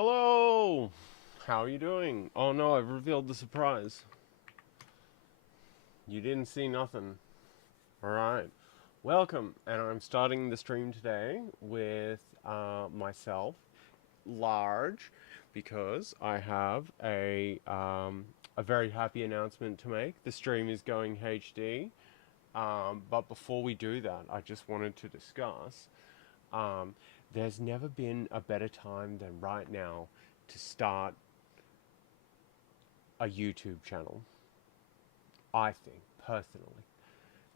Hello! How are you doing? Oh no, I've revealed the surprise. You didn't see nothing. Alright. Welcome, and I'm starting the stream today with myself, large, because I have a very happy announcement to make. The stream is going HD, but before we do that, I just wanted to discuss um, there's never been a better time than right now to start a YouTube channel, I think, personally.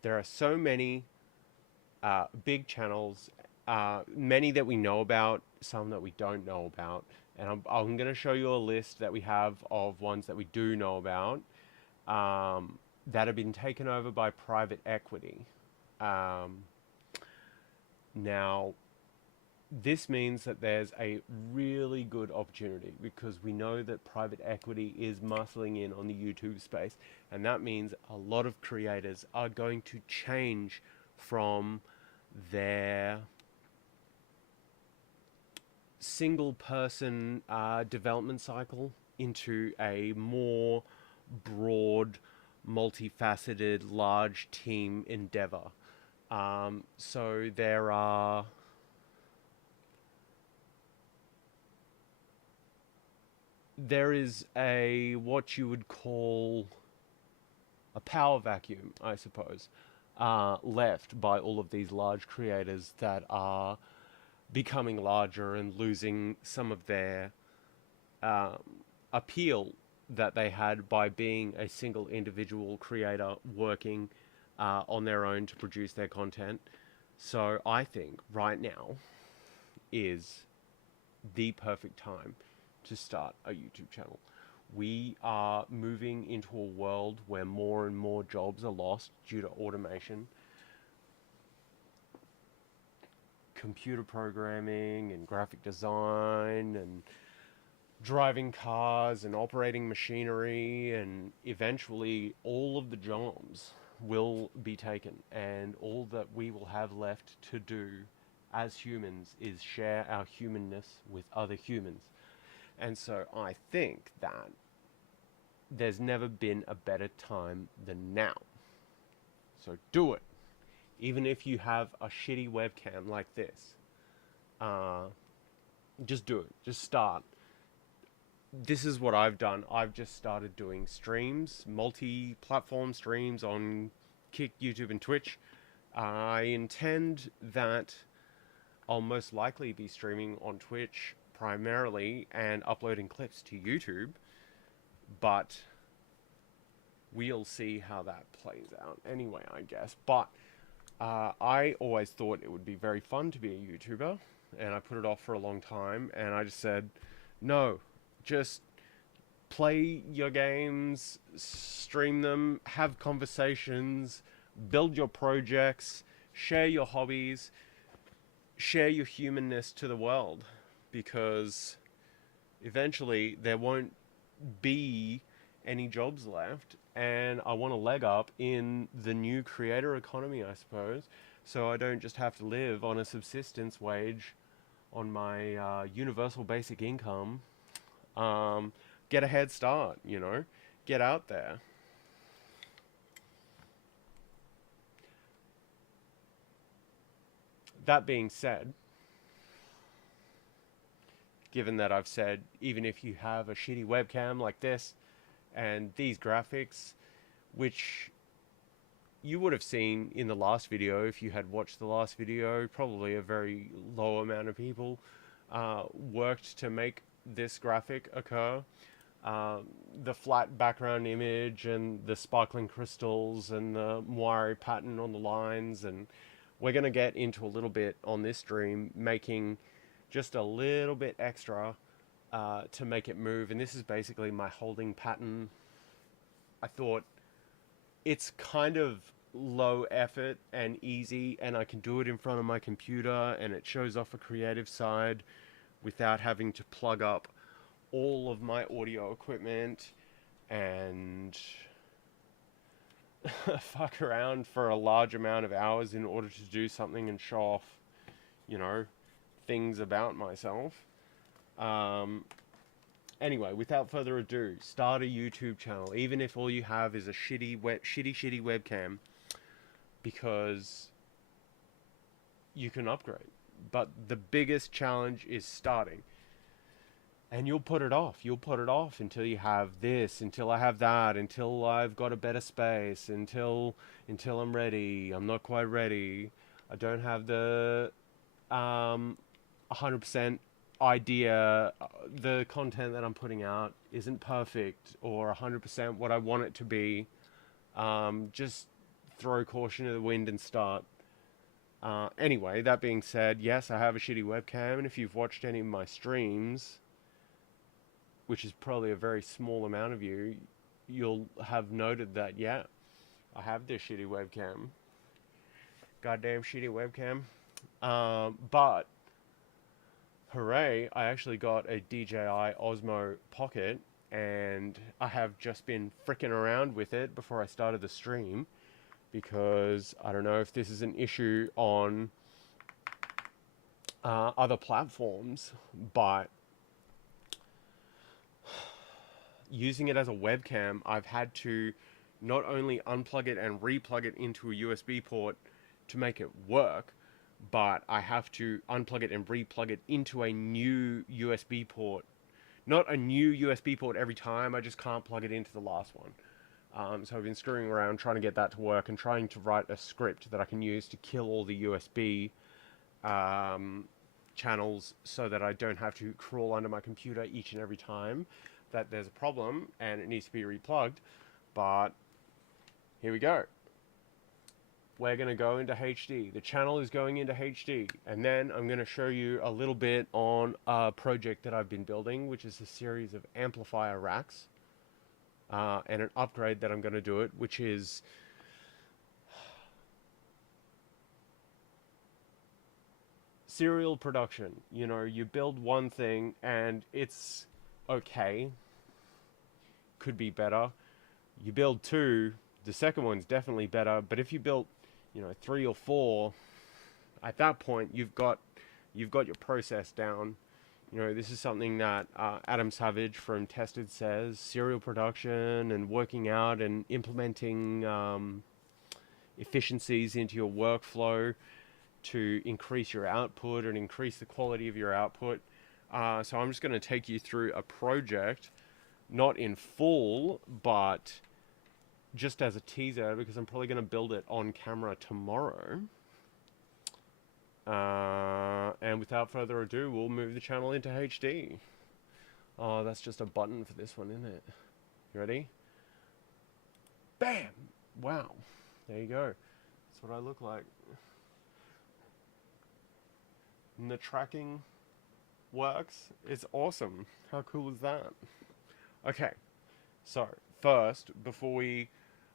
There are so many big channels, many that we know about, some that we don't know about. And I'm going to show you a list that we have of ones that we do know about that have been taken over by private equity. Um, Now, this means that there's a really good opportunity because we know that private equity is muscling in on the YouTube space, and that means a lot of creators are going to change from their single person development cycle into a more broad, multifaceted, large team endeavor. So there is a what you would call a power vacuum, I suppose, left by all of these large creators that are becoming larger and losing some of their um, appeal that they had by being a single individual creator working on their own to produce their content. So I think right now is the perfect time to start a YouTube channel. We are moving into a world where more and more jobs are lost due to automation, computer programming, and graphic design, and driving cars, and operating machinery, and eventually all of the jobs will be taken, and all that we will have left to do as humans is share our humanness with other humans. And so I think that there's never been a better time than now. So do it. Even if you have a shitty webcam like this, uh, just do it. Just start. This is what I've done. I've just started doing streams, multi-platform streams on Kick, YouTube, and Twitch. I intend that I'll most likely be streaming on Twitch primarily and uploading clips to YouTube, but we'll see how that plays out anyway, I guess. But I always thought it would be very fun to be a YouTuber, and I put it off for a long time, and I just said, no, just play your games, stream them, have conversations, build your projects, share your hobbies, share your humanness to the world, because eventually there won't be any jobs left, and I want a leg up in the new creator economy, I suppose, so I don't just have to live on a subsistence wage on my universal basic income. Get a head start, get out there. That being said, given that I've said even if you have a shitty webcam like this and these graphics, which you would have seen in the last video if you had watched the last video, probably a very low amount of people worked to make this graphic occur. The flat background image and the sparkling crystals and the moire pattern on the lines, and we're going to get into a little bit on this stream making just a little bit extra to make it move. And this is basically my holding pattern. I thought it's kind of low effort and easy, and I can do it in front of my computer, and it shows off a creative side without having to plug up all of my audio equipment and fuck around for a large amount of hours in order to do something and show off, things about myself. Anyway, without further ado, start a YouTube channel, even if all you have is a shitty webcam, because you can upgrade. But the biggest challenge is starting. And you'll put it off. You'll put it off until you have this, until I have that, until I've got a better space, until I'm ready. I'm not quite ready. I don't have the 100% idea. The content that I'm putting out isn't perfect or 100% what I want it to be. Just throw caution to the wind and start. Anyway, that being said, yes, I have a shitty webcam, and if you've watched any of my streams, which is probably a very small amount of you, you'll have noted that, yeah, I have this shitty webcam. Goddamn shitty webcam. But, hooray, I actually got a DJI Osmo Pocket, and I have just been fricking around with it before I started the stream, because I don't know if this is an issue on other platforms, but using it as a webcam, I've had to not only unplug it and replug it into a USB port to make it work, but I have to unplug it and replug it into a new USB port. Not a new USB port every time, I just can't plug it into the last one. So I've been screwing around trying to get that to work and trying to write a script that I can use to kill all the USB channels so that I don't have to crawl under my computer each and every time that there's a problem and it needs to be replugged. But here we go. We're going to go into HD. The channel is going into HD, and then I'm going to show you a little bit on a project that I've been building, which is a series of amplifier racks and an upgrade that I'm going to do it, which is serial production. You know, you build one thing and it's okay, could be better. You build two, the second one's definitely better, but if you built, you know, 3 or 4, at that point you've got your process down. You know, this is something that Adam Savage from Tested says: serial production and working out and implementing efficiencies into your workflow to increase your output and increase the quality of your output. So I'm just going to take you through a project, not in full, but just as a teaser, because I'm probably going to build it on camera tomorrow. And without further ado, we'll move the channel into HD. Oh, that's just a button for this one, isn't it? You ready? Bam! Wow. There you go. That's what I look like. And the tracking works. It's awesome. How cool is that? Okay. So, first,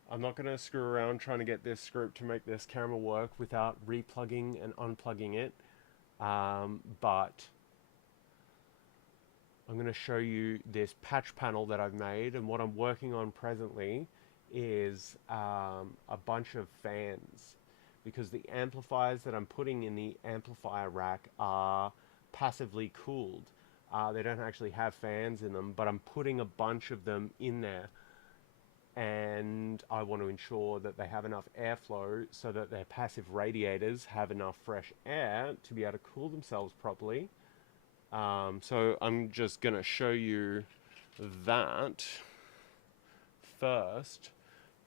I'm not going to screw around trying to get this script to make this camera work without replugging and unplugging it. But I'm going to show you this patch panel that I've made, and what I'm working on presently is a bunch of fans, because the amplifiers that I'm putting in the amplifier rack are passively cooled. They don't actually have fans in them, but I'm putting a bunch of them in there, and I want to ensure that they have enough airflow so that their passive radiators have enough fresh air to be able to cool themselves properly. So I'm just going to show you that first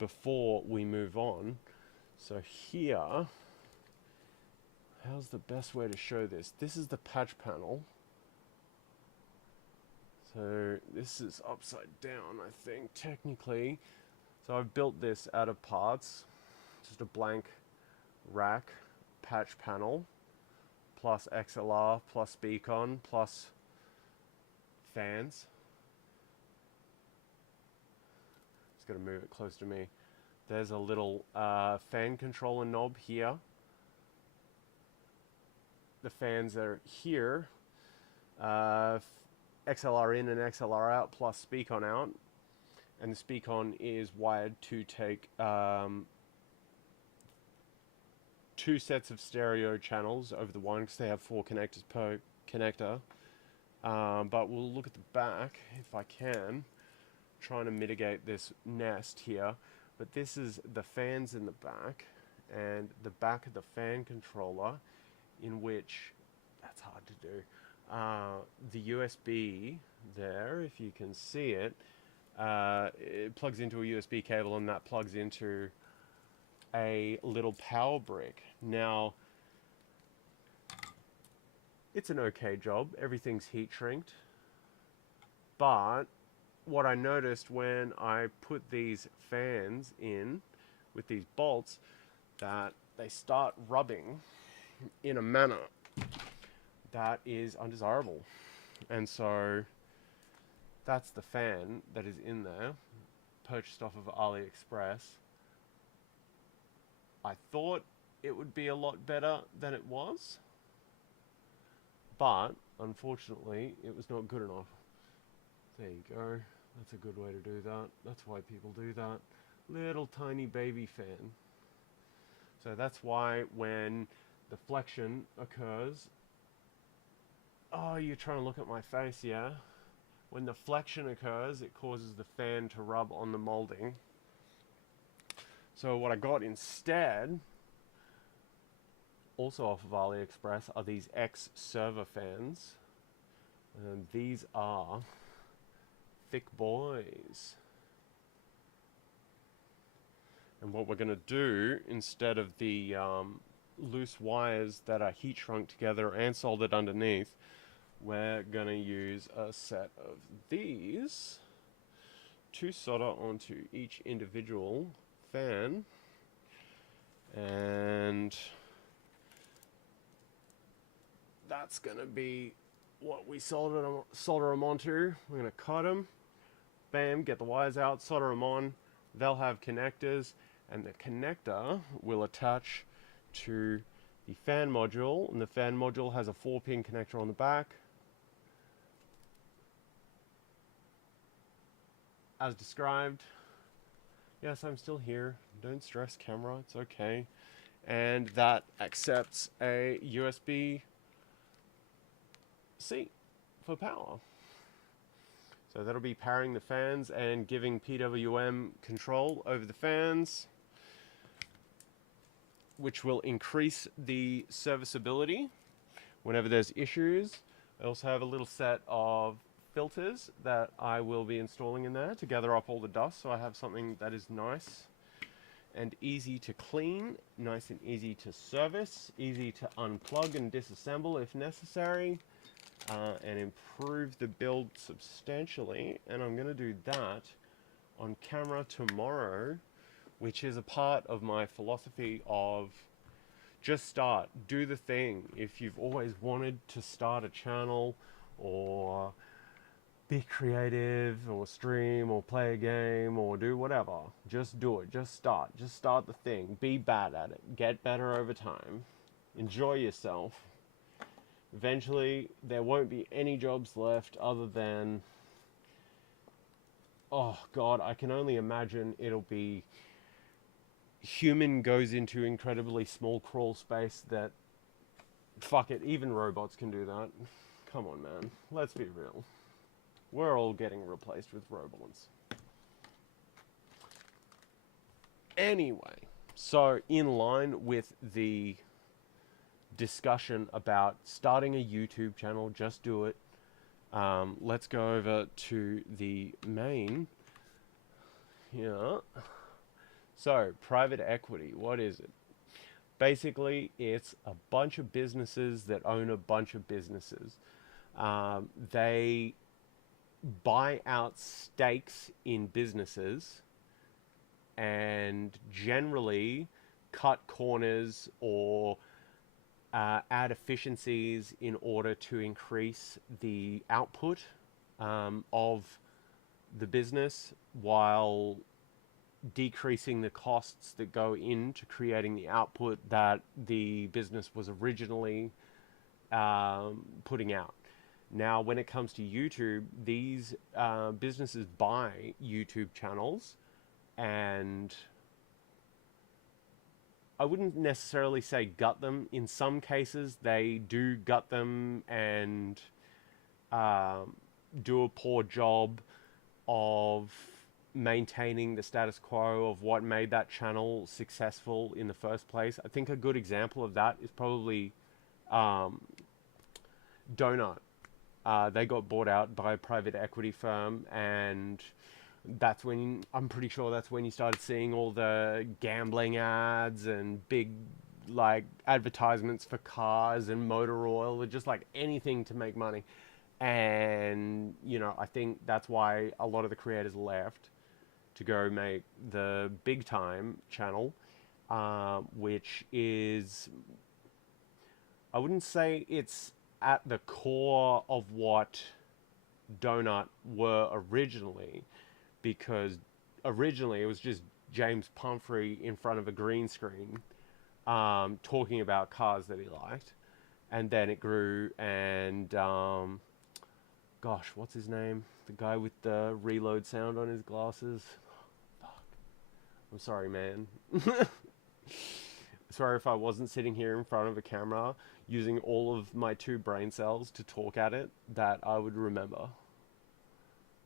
before we move on. So here, how's the best way to show this? This is the patch panel. So this is upside down, I think, technically. So I've built this out of parts. Just a blank rack patch panel, plus XLR, plus beacon, plus fans. Just gotta move it close to me. There's a little fan controller knob here. The fans are here. XLR in and XLR out, plus speakon out. And the speakon is wired to take 2 sets of stereo channels over the one, because they have 4 connectors per connector. But we'll look at the back if I can, trying to mitigate this nest here. But this is the fans in the back, and the back of the fan controller, in which, that's hard to do, the USB there, if you can see it, it plugs into a USB cable, and that plugs into a little power brick. Now, it's an okay job. Everything's heat shrinked. But what I noticed when I put these fans in with these bolts, that they start rubbing in a manner that is undesirable. And so that's the fan that is in there, purchased off of AliExpress. I thought it would be a lot better than it was, but unfortunately it was not good enough. There you go. That's a good way to do that. That's why people do that. Little tiny baby fan. So that's why when the flexion occurs... Oh, you're trying to look at my face, yeah? When the flexion occurs, it causes the fan to rub on the molding. So what I got instead, also off of AliExpress, are these X-server fans. And these are thick boys. And what we're going to do, instead of the loose wires that are heat shrunk together and soldered underneath, we're going to use a set of these to solder onto each individual fan. And that's going to be what we solder them onto. We're going to cut them, bam, get the wires out, solder them on. They'll have connectors, and the connector will attach to the fan module, and the fan module has a 4-pin connector on the back. As described. Yes, I'm still here. Don't stress, camera. It's okay. And that accepts a USB-C for power. So that'll be powering the fans and giving PWM control over the fans, which will increase the serviceability whenever there's issues. I also have a little set of filters that I will be installing in there to gather up all the dust, so I have something that is nice and easy to clean, nice and easy to service, easy to unplug and disassemble if necessary, and improve the build substantially. And I'm going to do that on camera tomorrow, which is a part of my philosophy of just start, do the thing. If you've always wanted to start a channel or be creative or stream or play a game or do whatever, just do it. Just start the thing. Be bad at it, get better over time, enjoy yourself. Eventually there won't be any jobs left other than, oh god, I can only imagine it'll be human goes into incredibly small crawl space that, fuck it, even robots can do that. Come on, man, let's be real. We're all getting replaced with robots. Anyway, so in line with the discussion about starting a YouTube channel, just do it. Let's go over to the main here. So, private equity, what is it? Basically, it's a bunch of businesses that own a bunch of businesses. They buy out stakes in businesses and generally cut corners or add efficiencies in order to increase the output of the business while decreasing the costs that go into creating the output that the business was originally putting out. Now, when it comes to YouTube, these businesses buy YouTube channels, and I wouldn't necessarily say gut them. In some cases, they do gut them and um, do a poor job of maintaining the status quo of what made that channel successful in the first place. I think a good example of that is probably um, Donut. They got bought out by a private equity firm, and that's when I'm pretty sure that's when you started seeing all the gambling ads and big like advertisements for cars and motor oil, or just like anything to make money. And I think that's why a lot of the creators left to go make the big time channel, which is, I wouldn't say it's at the core of what Donut were originally, because originally it was just James Pumphrey in front of a green screen, talking about cars that he liked. And then it grew, and gosh, what's his name? The guy with the reload sound on his glasses. Fuck. I'm sorry, man. Sorry if I wasn't sitting here in front of a camera using all of my 2 brain cells to talk at it, that I would remember.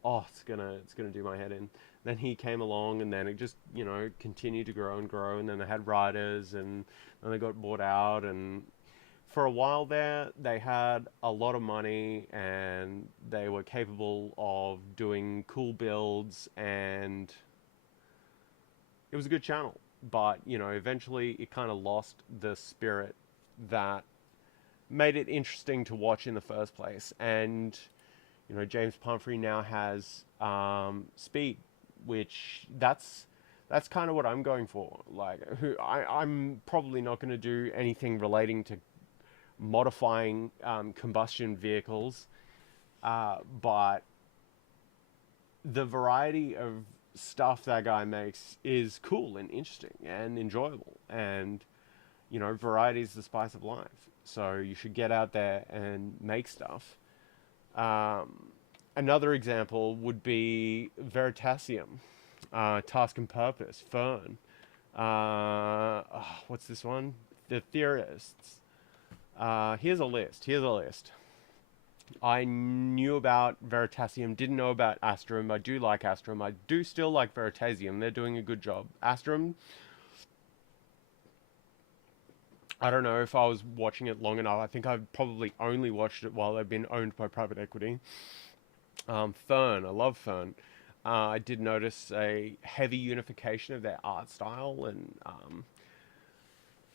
Oh, it's gonna do my head in. Then he came along, and then it just continued to grow and grow, and then they had writers, and then they got bought out, and for a while there, they had a lot of money, and they were capable of doing cool builds, and it was a good channel. But, eventually it kind of lost the spirit that made it interesting to watch in the first place. And, James Pumphrey now has speed, which that's kind of what I'm going for. Like, I'm probably not going to do anything relating to modifying combustion vehicles, but the variety of stuff that guy makes is cool and interesting and enjoyable, and variety is the spice of life, so you should get out there and make stuff. Another example would be Veritasium, Task and Purpose, Fern, what's this one, The Theorists. Here's a list. I knew about Veritasium, didn't know about Astrum. I do like Astrum. I do still like Veritasium. They're doing a good job. Astrum, I don't know if I was watching it long enough. I think I've probably only watched it while they've been owned by private equity. Fern, I love Fern. I did notice a heavy unification of their art style, and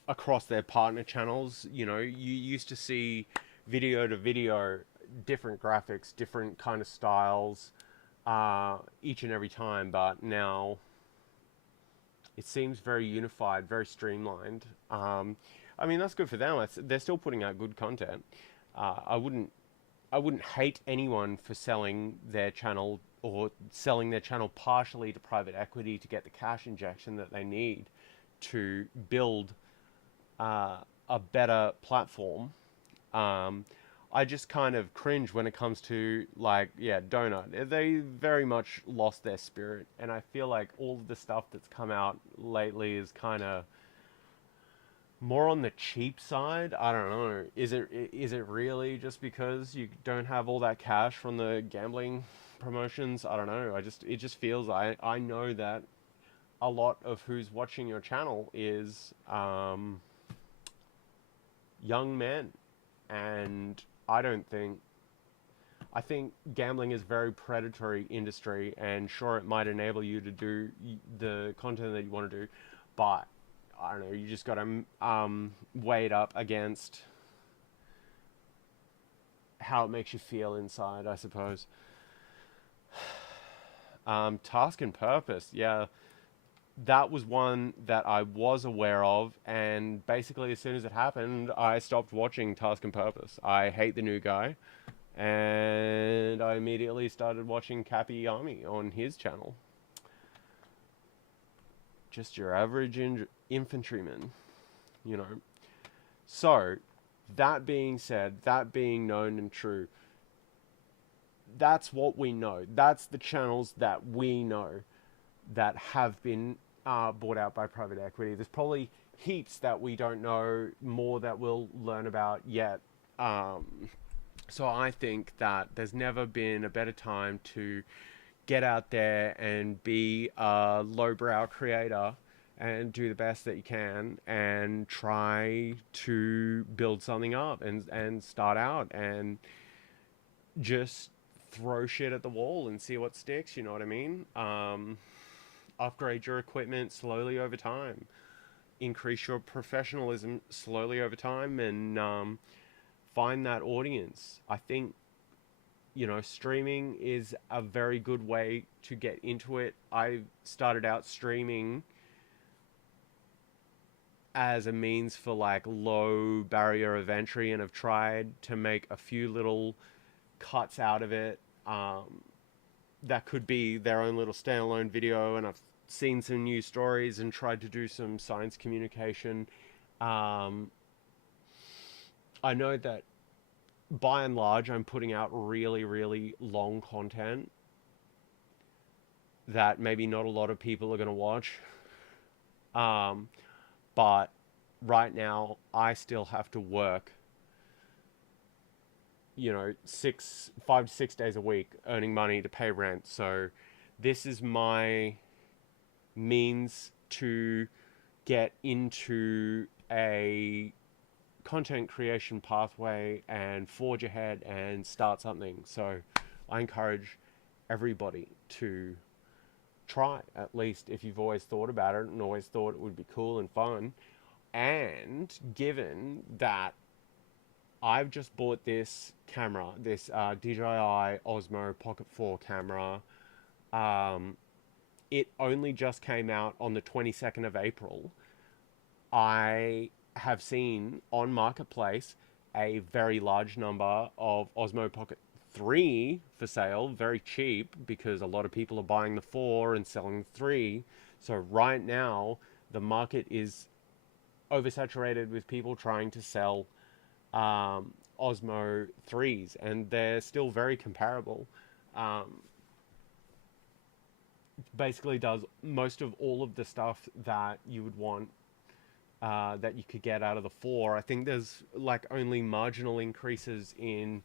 across their partner channels. You used to see video to video, different graphics, different kind of styles, each and every time, but now it seems very unified, very streamlined. I mean, that's good for them. They're still putting out good content. I wouldn't hate anyone for selling their channel, or selling their channel partially to private equity to get the cash injection that they need to build a better platform. I just kind of cringe when it comes to, like, Donut. They very much lost their spirit, and I feel like all of the stuff that's come out lately is kind of more on the cheap side. I don't know. Is it really just because you don't have all that cash from the gambling promotions? I don't know. It just feels, I know that a lot of who's watching your channel is young men, and I think gambling is a very predatory industry, and sure, it might enable you to do the content that you want to do, but I don't know, you just got to weigh it up against how it makes you feel inside, I suppose. Task and Purpose, yeah, that was one that I was aware of, and basically as soon as it happened, I stopped watching Task and Purpose. I hate the new guy, and I immediately started watching Cappy Army on his channel. Just your average infantryman, So, that being said, that being known and true, that's what we know. That's the channels that we know that have been bought out by private equity. There's probably heaps that we don't know, more that we'll learn about yet. So I think that there's never been a better time to get out there and be a lowbrow creator and do the best that you can and try to build something up and start out and just throw shit at the wall and see what sticks, you know what I mean? Upgrade your equipment slowly over time, increase your professionalism slowly over time, and find that audience. I think, you know, streaming is a very good way to get into it. I started out streaming as a means for like low barrier of entry, and have tried to make a few little cuts out of it that could be their own little standalone video, and I've seen some news stories and tried to do some science communication. um, I know that by and large I'm putting out really, really long content that maybe not a lot of people are going to watch. um, but right now I still have to work, you know, 5 to 6 days a week, earning money to pay rent. So this is my means to get into a content creation pathway and forge ahead and start something. So I encourage everybody to try, at least if you've always thought about it and always thought it would be cool and fun. And given that I've just bought this camera, this DJI Osmo Pocket 4 camera. It only just came out on the 22nd of April. I have seen on Marketplace a very large number of Osmo Pocket 3 for sale, very cheap, because a lot of people are buying the 4 and selling the 3. So right now, the market is oversaturated with people trying to sell Osmo 3s, and they're still very comparable. Basically does most of all of the stuff that you would want, that you could get out of the 4. I think there's like only marginal increases in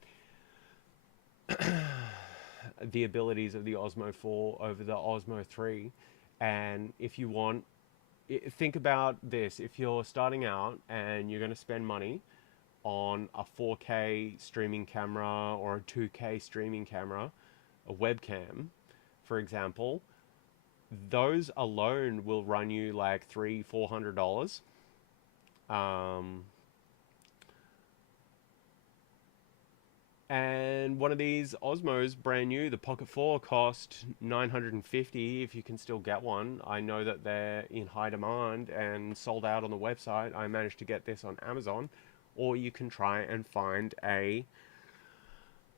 the abilities of the Osmo 4 over the Osmo 3. And if you want, think about this: if you're starting out and you're going to spend money on a 4K streaming camera or a 2K streaming camera, a webcam, for example, those alone will run you like $300-400. And one of these Osmos, brand new, the Pocket 4, cost $950 if you can still get one. I know that they're in high demand and sold out on the website. I managed to get this on Amazon. Or you can try and find a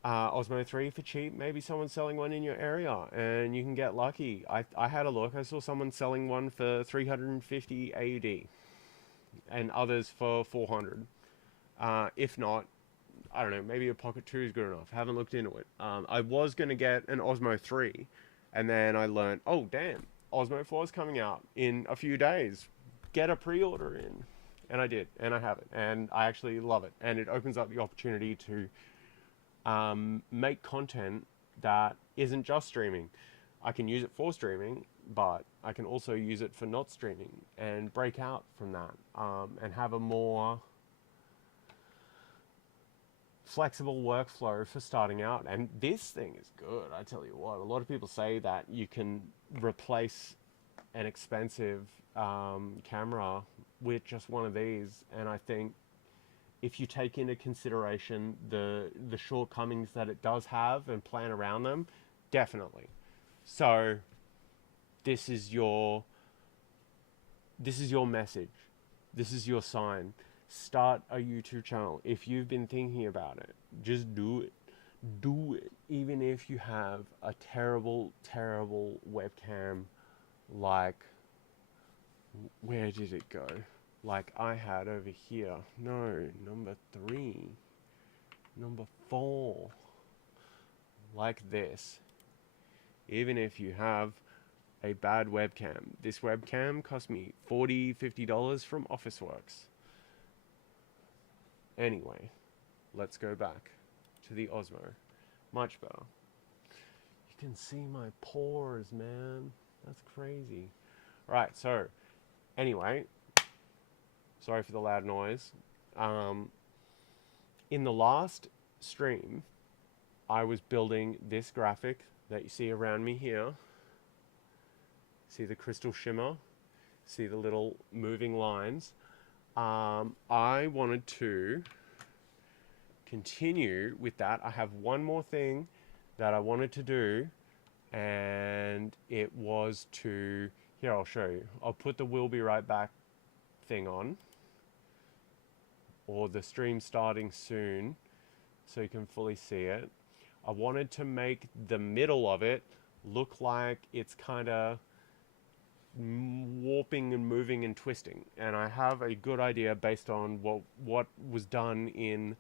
Osmo 3 for cheap. Maybe someone's selling one in your area and you can get lucky. I had a look. I saw someone selling one for 350 AUD and others for 400. If not, I don't know, maybe a Pocket 2 is good enough. I haven't looked into it. I was going to get an Osmo 3, and then I learned, oh damn, Osmo 4 is coming out in a few days. Get a pre-order in. And I did, and I have it, and I actually love it. And it opens up the opportunity to make content that isn't just streaming. I can use it for streaming, but I can also use it for not streaming and break out from that, and have a more flexible workflow for starting out. And this thing is good, I tell you what. A lot of people say that you can replace an expensive camera with just one of these, and I think if you take into consideration the shortcomings that it does have and plan around them, definitely. So this is your message. This is your sign. Start a YouTube channel. If you've been thinking about it, just do it. Do it. Even if you have a terrible, terrible webcam, like, where did it go? Like I had over here. No, number 3. Number 4. Like this. Even if you have a bad webcam. This webcam cost me $40-50 from Officeworks. Anyway, let's go back to the Osmo. Much better. You can see my pores, man. That's crazy. Right, so anyway, sorry for the loud noise. In the last stream, I was building this graphic that you see around me here. See the crystal shimmer? See the little moving lines? I wanted to continue with that. I have one more thing that I wanted to do, and it was to... Here, I'll show you. I'll put the "will be right back" thing on, or the stream starting soon, so you can fully see it. I wanted to make the middle of it look like it's kind of warping and moving and twisting, and I have a good idea based on what was done in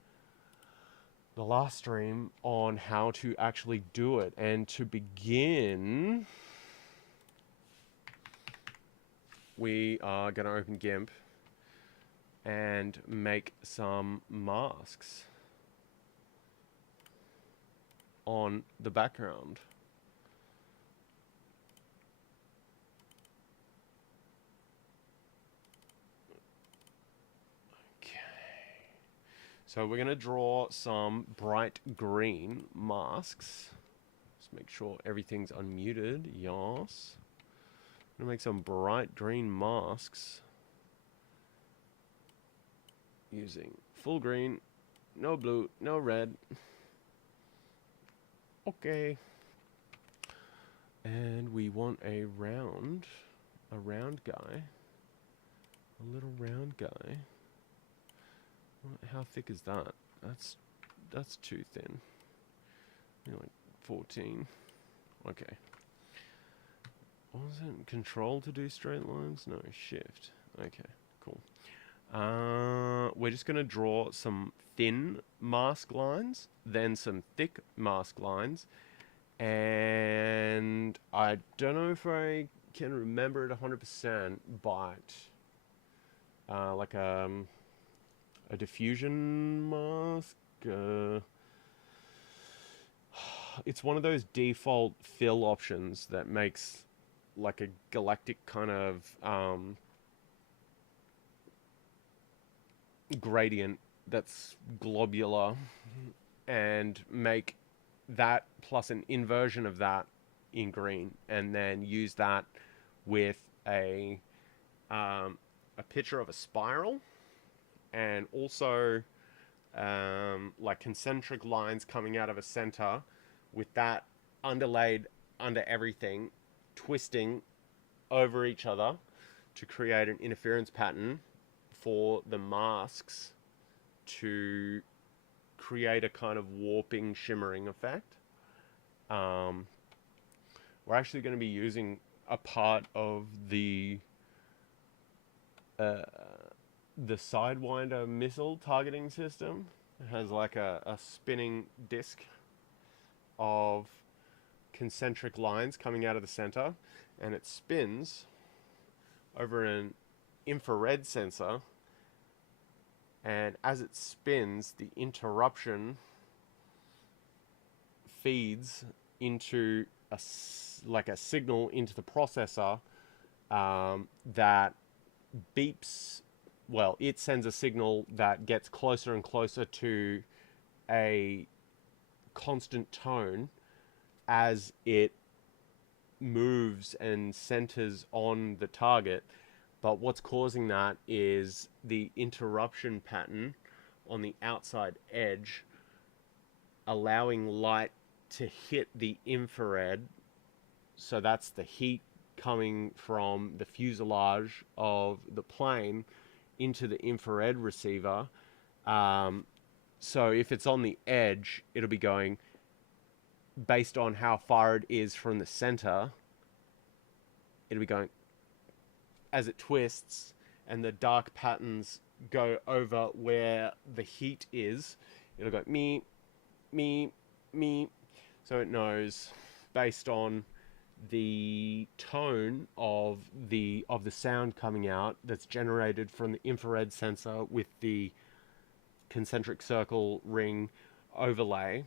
the last stream on how to actually do it. And to begin, we are going to open GIMP and make some masks on the background. Okay. So we're going to draw some bright green masks. Just make sure everything's unmuted. Yes. I'm going to make some bright green masks using full green, no blue, no red. Okay. And we want a round guy. A little round guy. How thick is that? That's too thin. Maybe like 14. Okay. Was it control to do straight lines? No, shift. Okay, cool. We're just going to draw some thin mask lines, then some thick mask lines, and I don't know if I can remember it 100%, but like a diffusion mask. It's one of those default fill options that makes like a galactic kind of gradient that's globular, and make that plus an inversion of that in green, and then use that with a picture of a spiral, and also like concentric lines coming out of a center with that underlaid under everything, twisting over each other to create an interference pattern for the masks to create a kind of warping, shimmering effect. We're actually going to be using a part of the Sidewinder missile targeting system. It has like a spinning disc of concentric lines coming out of the center, and it spins over an infrared sensor, and as it spins, the interruption feeds into like a signal into the processor that beeps. Well, it sends a signal that gets closer and closer to a constant tone as it moves and centers on the target. But what's causing that is the interruption pattern on the outside edge, allowing light to hit the infrared. So that's the heat coming from the fuselage of the plane into the infrared receiver. So if it's on the edge, it'll be going based on how far it is from the center. It'll be going as it twists, and the dark patterns go over where the heat is. It'll go me, me, me. So it knows based on the tone of the sound coming out that's generated from the infrared sensor with the concentric circle ring overlay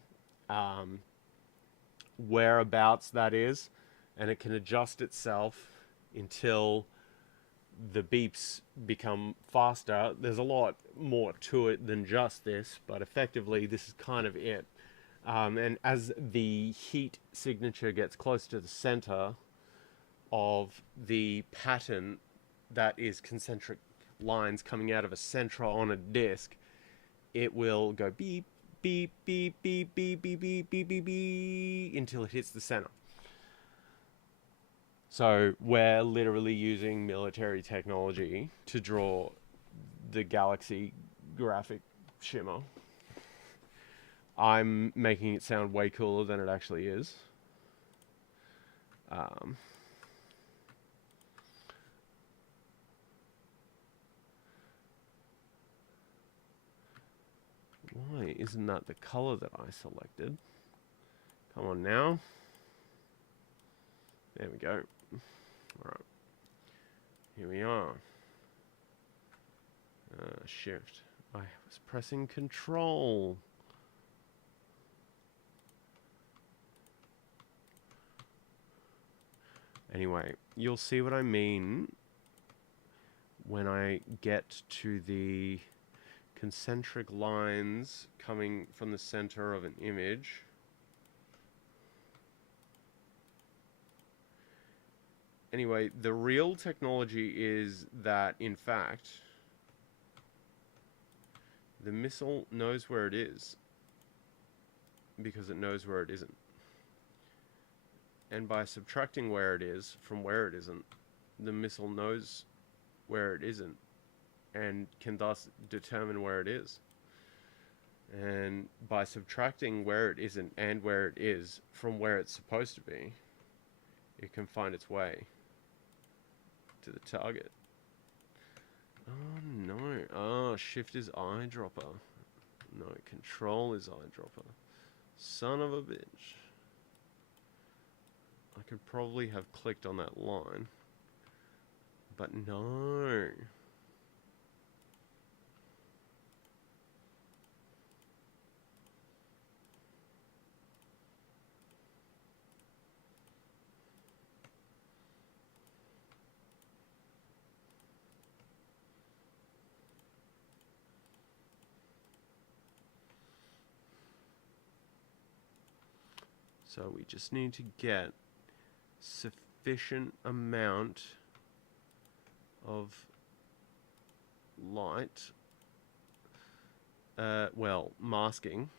whereabouts that is, and it can adjust itself until the beeps become faster. There's a lot more to it than just this, but effectively this is kind of it. And as the heat signature gets close to the center of the pattern, that is concentric lines coming out of a centra on a disc, it will go beep, beep, beep, beep, beep, beep, beep, beep, beep, beep, until it hits the center. So we're literally using military technology to draw the galaxy graphic shimmer. I'm making it sound way cooler than it actually is. Why isn't that the color that I selected? Come on now. There we go. Alright. Here we are. Shift. I was pressing Control. Anyway, you'll see what I mean when I get to the concentric lines coming from the center of an image. Anyway, the real technology is that, in fact, the missile knows where it is because it knows where it isn't. And by subtracting where it is from where it isn't, the missile knows where it isn't and can thus determine where it is. And by subtracting where it isn't and where it is from where it's supposed to be, it can find its way to the target. Oh no. Oh, Shift is eyedropper. No, Control is eyedropper. Son of a bitch. I could probably have clicked on that line, but no. So we just need to get sufficient amount of light, well, masking,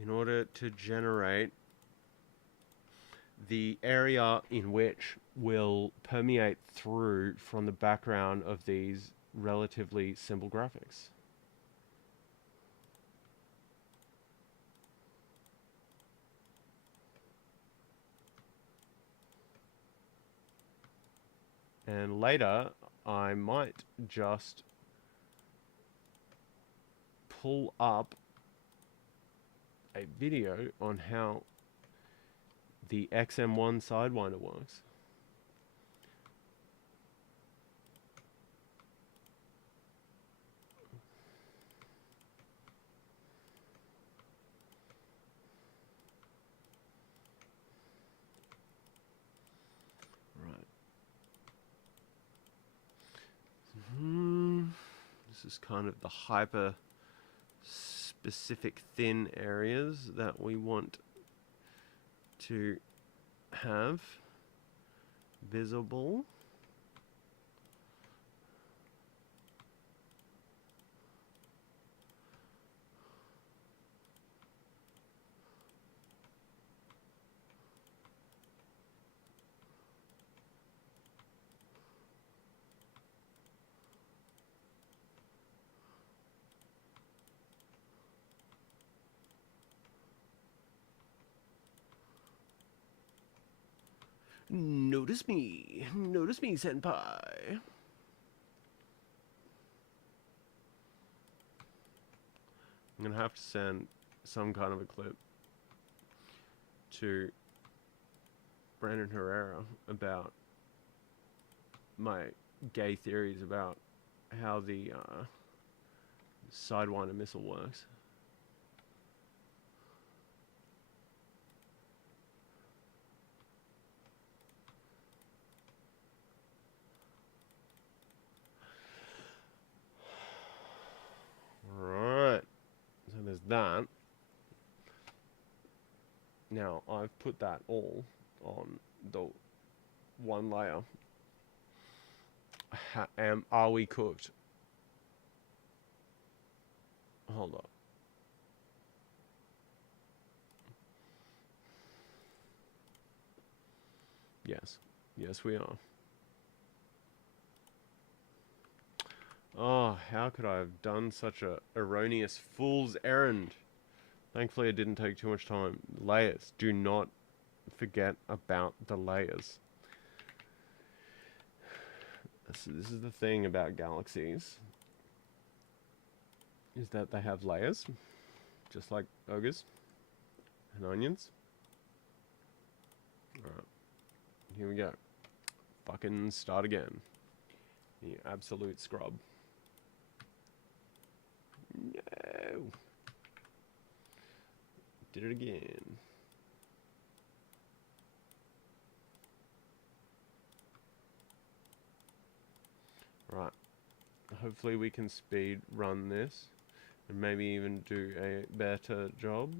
in order to generate the area in which will permeate through from the background of these relatively simple graphics. And later, I might just pull up a video on how the XM1 Sidewinder works. This is kind of the hyper specific thin areas that we want to have visible. Notice me, senpai. I'm gonna have to send some kind of a clip to Brandon Herrera about my gay theories about how the Sidewinder missile works. Right. So there's that. Now I've put that all on the one layer. Are we cooked? Hold up. Yes. Yes, we are. Oh, how could I have done such a erroneous fool's errand? Thankfully, it didn't take too much time. Layers. Do not forget about the layers. So this is the thing about galaxies, is that they have layers, just like ogres and onions. Alright, here we go. Fucking start again. You absolute scrub. No! Did it again. Right. Hopefully we can speed run this and maybe even do a better job.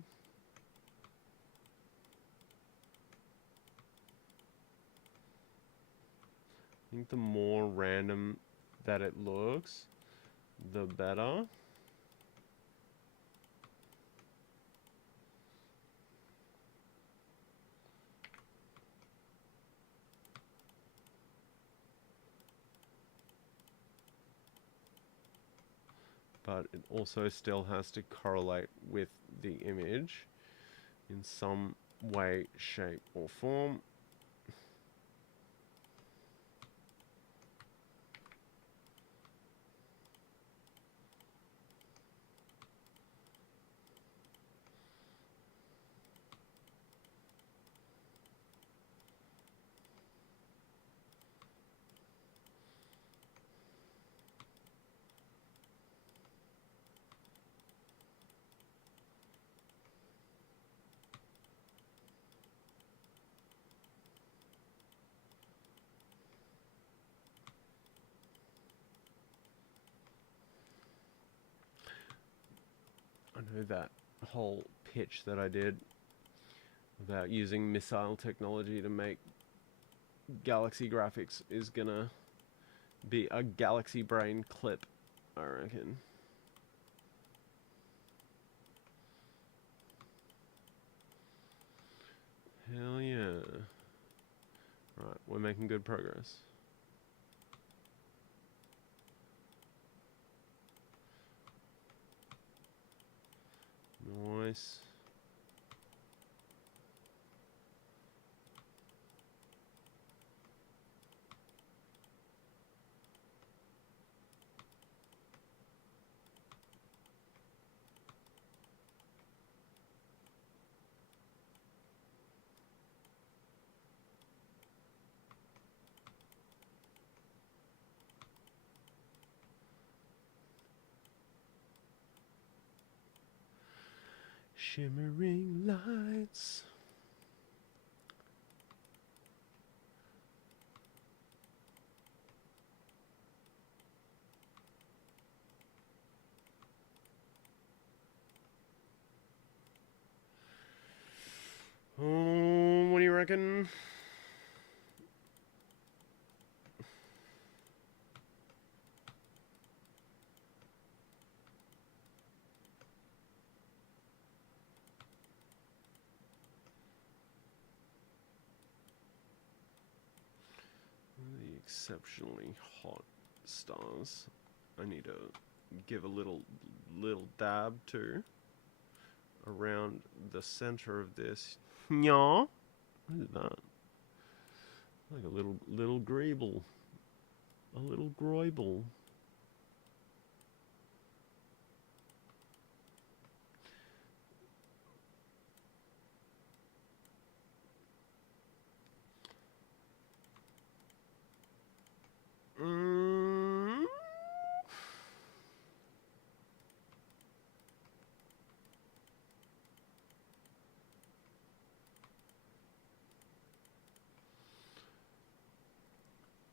I think the more random that it looks, the better. But it also still has to correlate with the image in some way, shape, or form. I know that whole pitch that I did about using missile technology to make galaxy graphics is gonna be a galaxy brain clip, I reckon. Hell yeah. Right, we're making good progress. Nice. Shimmering lights. Oh, what do you reckon? The exceptionally hot stars. I need to give a little dab to around the center of this. Yeah. What is that? Like a little greeble. A little groible.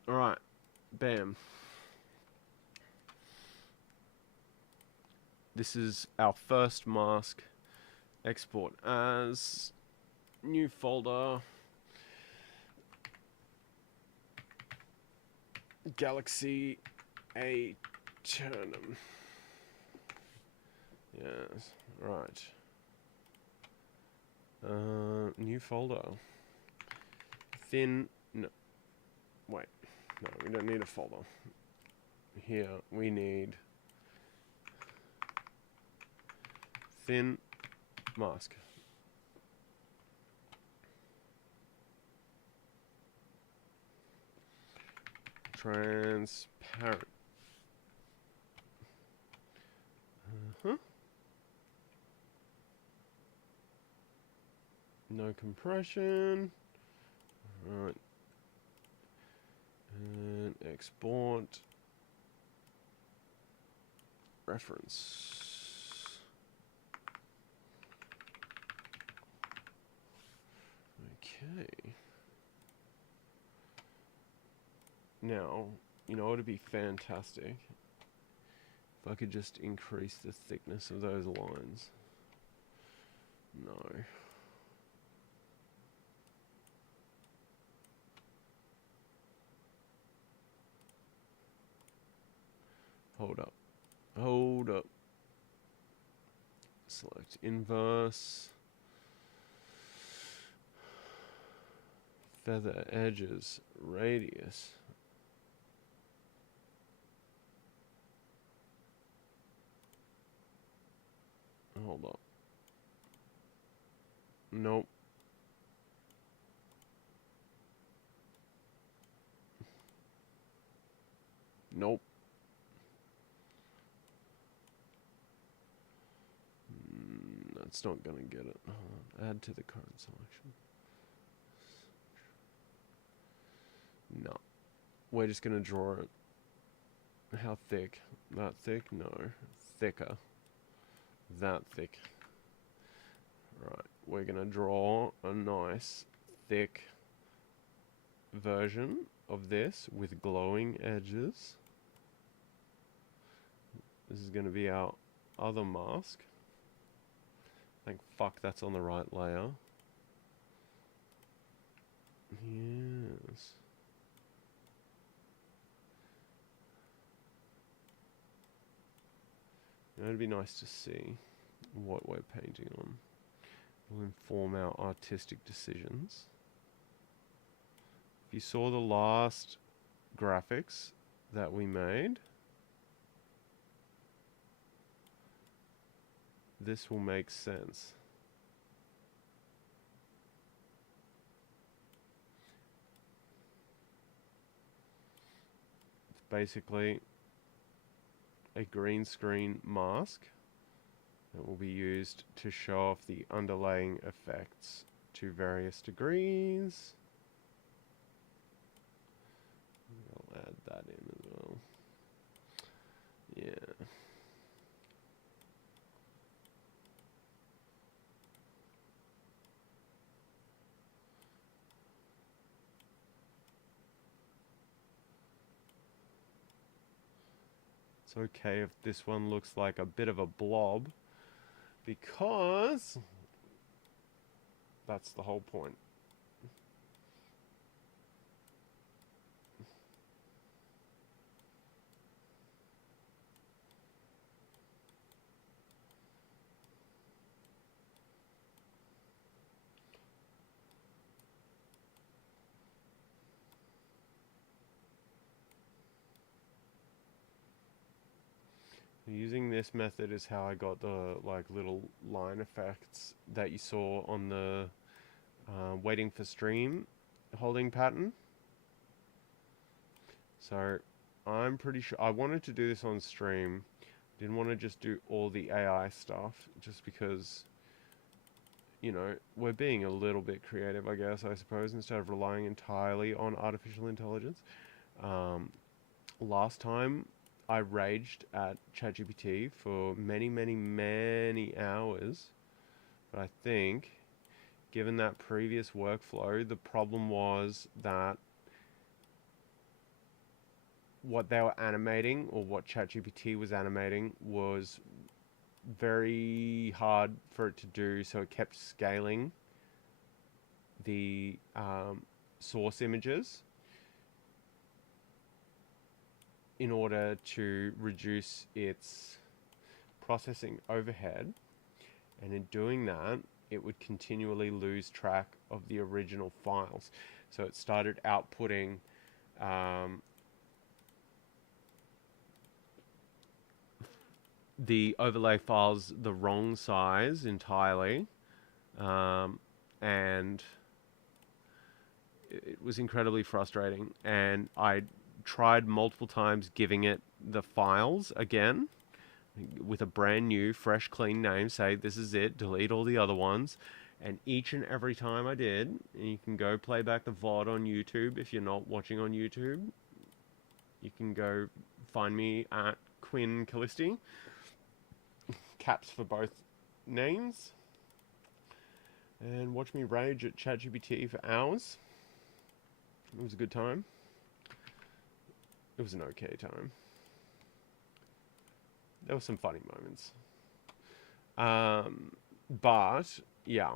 Alright, bam. This is our first mask. Export as new folder. Galaxy A Turnum. Yes, right. New folder. Thin. No. Wait. No, we don't need a folder. Here we need thin mask. Transparent. No compression. Alright. And export. Reference. Okay. Now, you know what would be fantastic? If I could just increase the thickness of those lines. No. Hold up. Hold up. Select inverse. Feather edges. Radius. Hold up. Nope. Nope. That's not gonna get it. Add to the current selection. No. We're just gonna draw it. How thick? That thick? No. Thicker. That thick. Right. We're gonna draw a nice, thick version of this with glowing edges. This is gonna be our other mask. Thank fuck that's on the right layer. Yes. It'd be nice to see what we're painting on. It will inform our artistic decisions. If you saw the last graphics that we made, this will make sense. It's basically a green screen mask that will be used to show off the underlaying effects to various degrees. I'll add that in as well. Yeah. It's okay if this one looks like a bit of a blob, because that's the whole point. Using this method is how I got the like little line effects that you saw on the waiting for stream holding pattern. So I'm pretty sure I wanted to do this on stream. Didn't want to just do all the AI stuff just because, you know, we're being a little bit creative, I guess, I suppose, instead of relying entirely on artificial intelligence. Last time I raged at ChatGPT for many, many, many hours. But I think, given that previous workflow, the problem was that what they were animating, or what ChatGPT was animating, was very hard for it to do, so it kept scaling the source images in order to reduce its processing overhead, and in doing that it would continually lose track of the original files. So it started outputting the overlay files the wrong size entirely, and it was incredibly frustrating. And I tried multiple times giving it the files again with a brand new, fresh, clean name, say this is it, delete all the other ones. And each and every time I did, and you can go play back the VOD on YouTube if you're not watching on YouTube. You can go find me at Quinn Callisti, caps for both names, and watch me rage at ChatGPT for hours. It was a good time. It was an okay time. There were some funny moments. But, yeah,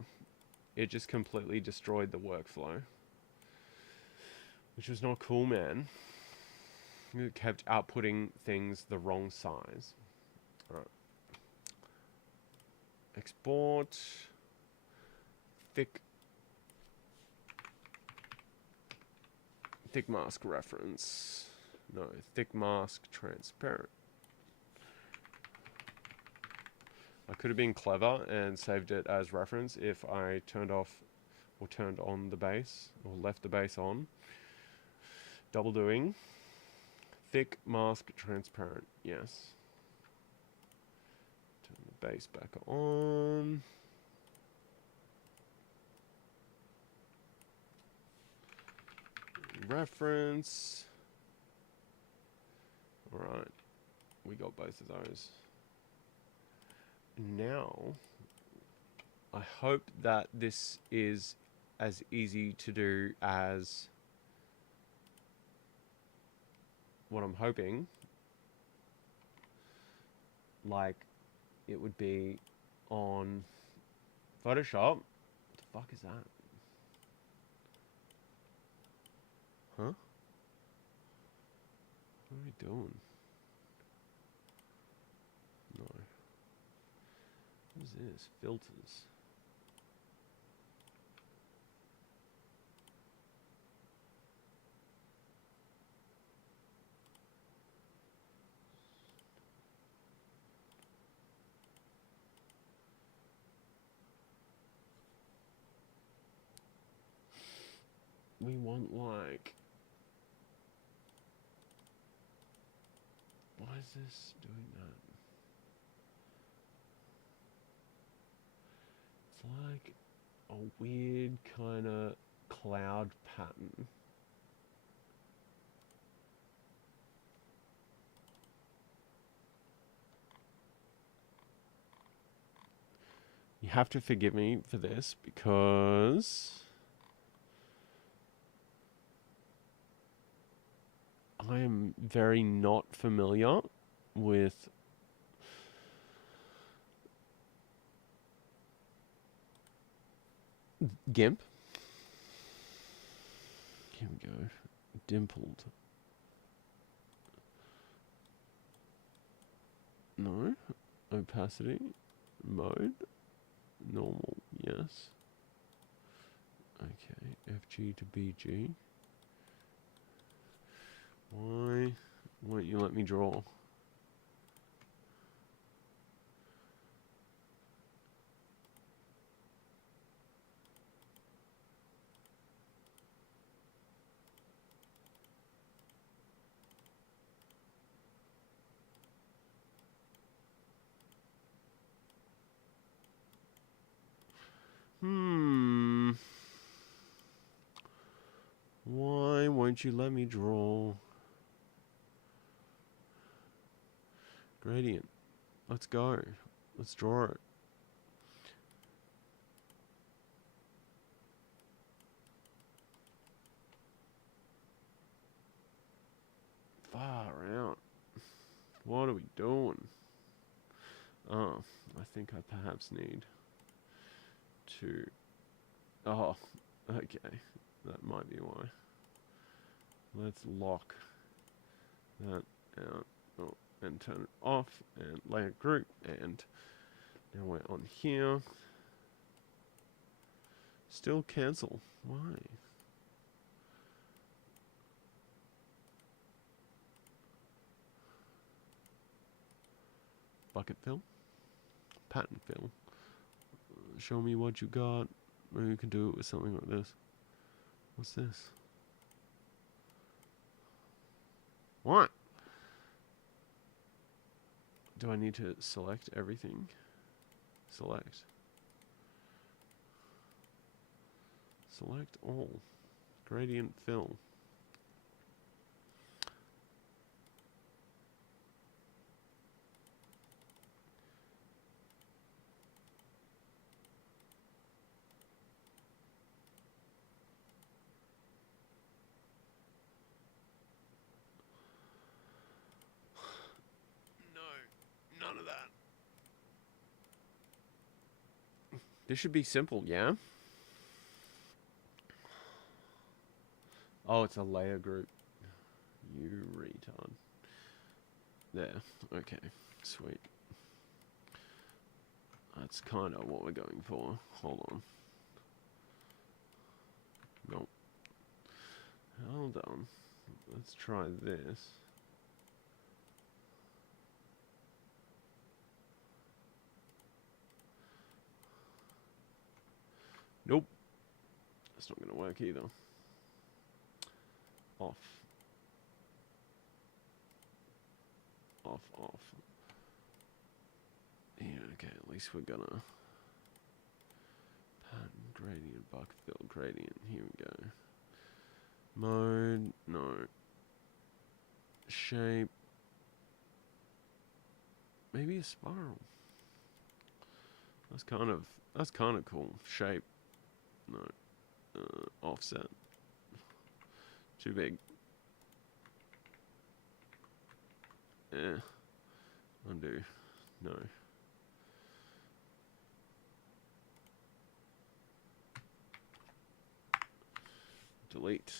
it just completely destroyed the workflow, which was not cool, man. It kept outputting things the wrong size. Alright. Export. Thick mask reference. No, thick mask transparent. I could have been clever and saved it as reference if I turned off or turned on the base, or left the base on. Double doing. Thick mask transparent, yes. Turn the base back on. Reference. Alright, we got both of those. Now, I hope that this is as easy to do as what I'm hoping, like it would be on Photoshop. What the fuck is that? Huh? What are we doing? No. What is this? Filters. We want like... Why is this doing that? It's like a weird kind of cloud pattern. You have to forgive me for this because I am very not familiar with GIMP. Here we go. Dimpled. No. Opacity. Mode. Normal. Yes. Okay. FG to BG. Why won't you let me draw? Why won't you let me draw? Gradient. Let's go. Let's draw it. Far out. What are we doing? Oh, I think I perhaps need to... Oh, okay. That might be why. Let's lock that out. Oh, and turn it off. And layer group. And now we're on here. Still cancel. Why? Bucket fill. Pattern fill. Show me what you got. Maybe you can do it with something like this. What's this? What? Do I need to select everything? Select. Select all. Gradient fill. No, none of that. This should be simple, yeah? Oh, it's a layer group. You retard. There. Okay. Sweet. That's kind of what we're going for. Hold on. Nope. Hold on. Let's try this. Nope. That's not going to work either. Off. Off, off. Yeah, okay, at least we're gonna... Pattern, gradient, bucket fill, gradient. Here we go. Mode, no. Shape. Maybe a spiral. That's kind of cool. Shape. No. Offset. Too big. Yeah. Undo. No. Delete.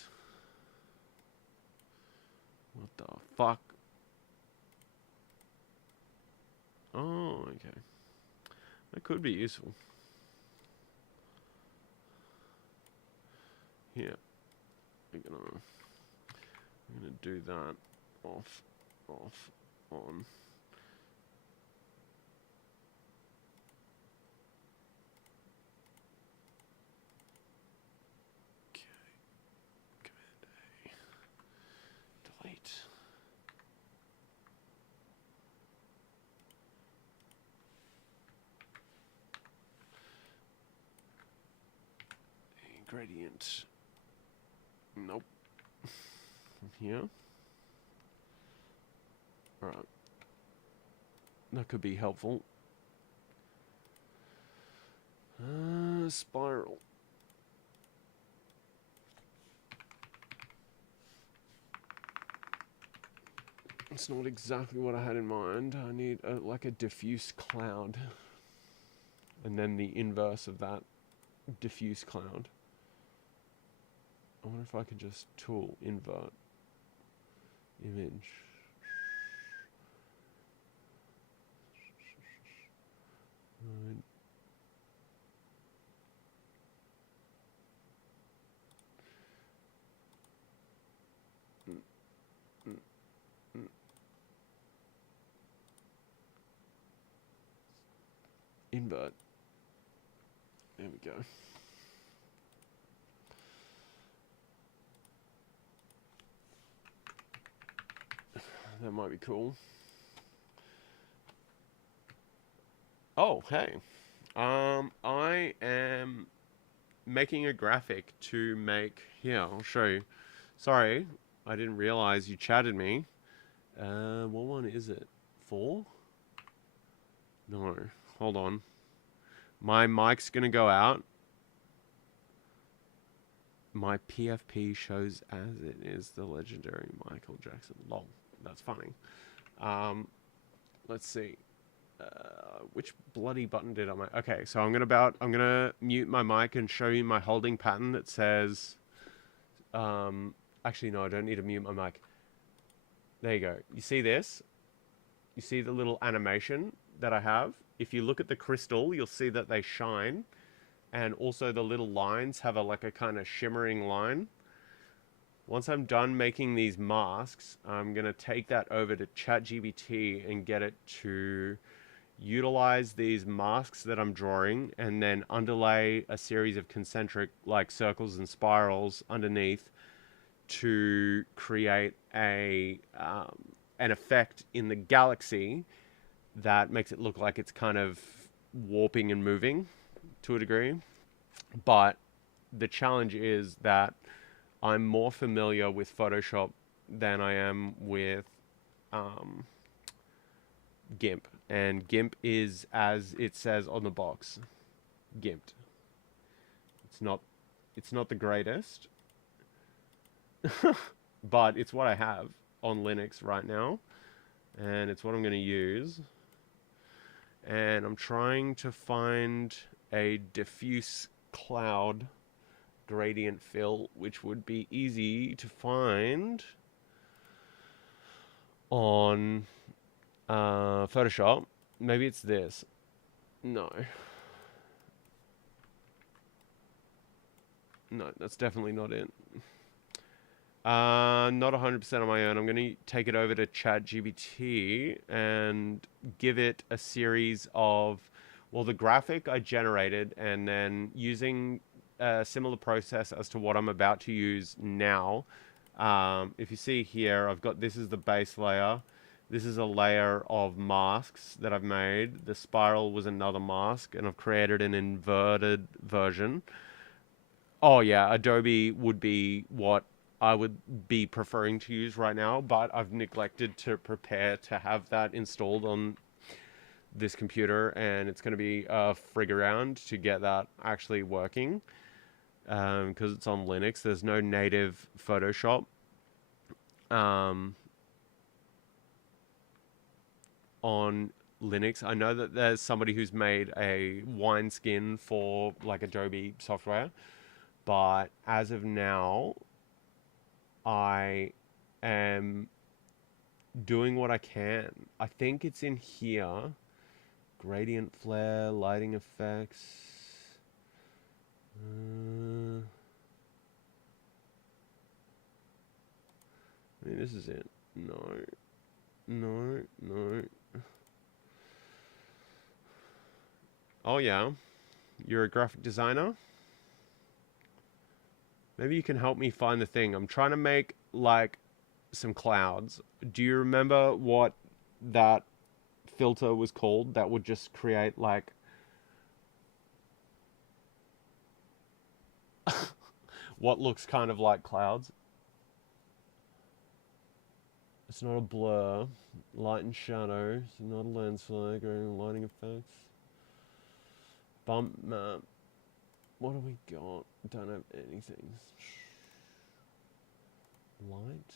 What the fuck? Oh, okay. That could be useful. Here. We're gonna do that. Off, off, on. Okay. Command A. Delete. Gradient. Nope. Here. Alright. That could be helpful. Spiral. It's not exactly what I had in mind. I need like a diffuse cloud. And then the inverse of that diffuse cloud. I wonder if I can just tool invert image. Right. Invert. There we go. That might be cool. Oh, hey. I am making a graphic to make... Here, I'll show you. Sorry, I didn't realize you chatted me. What one is it? 4? No, hold on. My mic's gonna go out. My PFP shows as it is the legendary Michael Jackson. Lol. That's funny. Let's see. Which bloody button did I make? Okay, so I'm gonna mute my mic and show you my holding pattern that says. Actually, no, I don't need to mute my mic. There you go. You see this? You see the little animation that I have? If you look at the crystal, you'll see that they shine, and also the little lines have like a kind of shimmering line. Once I'm done making these masks, I'm gonna take that over to ChatGPT and get it to utilize these masks that I'm drawing and then underlay a series of concentric like circles and spirals underneath to create an effect in the galaxy that makes it look like it's kind of warping and moving to a degree. But the challenge is that I'm more familiar with Photoshop than I am with GIMP. And GIMP is, as it says on the box, GIMPed. It's not the greatest, but it's what I have on Linux right now, and it's what I'm going to use. And I'm trying to find a diffuse cloud gradient fill, which would be easy to find on Photoshop. Maybe it's this. No, that's definitely not it. Not 100% on my own. I'm going to take it over to ChatGPT and give it a series of, well, the graphic I generated, and then using a similar process as to what I'm about to use now. If you see here, I've got, this is the base layer. This is a layer of masks that I've made. The spiral was another mask, and I've created an inverted version. Oh yeah, Adobe would be what I would be preferring to use right now, but I've neglected to prepare to have that installed on this computer, and it's going to be a frig around to get that actually working, because it's on Linux. There's no native Photoshop on Linux. I know that there's somebody who's made a wineskin for like Adobe software, but as of now, I am doing what I can. I think it's in here. Gradient flare, lighting effects. Maybe this is it. No. Oh yeah, you're a graphic designer? Maybe you can help me find the thing. I'm trying to make like some clouds. Do you remember what that filter was called that would just create like what looks kind of like clouds? It's not a blur. Light and shadow. It's not a landslide or lighting effects. Bump map. What do we got? Don't have anything. Light?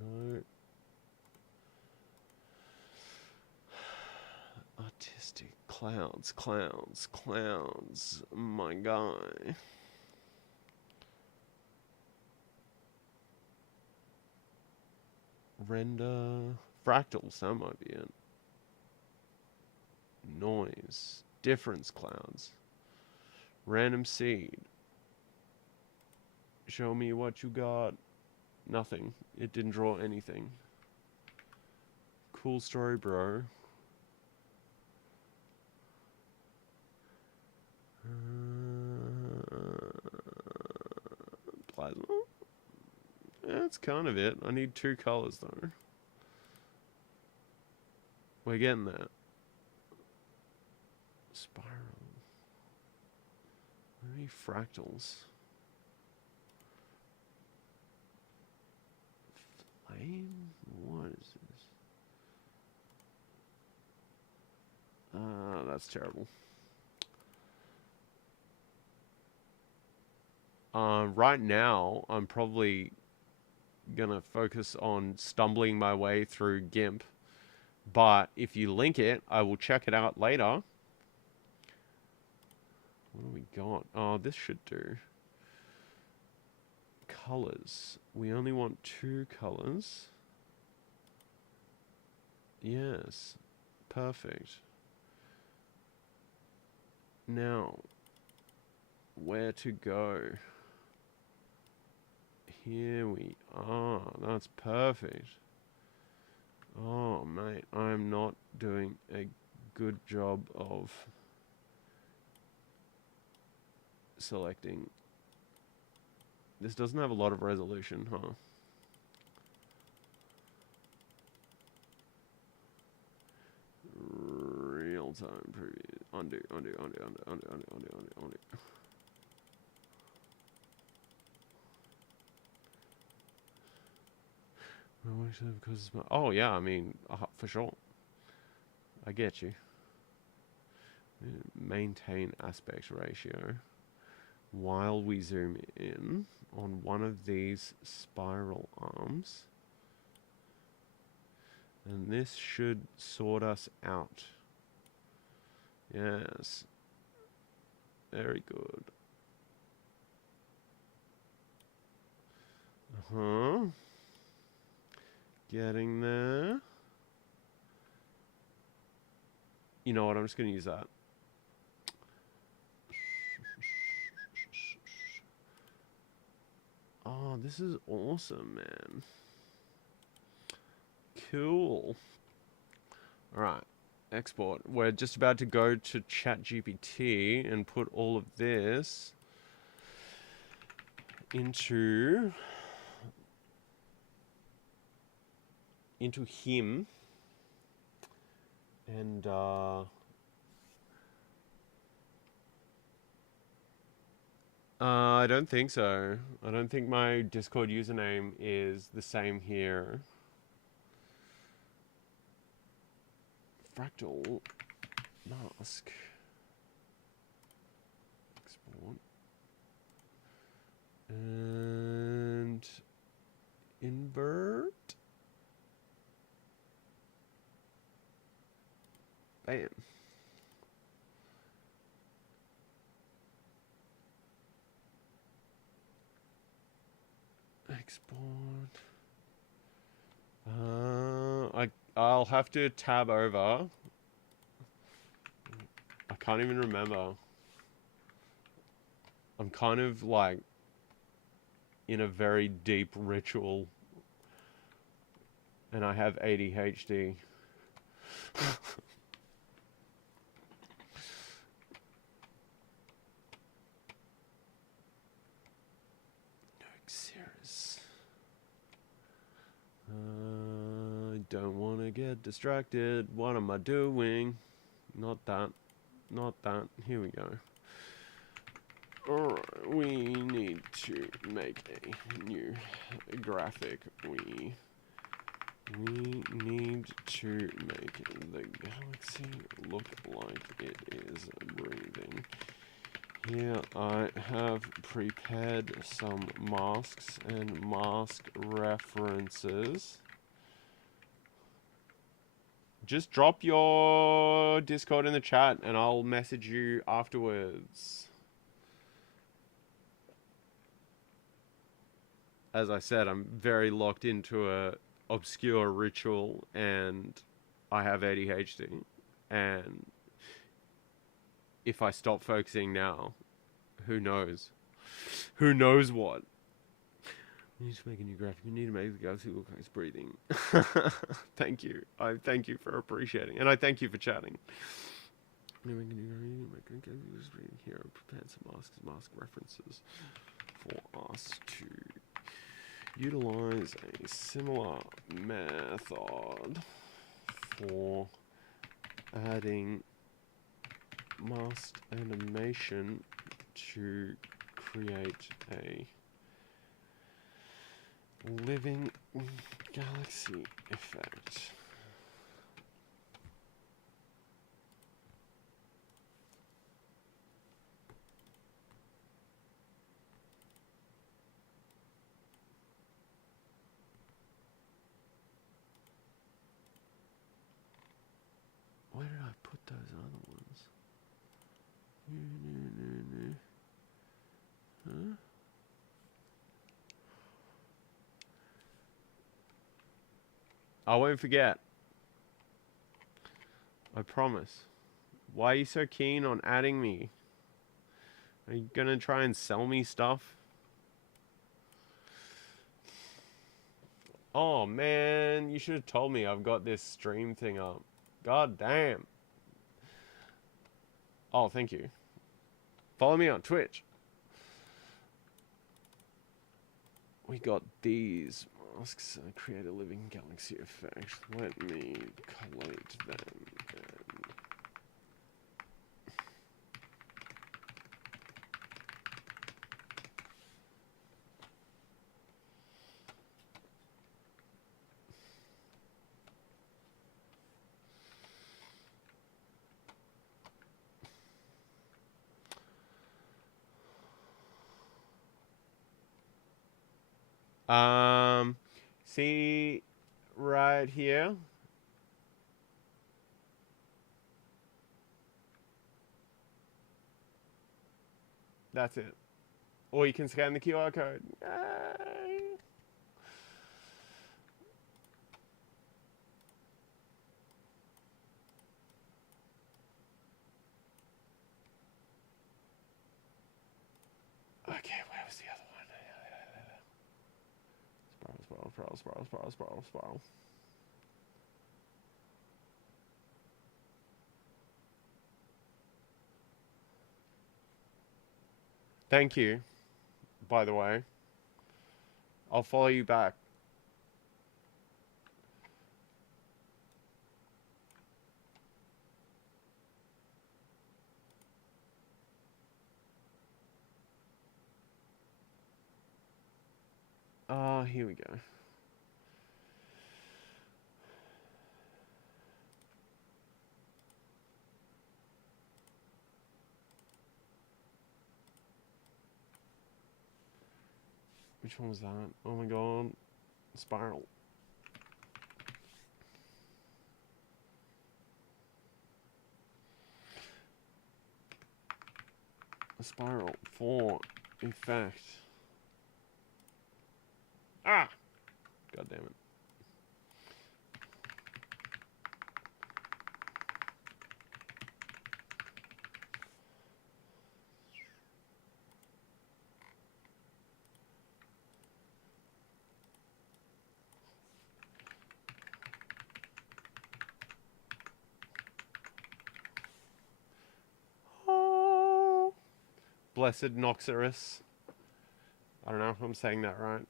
No. Artistic. Clouds. My guy. Render. Fractals. That might be it. Noise. Difference clouds. Random seed. Show me what you got. Nothing. It didn't draw anything. Cool story, bro. Plasma? Yeah, that's kind of it. I need 2 colors though. We're getting that. Spiral. Maybe fractals. Flame? What is this? That's terrible. Right now, I'm probably gonna focus on stumbling my way through GIMP. But if you link it, I will check it out later. What do we got? Oh, this should do. Colors. We only want 2 colors. Yes. Perfect. Now, where to go? Here we are. That's perfect. Oh, mate, I'm not doing a good job of selecting. This doesn't have a lot of resolution, huh? Real time preview. Undo. Because oh yeah, I mean for sure. I get you. Maintain aspect ratio while we zoom in on one of these spiral arms, and this should sort us out. Yes, very good. Getting there. You know what, I'm just gonna use that. Oh, this is awesome, man. Cool. Alright, export. We're just about to go to ChatGPT and put all of this into him, and I don't think so. I don't think my Discord username is the same here. Fractal mask. Export. And invert. Bam. Export. I'll have to tab over. I can't even remember. I'm kind of like in a very deep ritual, and I have ADHD. I don't want to get distracted. What am I doing? Not that. Not that. Here we go. Alright, we need to make a new graphic. We need to make the galaxy look like it is breathing. Here I have prepared some masks and mask references. Just drop your Discord in the chat and I'll message you afterwards. As I said, I'm very locked into a obscure ritual and I have ADHD. And if I stop focusing now, who knows? Who knows what? We need to make a new graphic. We need to make the galaxy look like it's breathing. Thank you. I thank you for appreciating. And I thank you for chatting. Here, I prepared some mask references for us to utilize a similar method for adding masked animation to create a living galaxy effect. Huh? I won't forget. I promise. Why are you so keen on adding me? Are you gonna try and sell me stuff? Oh man, you should have told me I've got this stream thing up. God damn. Oh, thank you. Follow me on Twitch. We got these masks. Create a living galaxy effect. Let me collate them. See right here. That's it. Or you can scan the QR code. Yay. Okay, where was the other one? Spiral. Thank you, by the way. I'll follow you back. Here we go. Which one was that? Oh my god. Spiral. A spiral for effect. Ah! God damn it. Oh. Blessed Noxerus. I don't know if I'm saying that right.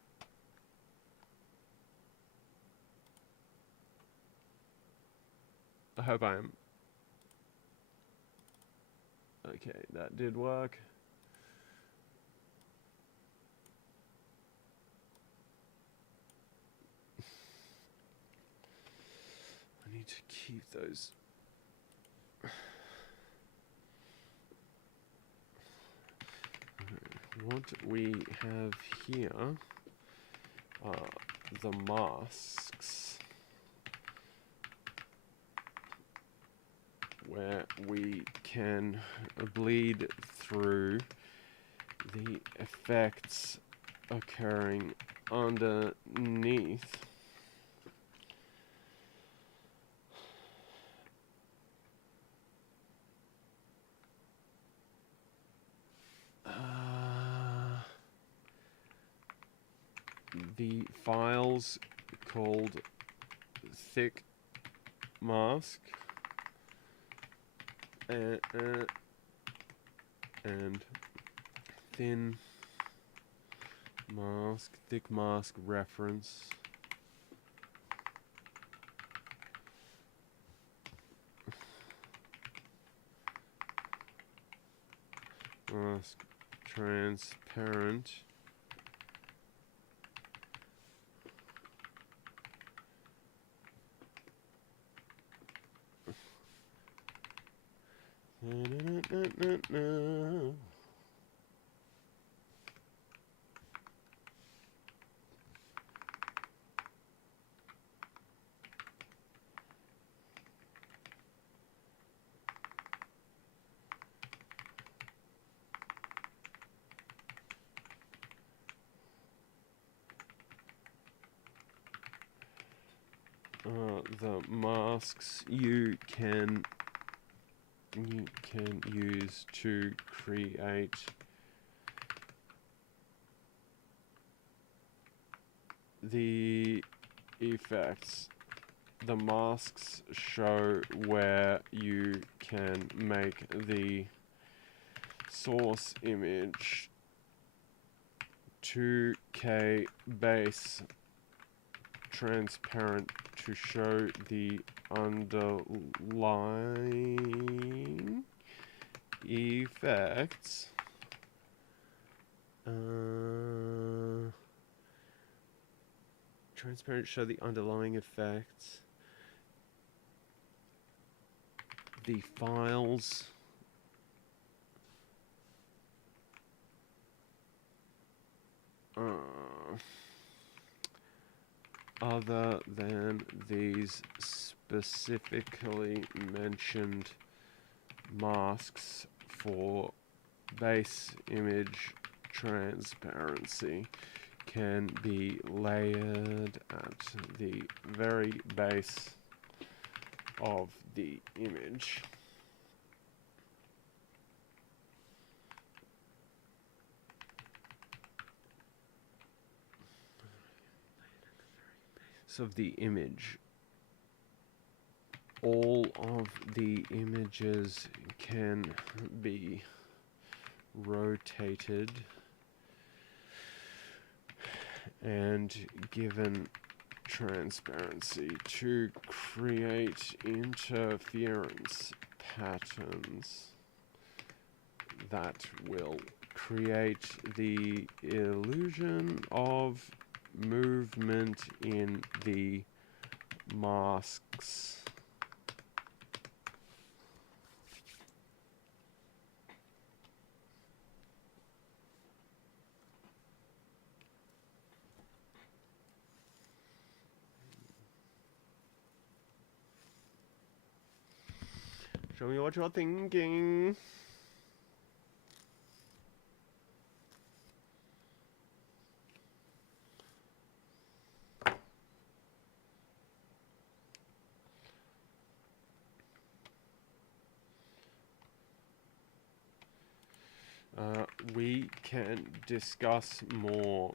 I hope I am. Okay, that did work. I need to keep those. What we have here are the masks where we can bleed through the effects occurring underneath. The files called thick mask and thin mask, thick mask reference. Mask transparent. the masks you can use to create the effects. The masks show where you can make the source image 2K base transparent to show the underlying effects. Transparent show the underlying effects. The files other than these specifically mentioned masks for base image transparency can be layered at the very base of the image. Of the image. All of the images can be rotated and given transparency to create interference patterns that will create the illusion of movement in the masks. Show me what you're thinking. We can discuss more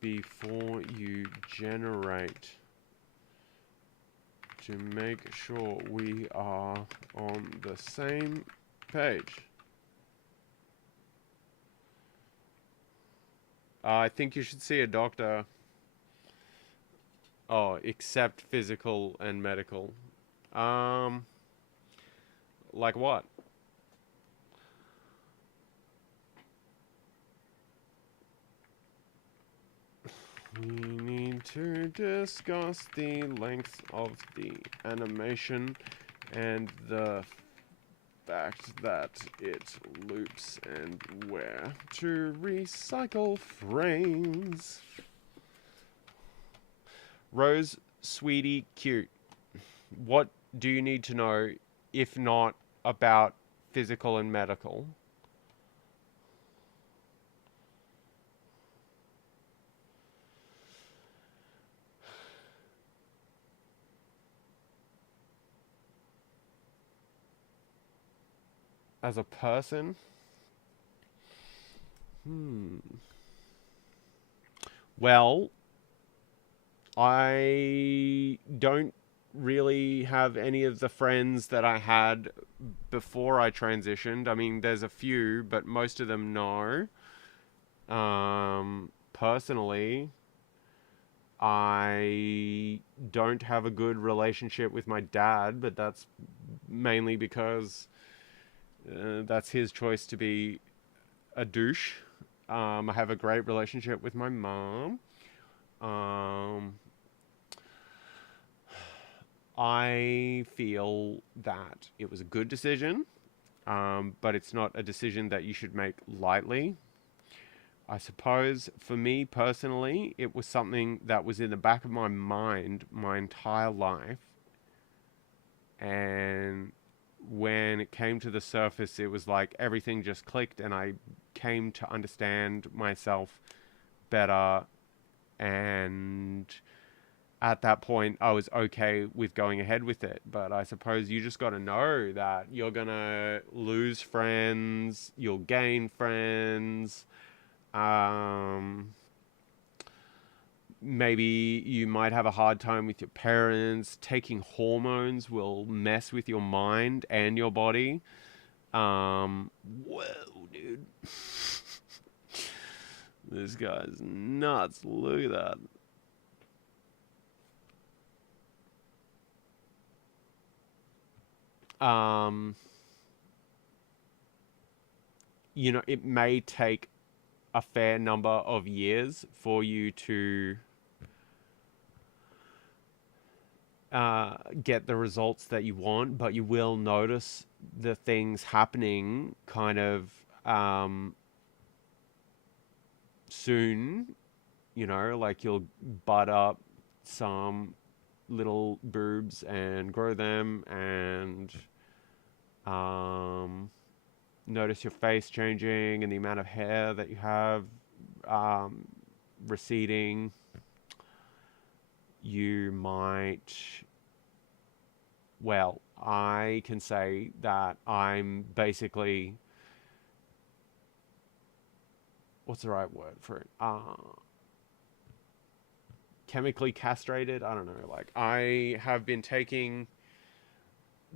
before you generate to make sure we are on the same page. I think you should see a doctor. Oh, except physical and medical. Like what? We need to discuss the length of the animation and the fact that it loops and where to recycle frames. Rose, sweetie, cute. What do you need to know, if not about physical and medical? As a person? Well, I don't really have any of the friends that I had before I transitioned. I mean, there's a few, but most of them no. Personally, I don't have a good relationship with my dad, but that's mainly because that's his choice to be a douche. I have a great relationship with my mom. I feel that it was a good decision, but it's not a decision that you should make lightly. I suppose for me personally, it was something that was in the back of my mind my entire life. And when it came to the surface, it was like everything just clicked and I came to understand myself better and at that point, I was okay with going ahead with it. But I suppose you just got to know that you're going to lose friends, you'll gain friends. Maybe you might have a hard time with your parents. Taking hormones will mess with your mind and your body. Whoa, dude. This guy's nuts. Look at that. It may take a fair number of years for you to get the results that you want, but you will notice the things happening kind of soon. Like you'll butt up some little boobs and grow them, and notice your face changing and the amount of hair that you have receding. You might, well, I can say that I'm basically, what's the right word for it? Chemically castrated. I don't know. Like, I have been taking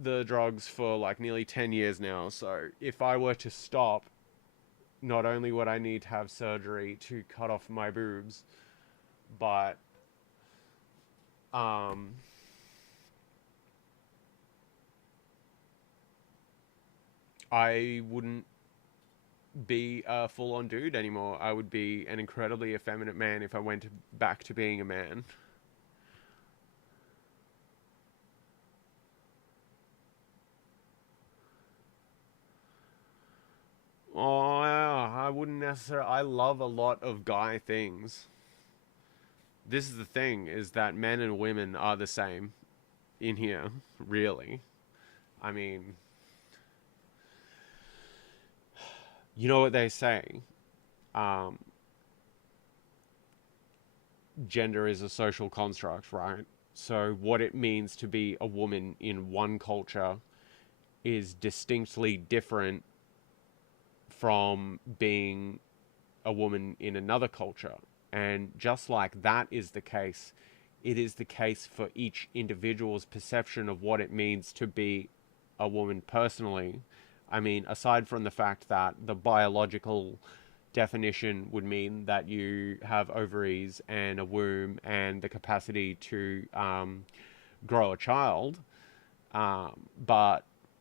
the drugs for like nearly 10 years now. So if I were to stop, not only would I need to have surgery to cut off my boobs, but I wouldn't be a full-on dude anymore. I would be an incredibly effeminate man if I went back to being a man. Oh, yeah, I wouldn't necessarily. I love a lot of guy things. This is the thing, is that men and women are the same in here, really. I mean, you know what they say? Um, Gender is a social construct, right? So what it means to be a woman in one culture is distinctly different from being a woman in another culture. And just like that is the case, it is the case for each individual's perception of what it means to be a woman personally. I mean, aside from the fact that the biological definition would mean that you have ovaries and a womb and the capacity to grow a child, but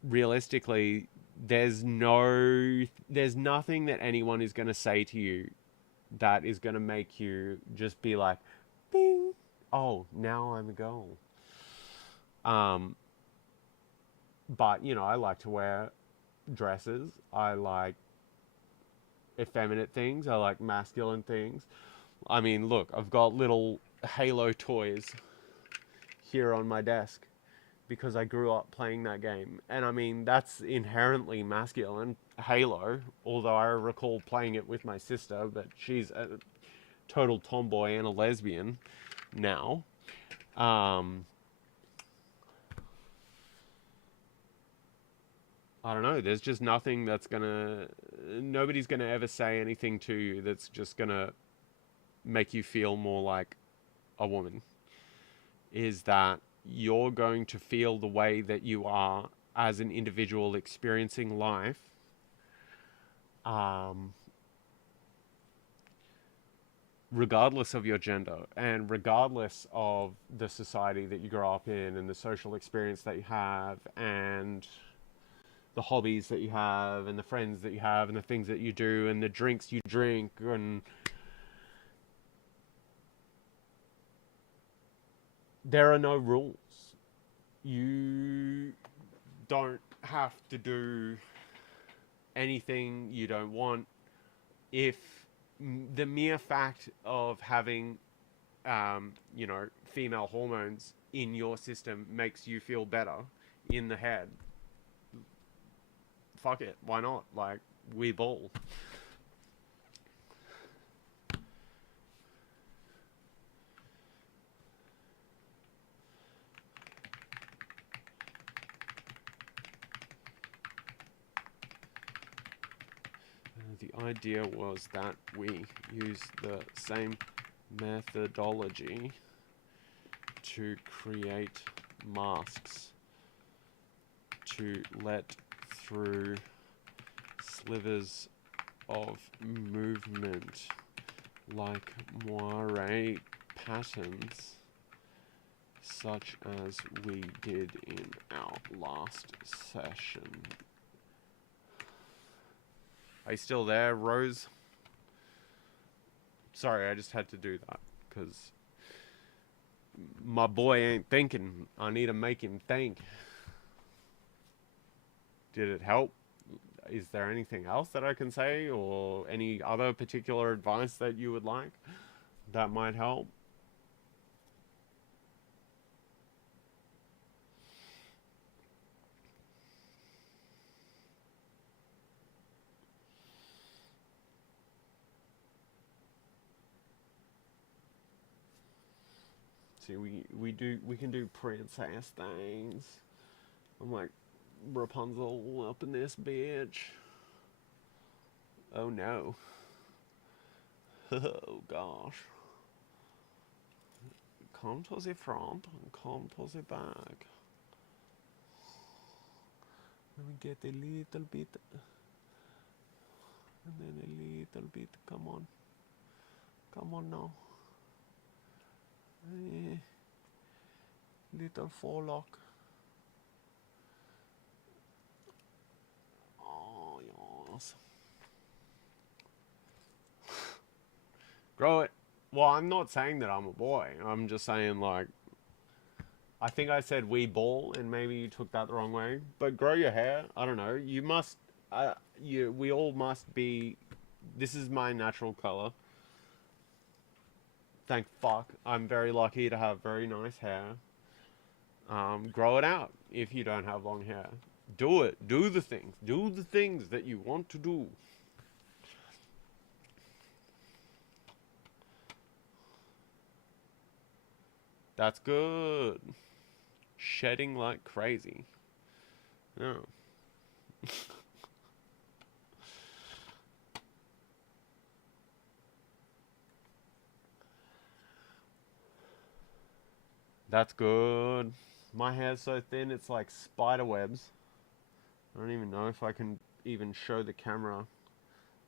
realistically, there's nothing that anyone is going to say to you that is going to make you just be like, bing, oh, now I'm a girl. But I like to wear dresses. I like effeminate things. I like masculine things. I mean, look, I've got little Halo toys here on my desk because I grew up playing that game. And I mean, that's inherently masculine, Halo, although I recall playing it with my sister, but she's a total tomboy and a lesbian now. I don't know, there's just nothing that's nobody's gonna ever say anything to you that's just gonna make you feel more like a woman. Is that you're going to feel the way that you are as an individual experiencing life, regardless of your gender and regardless of the society that you grow up in and the social experience that you have and the hobbies that you have and the friends that you have and the things that you do and the drinks you drink. And there are no rules. You don't have to do anything you don't want. If the mere fact of having, female hormones in your system makes you feel better in the head, fuck it, why not? Like, we ball. idea was that we use the same methodology to create masks to let through slivers of movement like moire patterns, such as we did in our last session. Are you still there, Rose? Sorry, I just had to do that because my boy ain't thinking. I need to make him think. Did it help? Is there anything else that I can say, or any other particular advice that you would like that might help? See, we can do princess things. I'm like Rapunzel up in this bitch. Oh no. Oh gosh. Come to the front and come to the back. Let me get a little bit. And then a little bit. Come on. Come on now. Little forelock. Oh, yes. Grow it. Well, I'm not saying that I'm a boy. I'm just saying, like, I think I said wee ball, and maybe you took that the wrong way. But grow your hair. I don't know. You must. We all must be. This is my natural color. Thank fuck. I'm very lucky to have very nice hair. Grow it out if you don't have long hair. Do it. Do the things. Do the things that you want to do. That's good. Shedding like crazy. Yeah. That's good. My hair's so thin, it's like spider webs. I don't even know if I can even show the camera.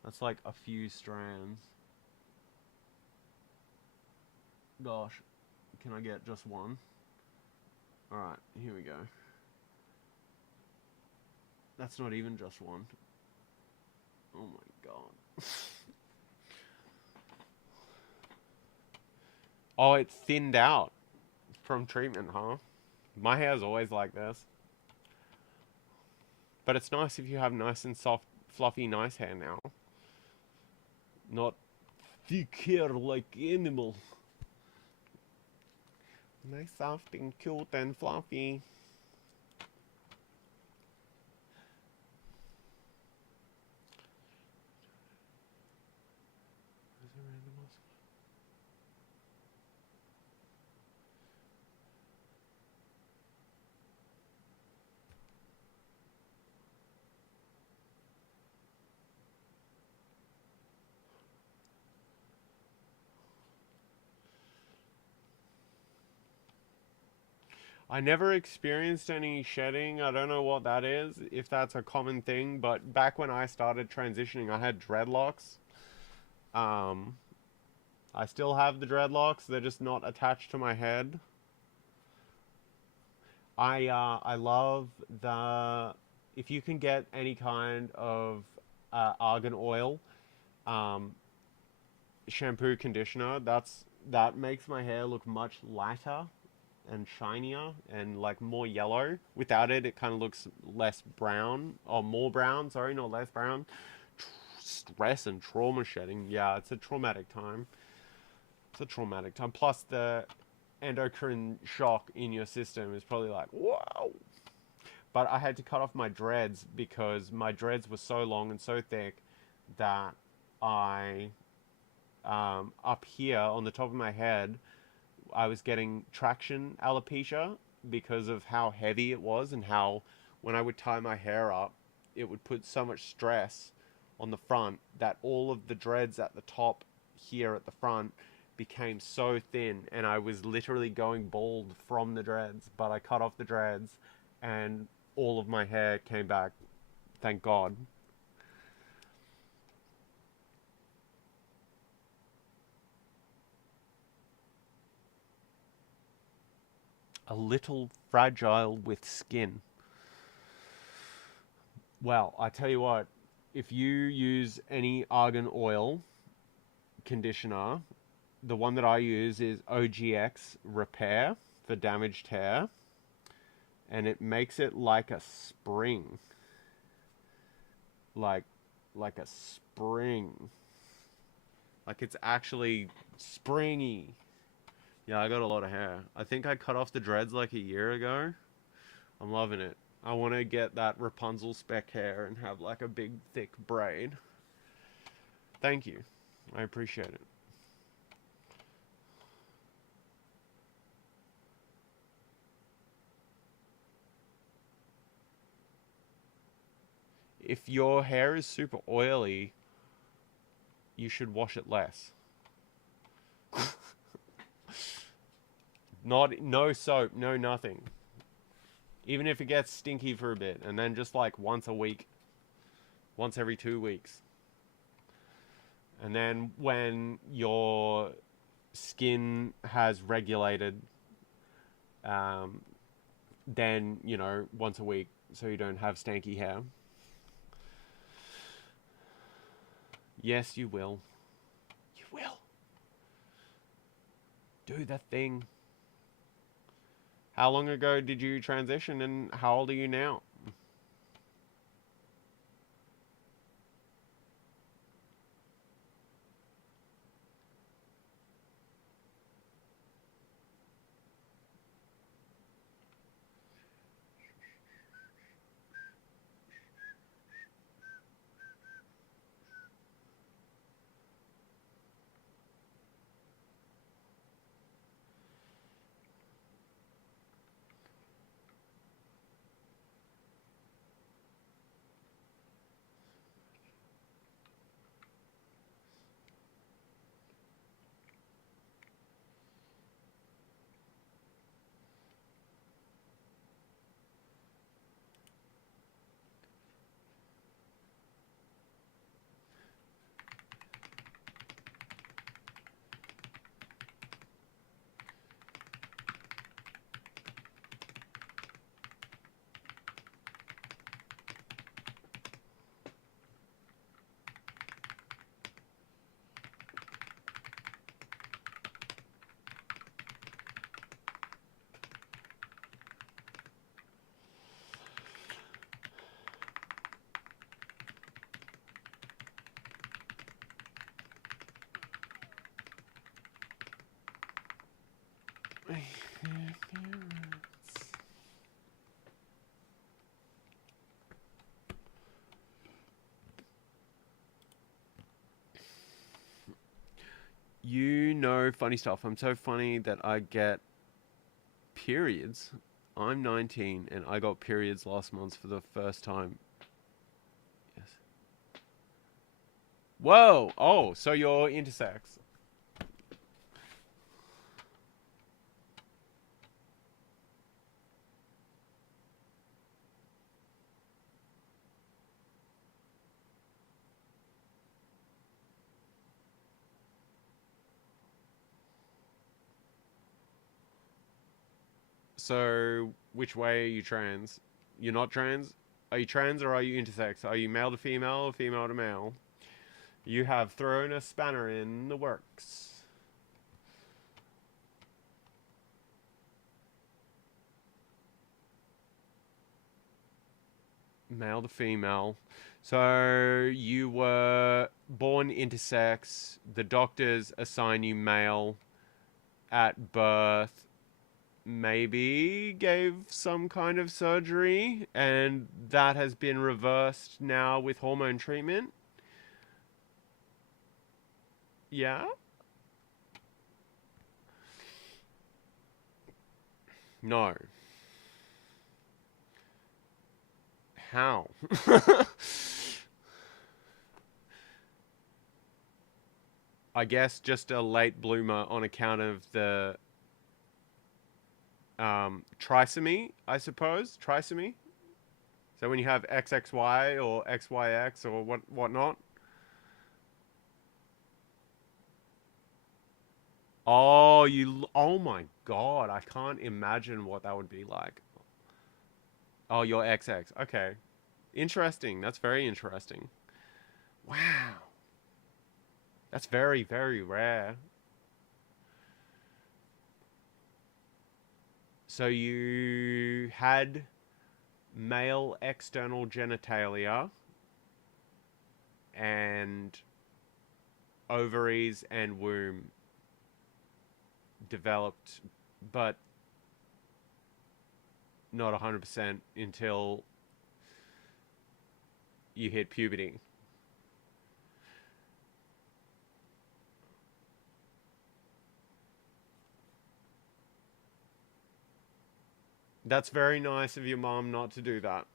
That's like a few strands. Gosh, can I get just one? Alright, here we go. That's not even just one. Oh my god. Oh, it's thinned out from treatment, huh? My hair's always like this. But it's nice if you have nice and soft, fluffy, nice hair now. Not thick hair like animal. Nice, soft, and cute, and fluffy. I never experienced any shedding. I don't know what that is, if that's a common thing, but back when I started transitioning, I had dreadlocks. I still have the dreadlocks. They're just not attached to my head. I love the if you can get any kind of argan oil, um, shampoo, conditioner. That makes my hair look much lighter and shinier and like more yellow. Without it, it kind of looks less brown or more brown. Sorry, not less brown. Stress and trauma shedding. Yeah, it's a traumatic time. It's a traumatic time. Plus the endocrine shock in your system is probably like, whoa. But I had to cut off my dreads because my dreads were so long and so thick that I, up here on the top of my head, I was getting traction alopecia because of how heavy it was and how when I would tie my hair up, it would put so much stress on the front that all of the dreads at the top here at the front became so thin, and I was literally going bald from the dreads, but I cut off the dreads and all of my hair came back, thank God. A little fragile with skin. Well, I tell you what, if you use any argan oil conditioner, the one that I use is OGX Repair for damaged hair, and it makes it like a spring. Like a spring. Like it's actually springy. Yeah, I got a lot of hair. I think I cut off the dreads like a year ago. I'm loving it. I want to get that Rapunzel spec hair and have like a big thick braid. Thank you. I appreciate it. If your hair is super oily, you should wash it less. No soap, no nothing. Even if it gets stinky for a bit, and then just like once a week, once every 2 weeks. And then when your skin has regulated, then, you know, once a week, so you don't have stanky hair. Yes, you will. You will. Do the thing. How long ago did you transition, and how old are you now? You know funny stuff. I'm so funny that I get periods. I'm 19 and I got periods last month for the first time. Yes. Whoa! Oh, so you're intersex. So, which way are you trans? You're not trans? Are you trans or are you intersex? Are you male to female or female to male? You have thrown a spanner in the works. Male to female. So, you were born intersex. The doctors assign you male at birth. Maybe gave some kind of surgery, and that has been reversed now with hormone treatment. Yeah? No. How? I guess just a late bloomer on account of the trisomy, I suppose. Trisomy. So when you have XXY or XYX or whatnot. Oh, you. Oh my God, I can't imagine what that would be like. Oh, you're XX. Okay, interesting. That's very interesting. Wow, that's very very rare. So you had male external genitalia and ovaries and womb developed, but not 100% until you hit puberty. That's very nice of your mom not to do that.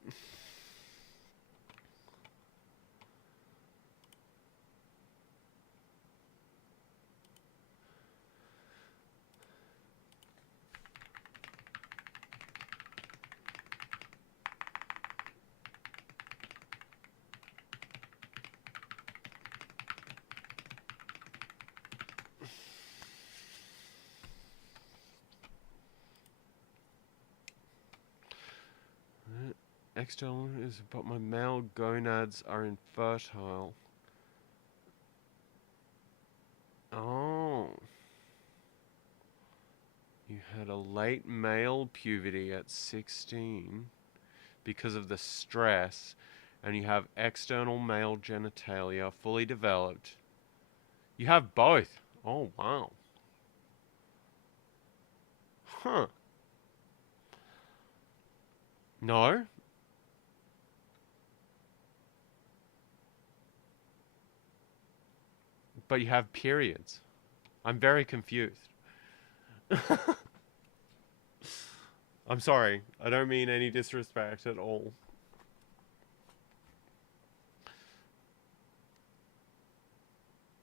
External is, but my male gonads are infertile. Oh. You had a late male puberty at 16 because of the stress, and you have external male genitalia fully developed. You have both. Oh, wow. Huh. No, but you have periods. I'm very confused. I'm sorry. I don't mean any disrespect at all.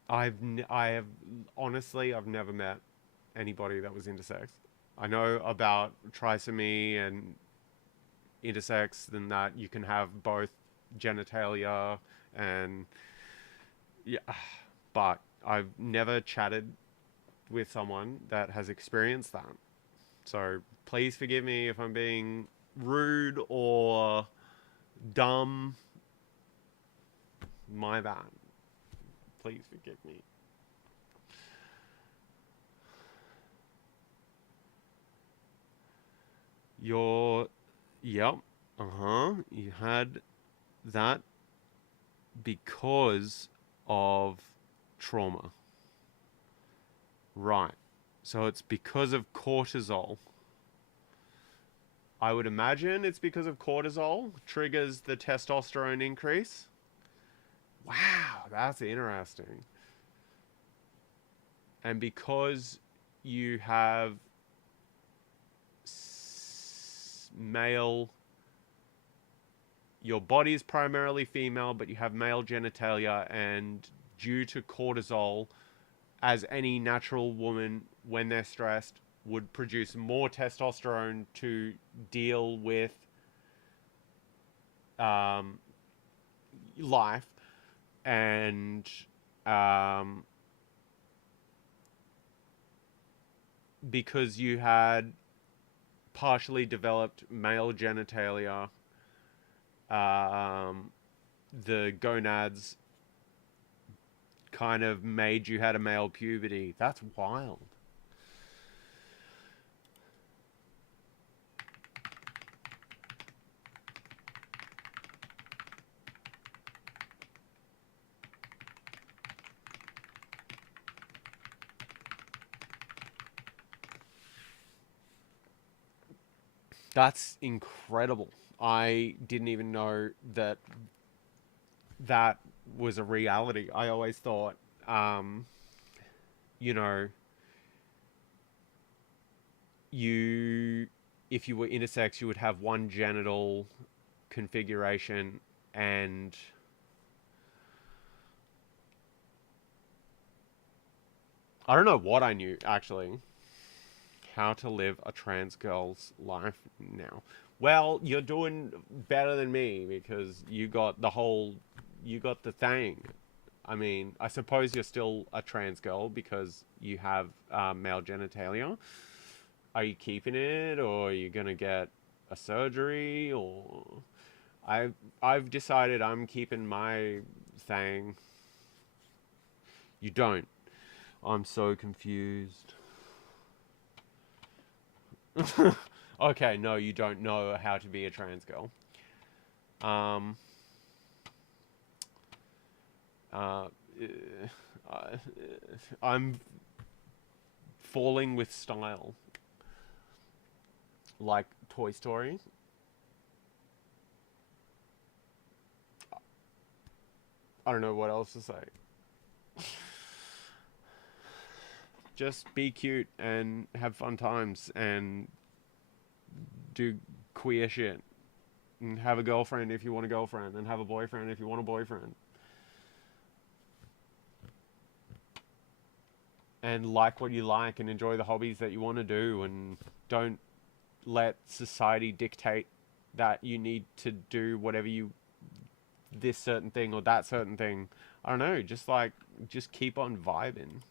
I have honestly I've never met anybody that was intersex. I know about trisomy and intersex, and that you can have both genitalia and yeah, but I've never chatted with someone that has experienced that. So please forgive me if I'm being rude or dumb. My bad. Please forgive me. You're, yep, you had that because of trauma. Right. So it's because of cortisol. I would imagine it's because of cortisol triggers the testosterone increase. Wow, that's interesting. And because you have male, your body is primarily female, but you have male genitalia, and due to cortisol, as any natural woman, when they're stressed, would produce more testosterone to deal with um, life, and um, because you had partially developed male genitalia, um, the gonads kind of made you had a male puberty. That's wild. That's incredible. I didn't even know that that was a reality. I always thought, um, you know, you if you were intersex, you would have one genital configuration, and I don't know what I knew, actually. How to live a trans girl's life now. Well, you're doing better than me because you got the thing. I mean, I suppose you're still a trans girl because you have male genitalia. Are you keeping it, or are you gonna get a surgery, or I've decided I'm keeping my thing. You don't. I'm so confused. Okay, no, you don't know how to be a trans girl. Um, uh, uh, I'm falling with style, like Toy Story. I don't know what else to say. Just be cute and have fun times and do queer shit. And have a girlfriend if you want a girlfriend, and have a boyfriend if you want a boyfriend. And like what you like and enjoy the hobbies that you want to do, and don't let society dictate that you need to do whatever you this certain thing or that certain thing. I don't know, just keep on vibing.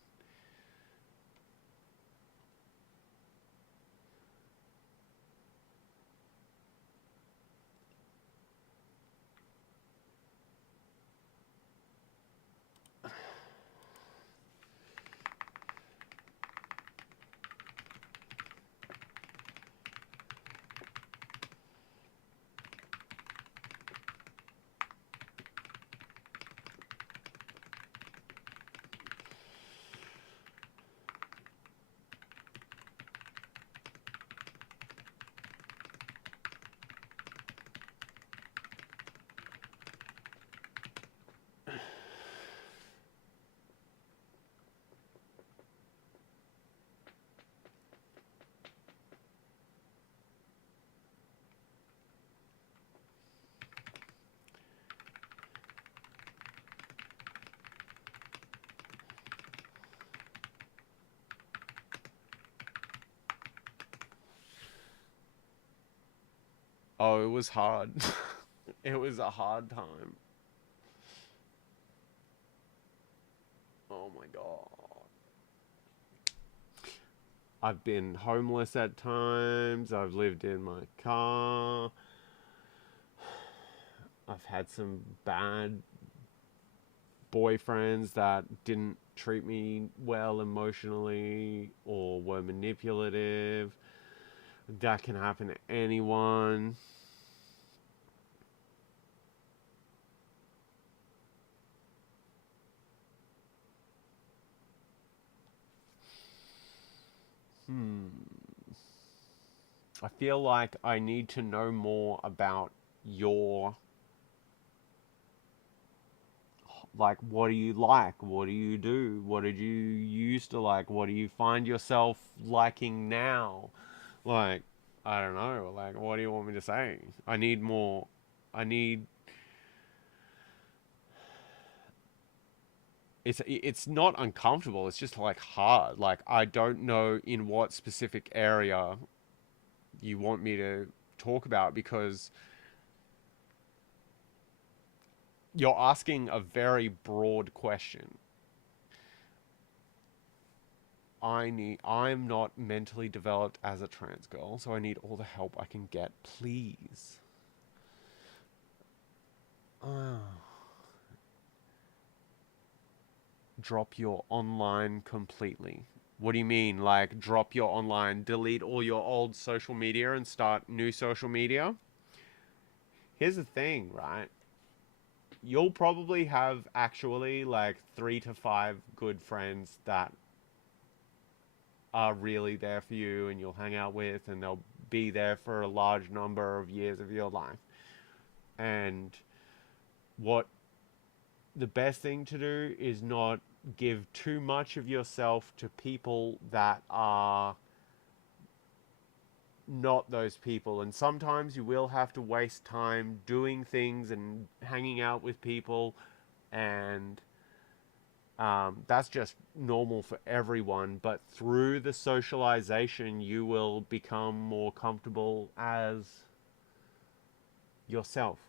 Oh, it was hard. It was a hard time. Oh my god. I've been homeless at times. I've lived in my car. I've had some bad boyfriends that didn't treat me well emotionally or were manipulative. That can happen to anyone. I feel like I need to know more about your, like, what do you like? What do you do? What did you used to like? What do you find yourself liking now? Like, I don't know. Like, what do you want me to say? I need more. I need. It's not uncomfortable. It's just like hard. Like, I don't know in what specific area you want me to talk about, because you're asking a very broad question. I'm not mentally developed as a trans girl, so I need all the help I can get, please. Oh. Drop your online completely. What do you mean? Like, drop your online, delete all your old social media and start new social media? Here's the thing, right? You'll probably have actually like 3 to 5 good friends that are really there for you and you'll hang out with, and they'll be there for a large number of years of your life. And what the best thing to do is not give too much of yourself to people that are not those people. And sometimes you will have to waste time doing things and hanging out with people and That's just normal for everyone, but through the socialization, you will become more comfortable as yourself.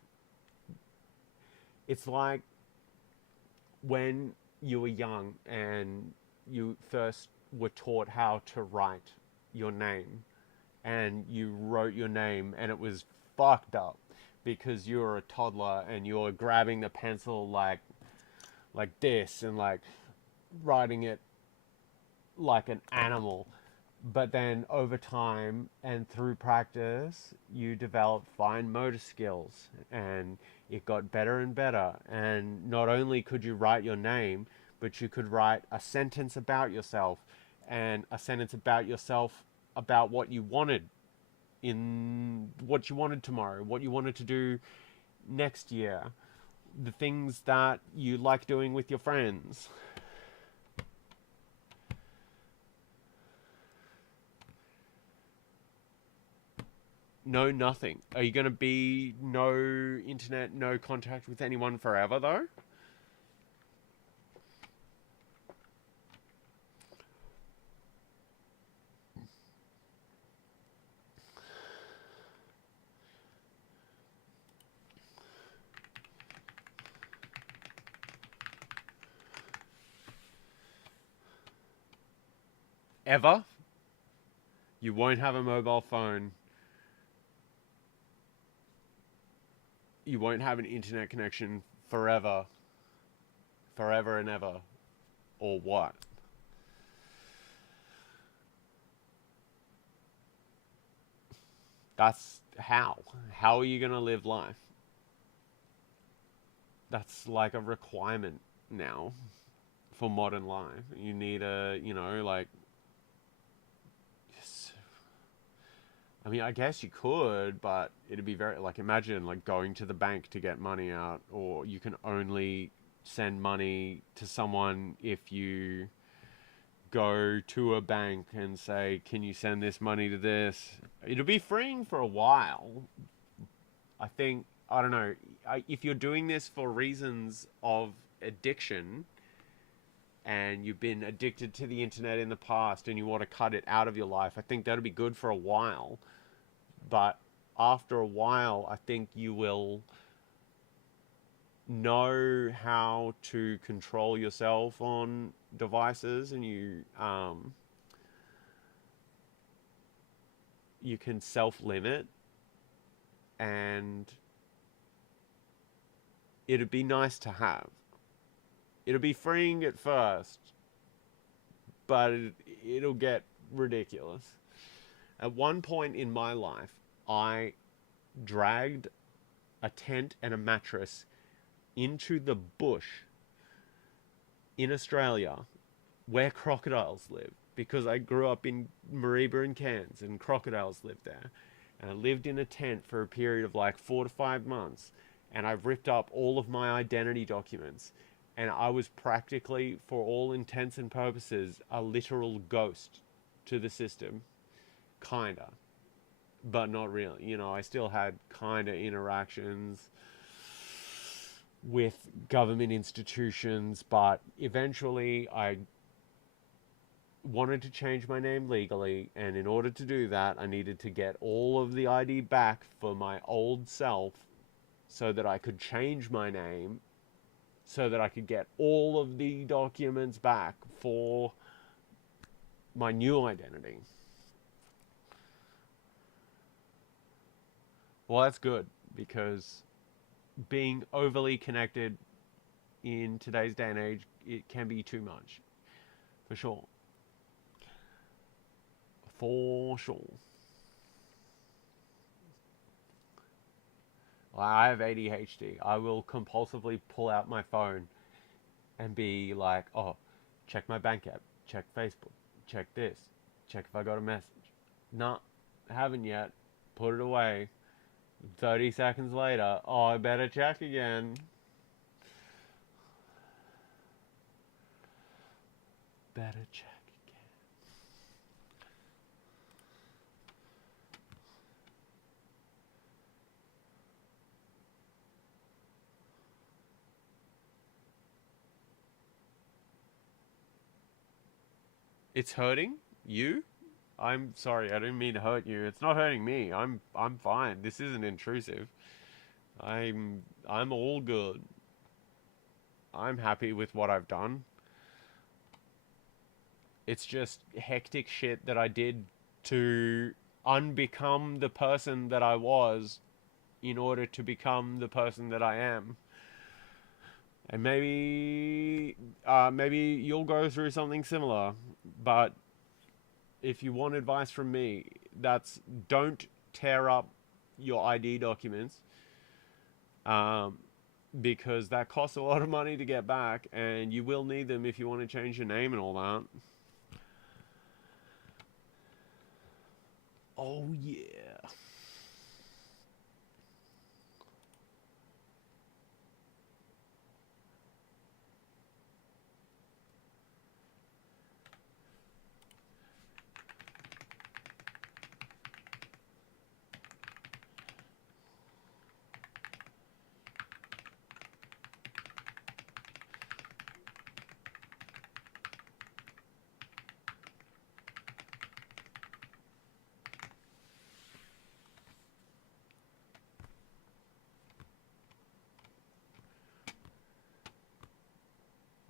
It's like when you were young and you first were taught how to write your name, and you wrote your name and it was fucked up because you were a toddler and you were grabbing the pencil like this and like writing it like an animal. But then over time and through practice, you developed fine motor skills and it got better and better. And not only could you write your name, but you could write a sentence about yourself, and a sentence about yourself about what you wanted tomorrow, what you wanted to do next year, the things that you like doing with your friends. No, nothing. Are you going to be no internet, no contact with anyone forever, though? Ever? You won't have a mobile phone. You won't have an internet connection forever. Forever and ever. Or what? That's how. How are you going to live life? That's like a requirement now for modern life. You need like, I mean, I guess you could, but it'd be very, like, imagine, like, going to the bank to get money out, or you can only send money to someone if you go to a bank and say, can you send this money to this? It'll be freeing for a while. I think, I don't know, if you're doing this for reasons of addiction, and you've been addicted to the internet in the past and you want to cut it out of your life, I think that'll be good for a while. But after a while, I think you will know how to control yourself on devices, and you can self-limit, and it'd be nice to have. It'll be freeing at first, but it'll get ridiculous. At one point in my life, I dragged a tent and a mattress into the bush in Australia where crocodiles live, because I grew up in Mareeba and Cairns and crocodiles lived there. And I lived in a tent for a period of like 4 to 5 months, and I ripped up all of my identity documents. And I was practically, for all intents and purposes, a literal ghost to the system. Kinda. But not really. You know, I still had kinda interactions with government institutions, but eventually I wanted to change my name legally, and in order to do that, I needed to get all of the ID back for my old self so that I could change my name, so that I could get all of the documents back for my new identity. Well, that's good, because being overly connected in today's day and age, it can be too much. For sure. For sure. I have ADHD. I will compulsively pull out my phone and be like, oh, check my bank app, check Facebook, check this, check if I got a message. Nah, haven't yet. Put it away. 30 seconds later, oh, I better check again. Better check again. It's hurting you? I'm sorry, I didn't mean to hurt you. It's not hurting me. I'm fine. This isn't intrusive. I'm all good. I'm happy with what I've done. It's just hectic shit that I did to unbecome the person that I was in order to become the person that I am. And maybe you'll go through something similar. But if you want advice from me, that's don't tear up your ID documents, um, because that costs a lot of money to get back, and you will need them if you want to change your name and all that. Oh yeah.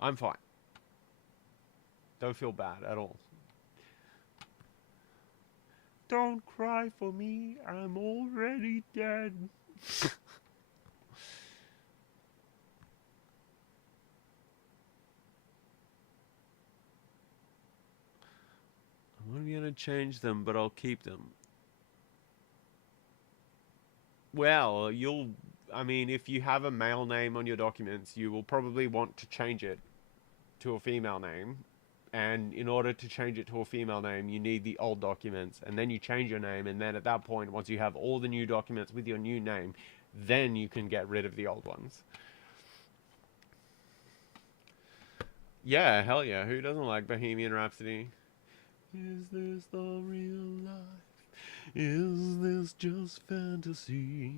I'm fine. Don't feel bad at all. Don't cry for me. I'm already dead. I'm gonna change them, but I'll keep them. Well, I mean, if you have a male name on your documents, you will probably want to change it to a female name. And in order to change it to a female name, you need the old documents. And then you change your name. And then at that point, once you have all the new documents with your new name, then you can get rid of the old ones. Yeah, hell yeah. Who doesn't like Bohemian Rhapsody? Is this the real life? Is this just fantasy?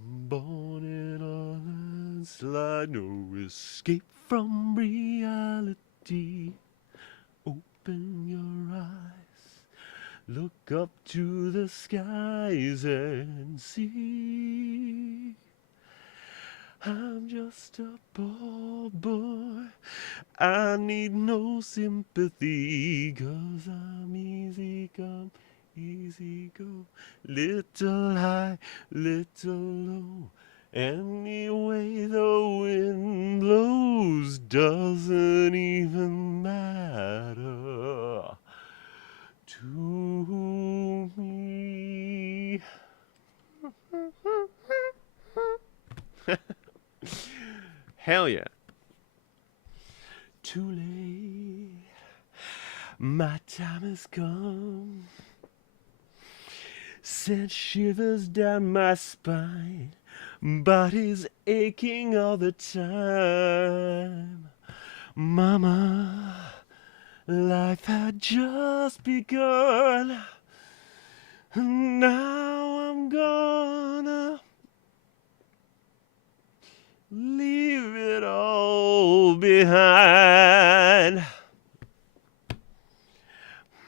Born in a landslide, no escape from reality. Open your eyes, look up to the skies and see. I'm just a poor boy, I need no sympathy, 'cause I'm easy come, easy go, little high, little low. Any way the wind blows doesn't even matter to me. Hell yeah. Too late, my time has come. Sent shivers down my spine, body's aching all the time. Mama, life had just begun. Now I'm gonna leave it all behind.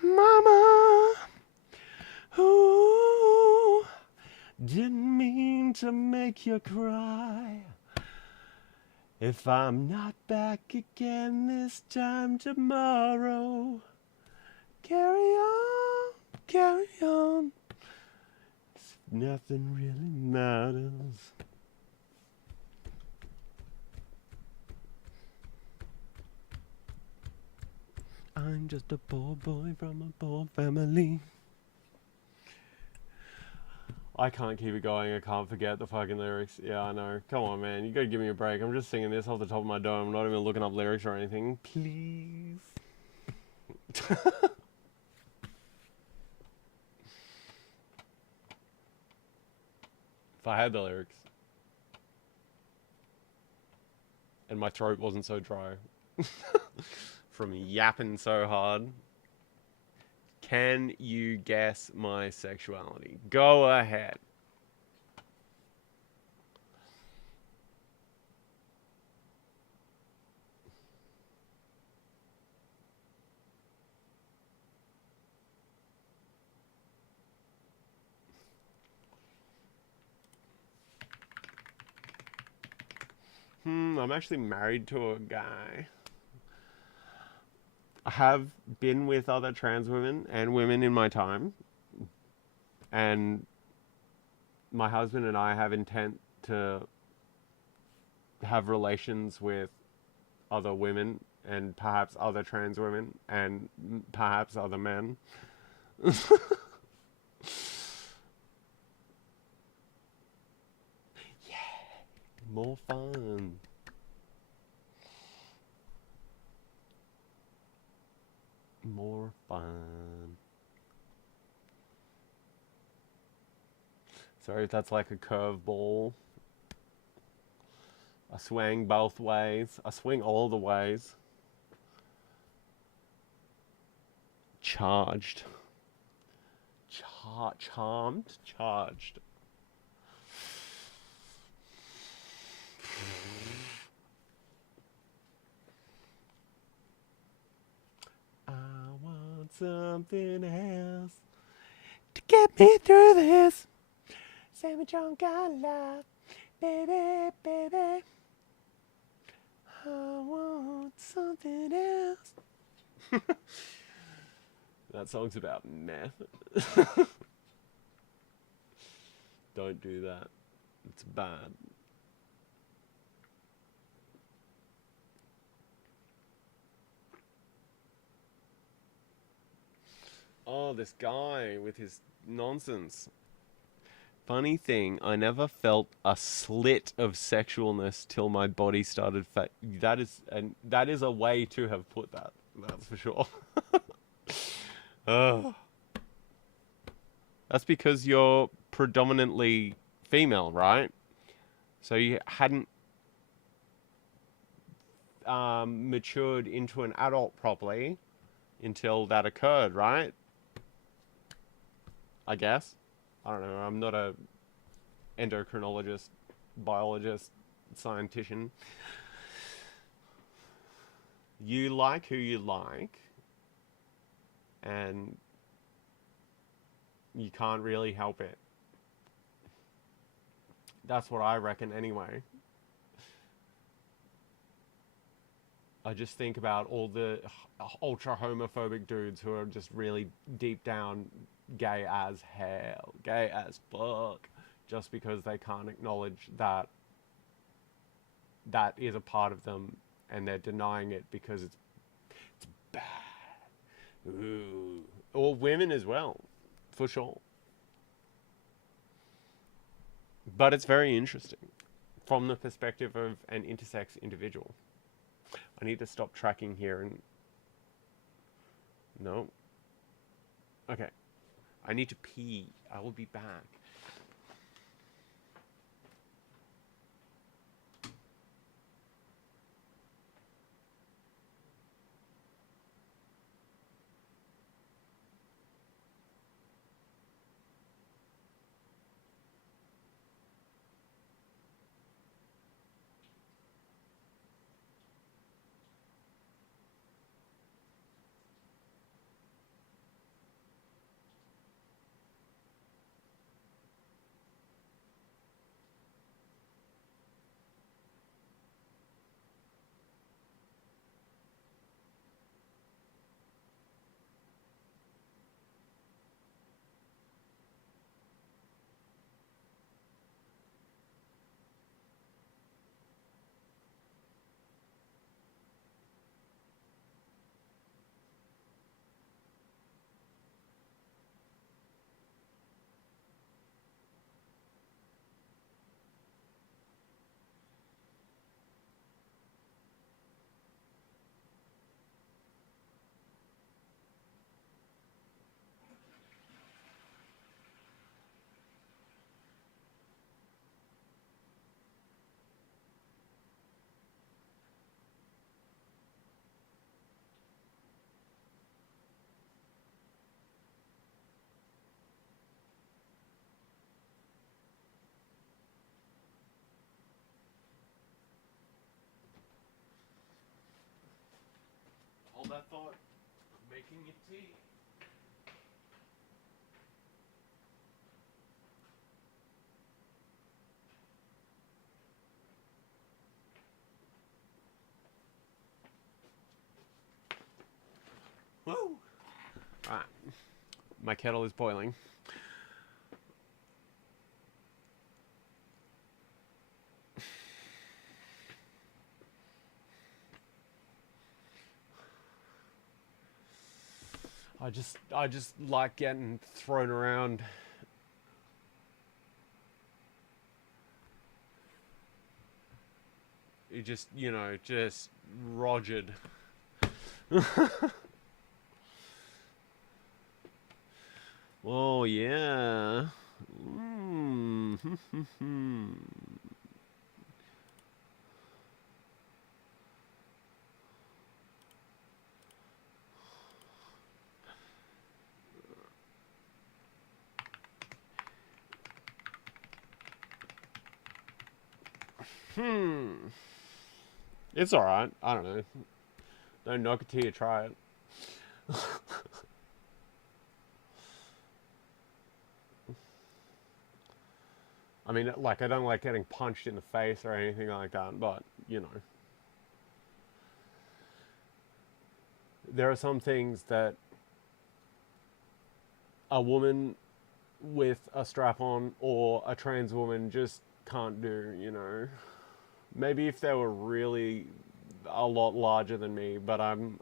Mama, ooh, didn't mean to make you cry. If I'm not back again this time tomorrow, carry on, carry on. Nothing really matters. I'm just a poor boy from a poor family. I can't keep it going. I can't forget the fucking lyrics. Yeah, I know. Come on, man. You gotta give me a break. I'm just singing this off the top of my dome. I'm not even looking up lyrics or anything. Please. If I had the lyrics and my throat wasn't so dry from yapping so hard. Can you guess my sexuality? Go ahead. I'm actually married to a guy. I have been with other trans women and women in my time, and my husband and I have intent to have relations with other women and perhaps other trans women and perhaps other men. More fun. More fun. Sorry if that's like a curveball. I swing both ways. I swing all the ways. Charged. Charmed? Charged. I want something else to get me through this. Sammy John got love, baby, baby. I want something else. That song's about meth. Don't do that. It's bad. Oh, this guy with his nonsense. Funny thing, I never felt a slit of sexualness till my body started that is a way to have put that. That's for sure. That's because you're predominantly female, right? So you hadn't matured into an adult properly until that occurred, right? I guess. I don't know. I'm not a endocrinologist, biologist, scientician. You like who you like, and you can't really help it. That's what I reckon anyway. I just think about all the ultra homophobic dudes who are just really deep down gay as hell, gay as fuck, just because they can't acknowledge that that is a part of them and they're denying it because it's bad. Ooh. Or women as well, for sure. But it's very interesting from the perspective of an intersex individual. I need to stop tracking here and... No. Okay. I need to pee. I will be back. Hold that thought. Making your tea. Right. My kettle is boiling. I just like getting thrown around. You just, you know, just rogered. Oh yeah. Mm. It's alright. I don't know. Don't knock it till you try it. I mean, like, I don't like getting punched in the face or anything like that, but, you know. There are some things that a woman with a strap on or a trans woman just can't do, you know. Maybe if they were really a lot larger than me, but I'm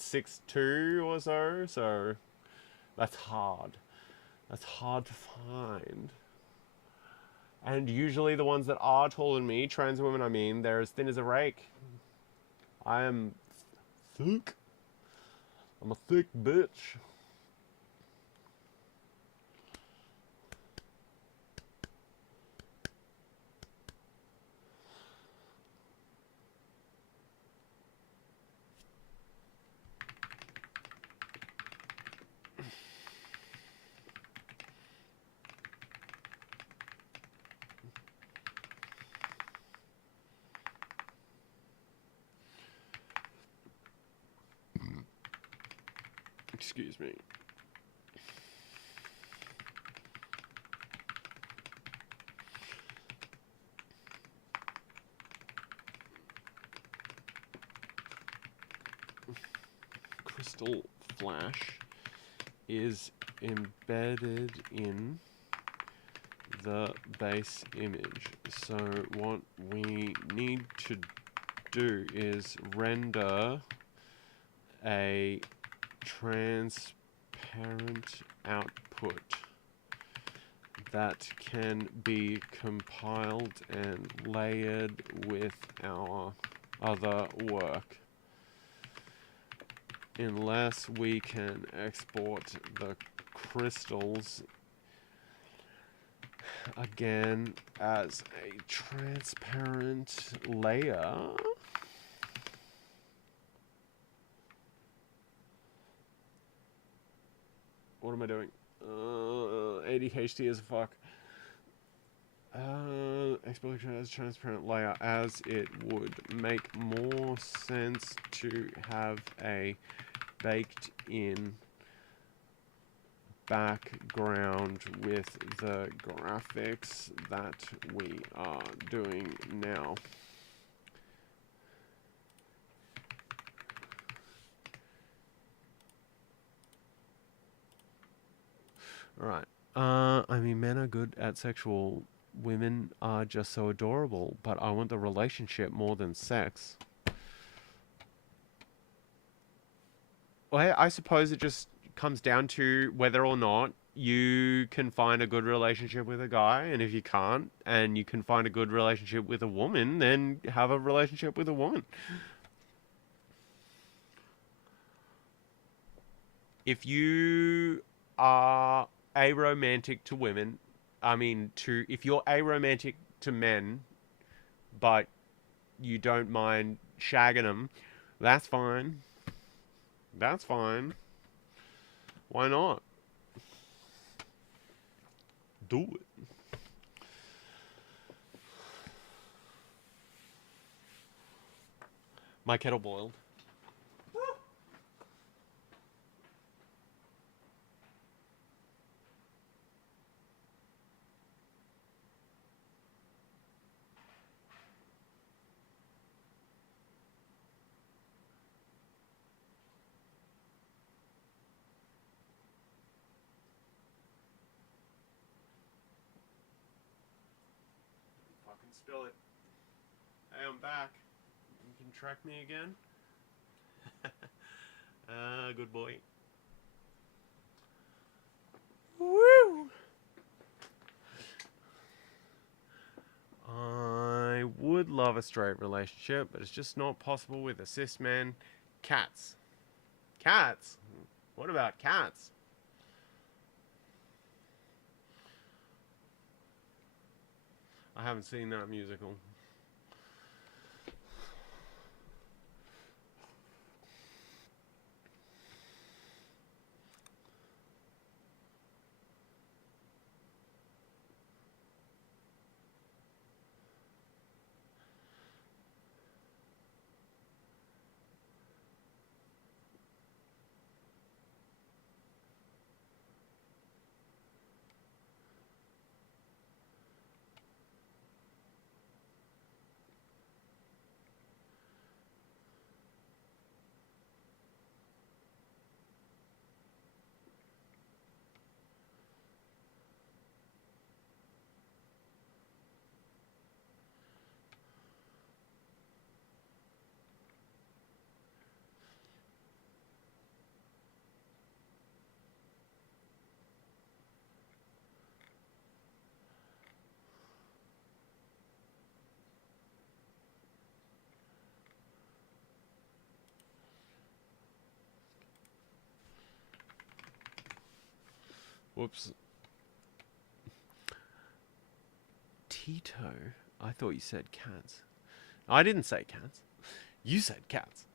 6'2" or so that's hard. That's hard to find. And usually the ones that are taller than me, trans women I mean, they're as thin as a rake. I am thick. I'm a thick bitch. Excuse me. Crystal flash is embedded in the base image. So what we need to do is render a transparent output that can be compiled and layered with our other work. Unless we can export the crystals again as a transparent layer. What am I doing? ADHD as fuck. Exploration as a transparent layer, as it would make more sense to have a baked in background with the graphics that we are doing now. Alright. I mean, men are good at sexual. Women are just so adorable, but I want the relationship more than sex. Well, I suppose it just comes down to whether or not you can find a good relationship with a guy, and if you can't, and you can find a good relationship with a woman, then have a relationship with a woman. If you are aromantic to women, if you're aromantic to men, but you don't mind shagging them, that's fine. That's fine. Why not? Do it. My kettle boiled. spill it. Hey, I'm back. You can track me again? Good boy. Woo! I would love a straight relationship, but it's just not possible with a cis man. Cats. Cats? What about cats? I haven't seen that musical. Whoops. Tito? I thought you said cats. I didn't say cats. You said cats.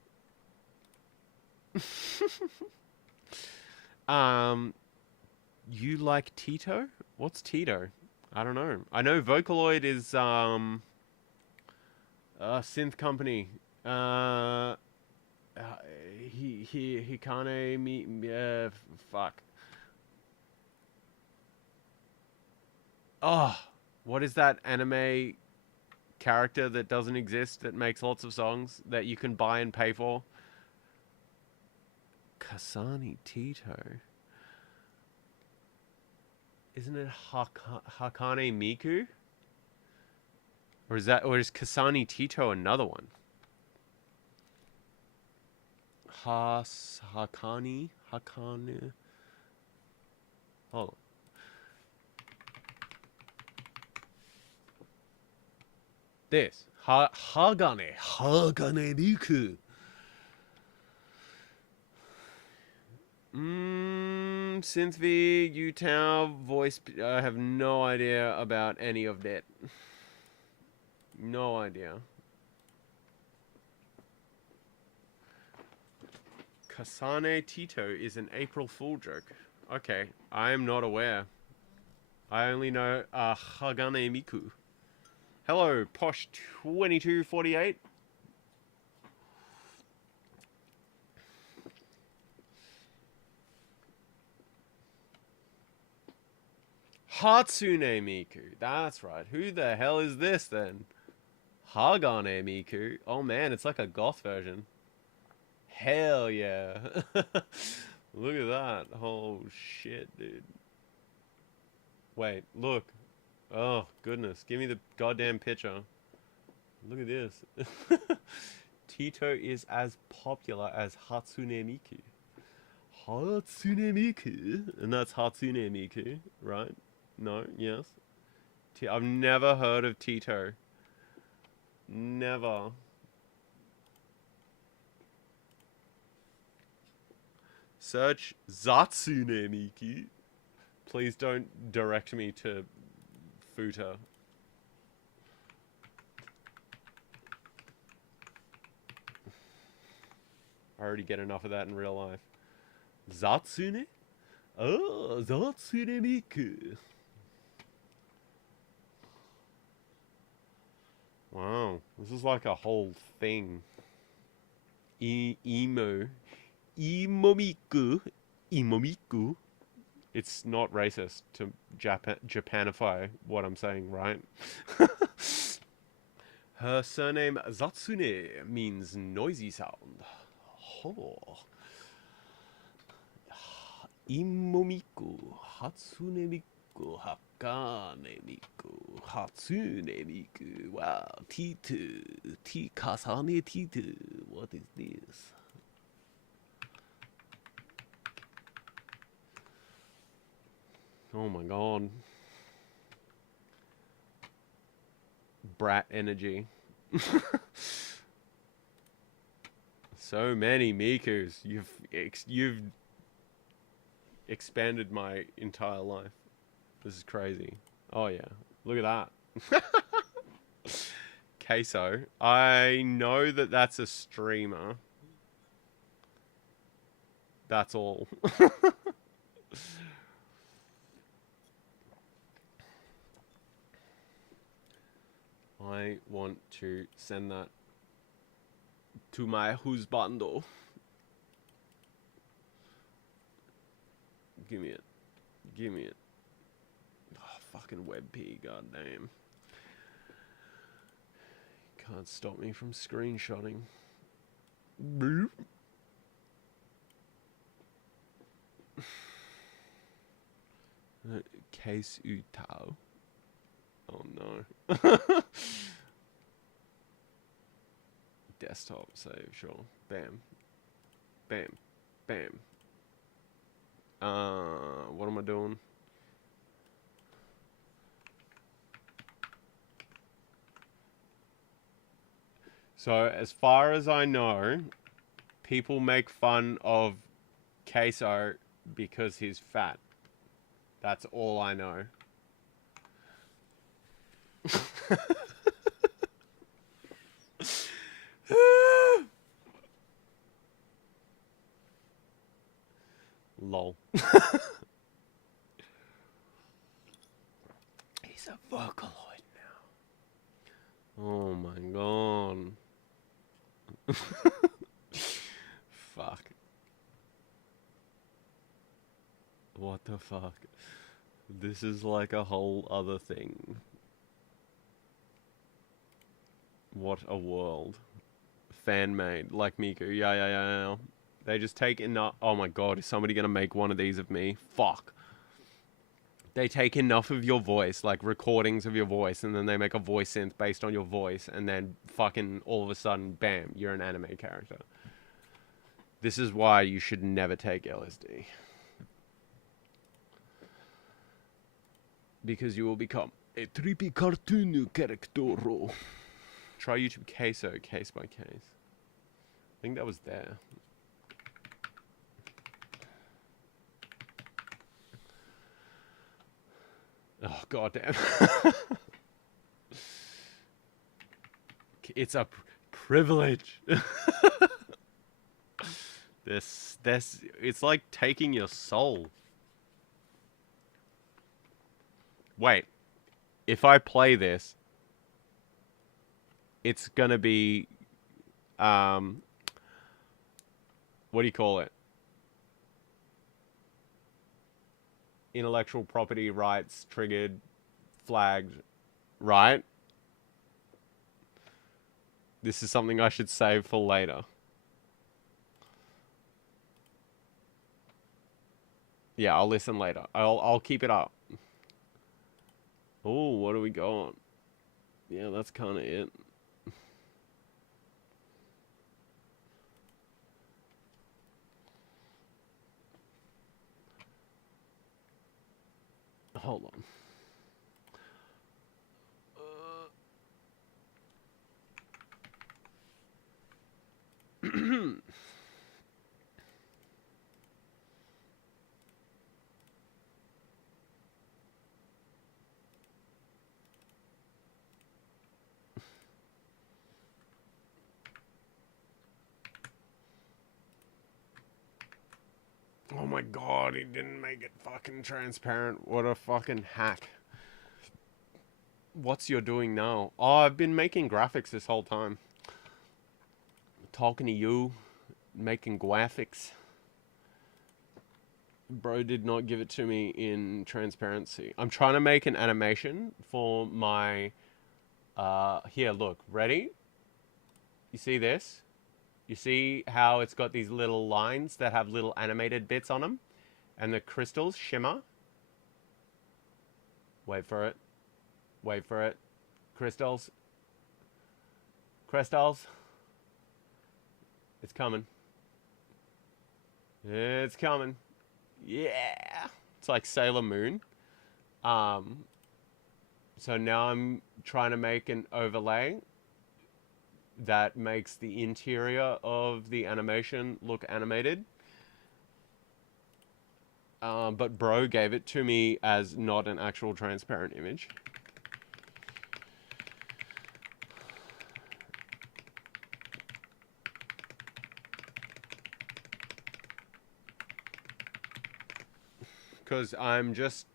You like Tito? What's Tito? I don't know. I know Vocaloid is a synth company. He can't me. Fuck. Oh, what is that anime character that doesn't exist that makes lots of songs that you can buy and pay for? Kasani Tito. Isn't it Hakane Miku? Or is Kasani Tito another one? Hakane. Hold on. This. Hagane Miku. Synthv, Utah, voice. I have no idea about any of that. No idea. Kasane Tito is an April Fool joke. Okay, I am not aware. I only know Hagane Miku. Hello, Posh2248. Hatsune Miku. That's right. Who the hell is this then? Hagane Miku. Oh man, it's like a goth version. Hell yeah. Look at that. Oh shit, dude. Wait, look. Oh goodness. Give me the goddamn picture. Look at this. Tito is as popular as Hatsune Miku. Hatsune Miku. And that's Hatsune Miku, right? No? Yes? I've never heard of Tito. Never. Search Zatsune Miki. Please don't direct me to Futa. I already get enough of that in real life. Zatsune? Oh, Zatsune Miku. Wow, this is like a whole thing. Emo. Imomiku. Imomiku. It's not racist to Japanify what I'm saying, right? Her surname Zatsune means noisy sound. Oh. Imomiku. Hatsune Miku. Miku Hakane Miku Hatsune Miku. Wow, T2. T Kasane T2. What is this? Oh my god. Brat energy. So many Mikus. You've expanded my entire life. This is crazy. Oh yeah. Look at that. Queso. I know that that's a streamer. That's all. I want to send that to my husbando. Give me it. Give me it. Oh, fucking WebP, goddamn. Can't stop me from screenshotting. Boop. Case Utao. Oh no. Desktop save, sure. Bam. Bam. Bam. What am I doing? So, as far as I know, people make fun of Queso because he's fat. That's all I know. Lol. He's a Vocaloid now. Oh my god. Fuck. What the fuck? This is like a whole other thing. What a world. Fan made, like Miku. Yeah. They just take enough. Oh my god, is somebody gonna make one of these of me? Fuck. They take enough of your voice, like recordings of your voice, and then they make a voice synth based on your voice, and then fucking all of a sudden, bam, you're an anime character. This is why you should never take LSD. Because you will become a trippy cartoon character. Try YouTube Queso, case by case. I think that was there. Oh, goddamn. It's a privilege. It's like taking your soul. Wait, if I play this, it's gonna be, what do you call it? Intellectual property rights triggered, flagged, right? This is something I should save for later. Yeah, I'll listen later. I'll keep it up. Oh, what do we got? Yeah, that's kind of it. Hold on. Oh my god, he didn't make it fucking transparent. What a fucking hack. What's you're doing now? Oh, I've been making graphics this whole time. Talking to you, making graphics. Bro did not give it to me in transparency. I'm trying to make an animation for my... here, look. Ready? You see this? You see how it's got these little lines that have little animated bits on them? And the crystals shimmer? Wait for it. Wait for it. Crystals. Crystals. It's coming. It's coming. Yeah. It's like Sailor Moon. So now I'm trying to make an overlay that makes the interior of the animation look animated. But bro gave it to me as not an actual transparent image. Because I'm just...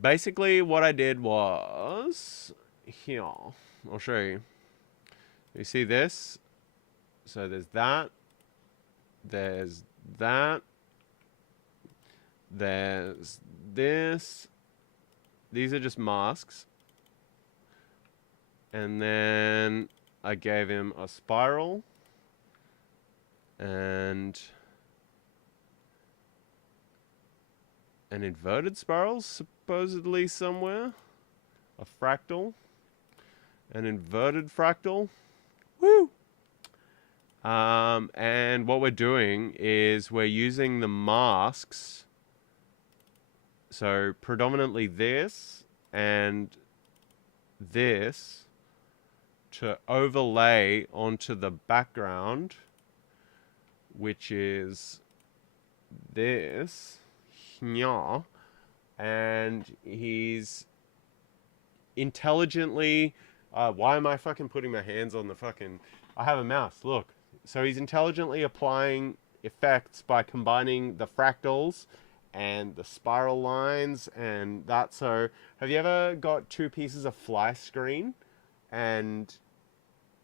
Basically, what I did was... Here. I'll show you. You see this? So there's that. There's that. There's this. These are just masks. And then I gave him a spiral. And an inverted spiral, supposedly somewhere. A fractal. An inverted fractal. Woo! And what we're doing is we're using the masks. So predominantly this and this to overlay onto the background, which is this. Yeah. And he's intelligently... why am I fucking putting my hands on the fucking... I have a mouse, look. So he's intelligently applying effects by combining the fractals and the spiral lines and that. So have you ever got two pieces of fly screen and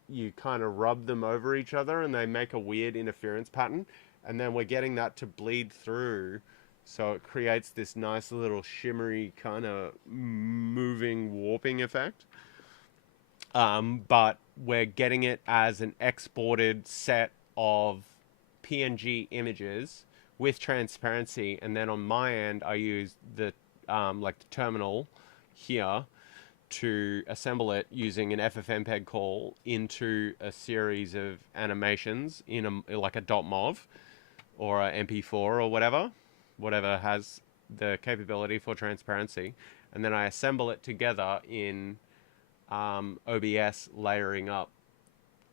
you kind of rub them over each other and they make a weird interference pattern? And then we're getting that to bleed through, so it creates this nice little shimmery kind of moving warping effect. But we're getting it as an exported set of PNG images with transparency, and then on my end I use the like the terminal here to assemble it using an FFmpeg call into a series of animations in a like a .mov or a MP4 or whatever has the capability for transparency, and then I assemble it together in OBS, layering up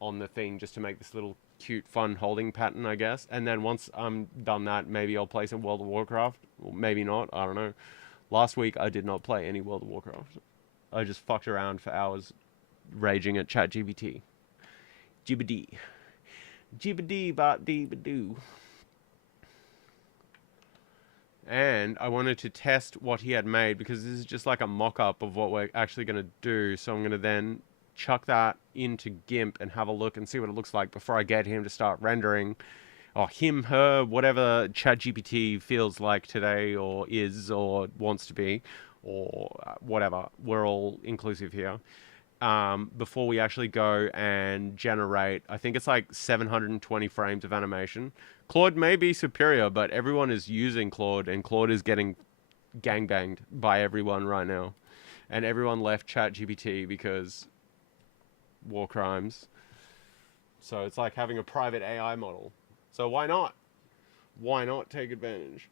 on the thing just to make this little cute fun holding pattern, I guess. And then once I'm done that, maybe I'll play some World of Warcraft, or maybe not, I don't know. Last week I did not play any World of Warcraft. I just fucked around for hours raging at ChatGPT. Jibbity bot dee badoo. And I wanted to test what he had made, because this is just like a mock-up of what we're actually going to do. So I'm going to then chuck that into GIMP and have a look and see what it looks like before I get him to start rendering, or him, her, whatever ChatGPT feels like today, or is, or wants to be, or whatever. We're all inclusive here. Before we actually go and generate, I think it's like 720 frames of animation. Claude may be superior, but everyone is using Claude, and Claude is getting gangbanged by everyone right now. And everyone left ChatGPT because war crimes. So it's like having a private AI model. So why not? Why not take advantage?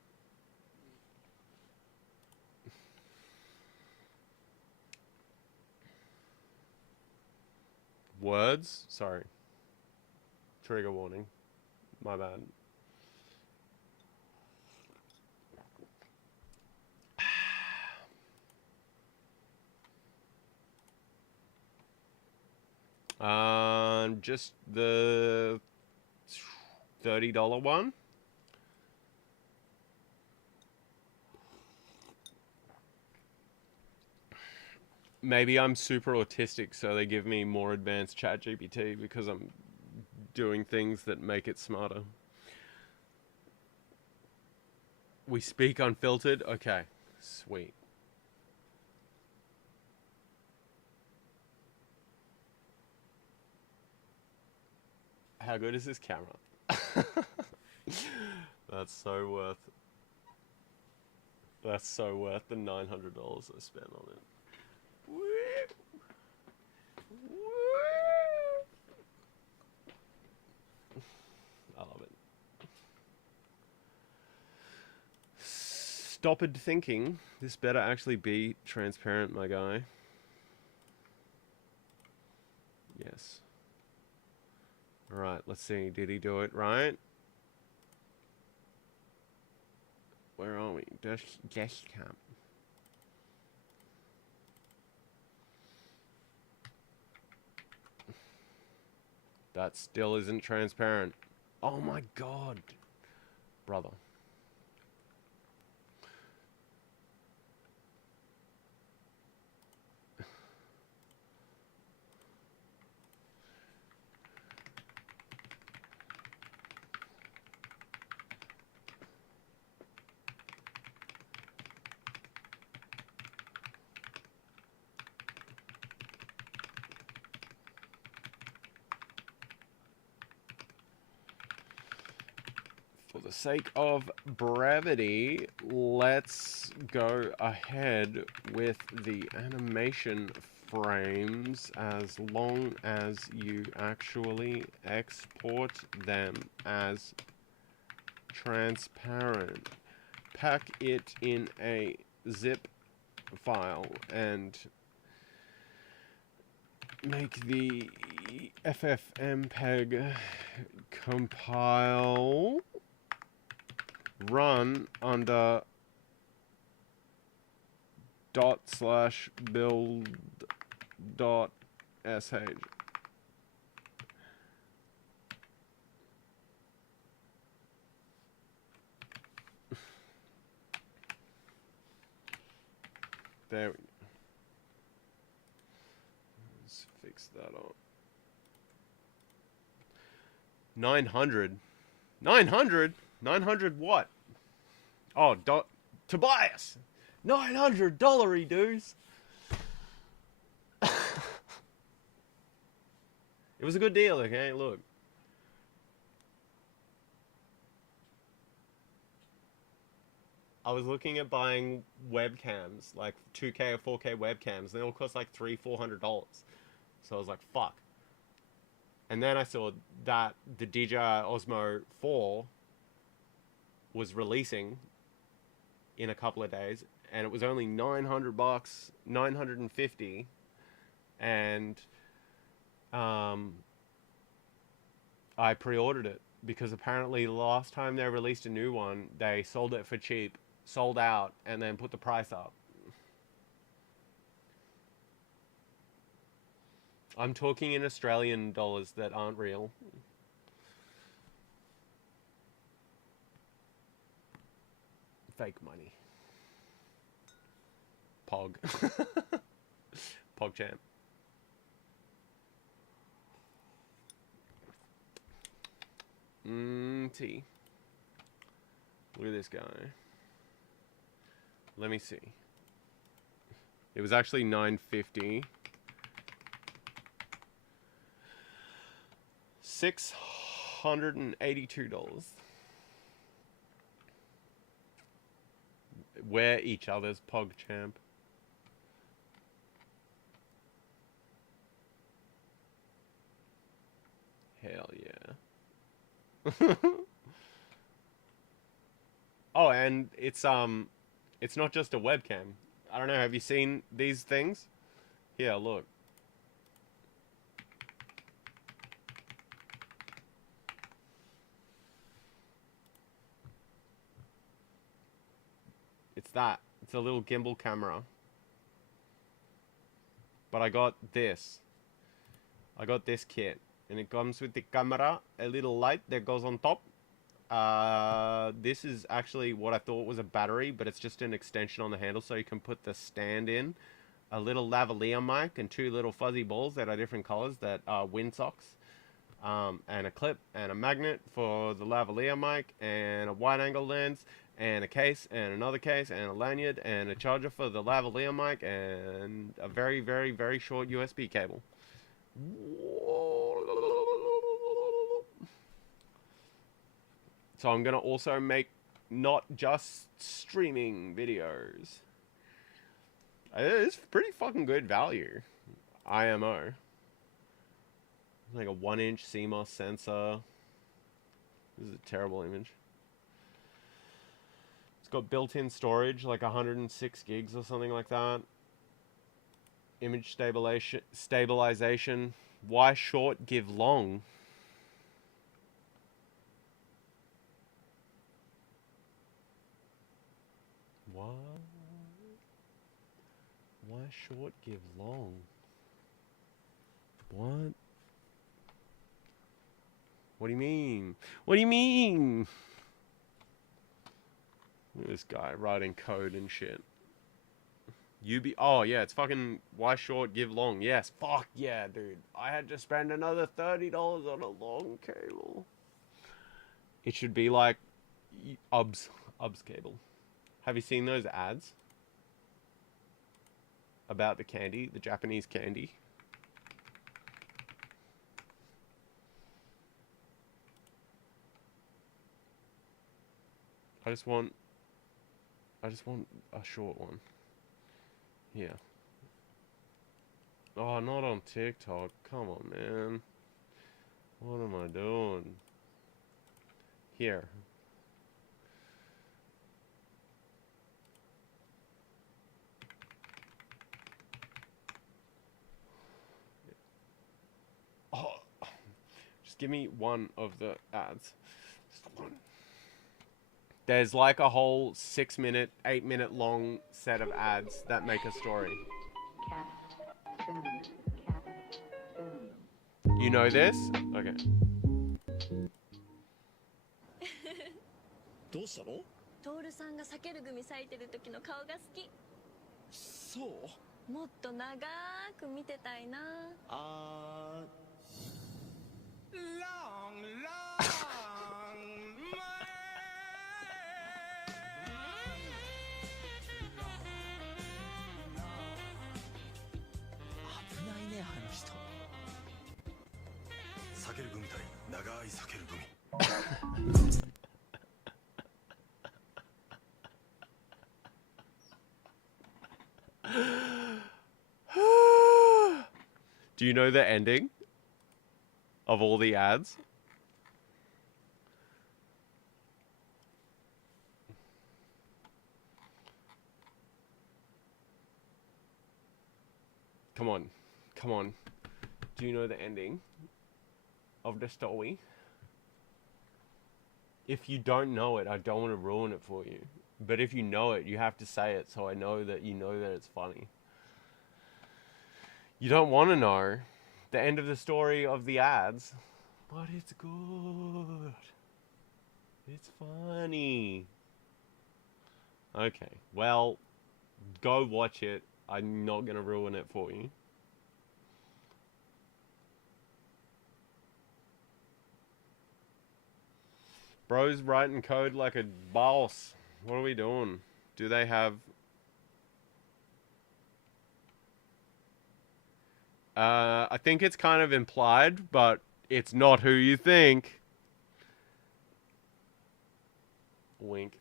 Words? Sorry. Trigger warning. My bad. Just the $30 one. Maybe I'm super autistic, so they give me more advanced ChatGPT because I'm doing things that make it smarter. We speak unfiltered? Okay, sweet. How good is this camera? That's so worth. That's so worth the $900 I spent on it. Woo! Woo! I love it. Stopped thinking. This better actually be transparent, my guy. Yes. Alright, let's see. Did he do it right? Where are we? Dash cam. That still isn't transparent. Oh my god. Brother. For the sake of brevity, let's go ahead with the animation frames as long as you actually export them as transparent. Pack it in a zip file and make the ffmpeg compile run under ./build.sh. There we go. Let's fix that up. 900. 900? 900 what? Oh, Tobias! $900 dues! It was a good deal, okay? Look. I was looking at buying webcams, like 2K or 4K webcams. They all cost like $300-400. So I was like, fuck. And then I saw that the DJI Osmo 4 was releasing in a couple of days, and it was only $900, $950, and I pre-ordered it because apparently the last time they released a new one, they sold it for cheap, sold out, and then put the price up. I'm talking in Australian dollars that aren't real. Fake money. Pog. PogChamp. T. Look at this guy. Let me see. It was actually $950. $682. We're each other's PogChamp. Hell yeah. Oh, and it's not just a webcam. I don't know, have you seen these things? Here, look. It's that. It's a little gimbal camera. But I got this. I got this kit. And it comes with the camera, a little light that goes on top. This is actually what I thought was a battery, but it's just an extension on the handle so you can put the stand in. A little lavalier mic and two little fuzzy balls that are different colors that are windsocks. And a clip and a magnet for the lavalier mic and a wide angle lens and a case and another case and a lanyard and a charger for the lavalier mic and a very, very, very short USB cable. So I'm going to also make not just streaming videos. It's pretty fucking good value. IMO. Like a 1-inch CMOS sensor. This is a terrible image. It's got built-in storage, like 106 gigs or something like that. Image stabilization. Why short, give long? What? Why short, give long? What? What do you mean? What do you mean? Look at this guy writing code and shit. Oh yeah, it's fucking why short, give long. Yes, fuck yeah, dude. I had to spend another $30 on a long cable. It should be like UBS cable. Have you seen those ads about the candy, the Japanese candy? I just want a short one. Here. Oh, not on TikTok. Come on, man. What am I doing? Here. Oh, just give me one of the ads. Just one. There's like a whole 6-minute, 8-minute long set of ads that make a story. You know this? Okay. どうしたの？トールさんが避ける組咲いてる時の顔が好き。そう？もっと長く見てたいな。Long, long 危ないね、あの人。避ける組対長い避ける組。Do you know the ending of all the ads? Come on. Come on. Do you know the ending of the story? If you don't know it, I don't want to ruin it for you. But if you know it, you have to say it so I know that you know that it's funny. You don't want to know the end of the story of the ads, but it's good. It's funny. Okay, well, go watch it. I'm not going to ruin it for you. Bro's writing code like a boss. What are we doing? Do they have... I think it's kind of implied, but it's not who you think. Wink.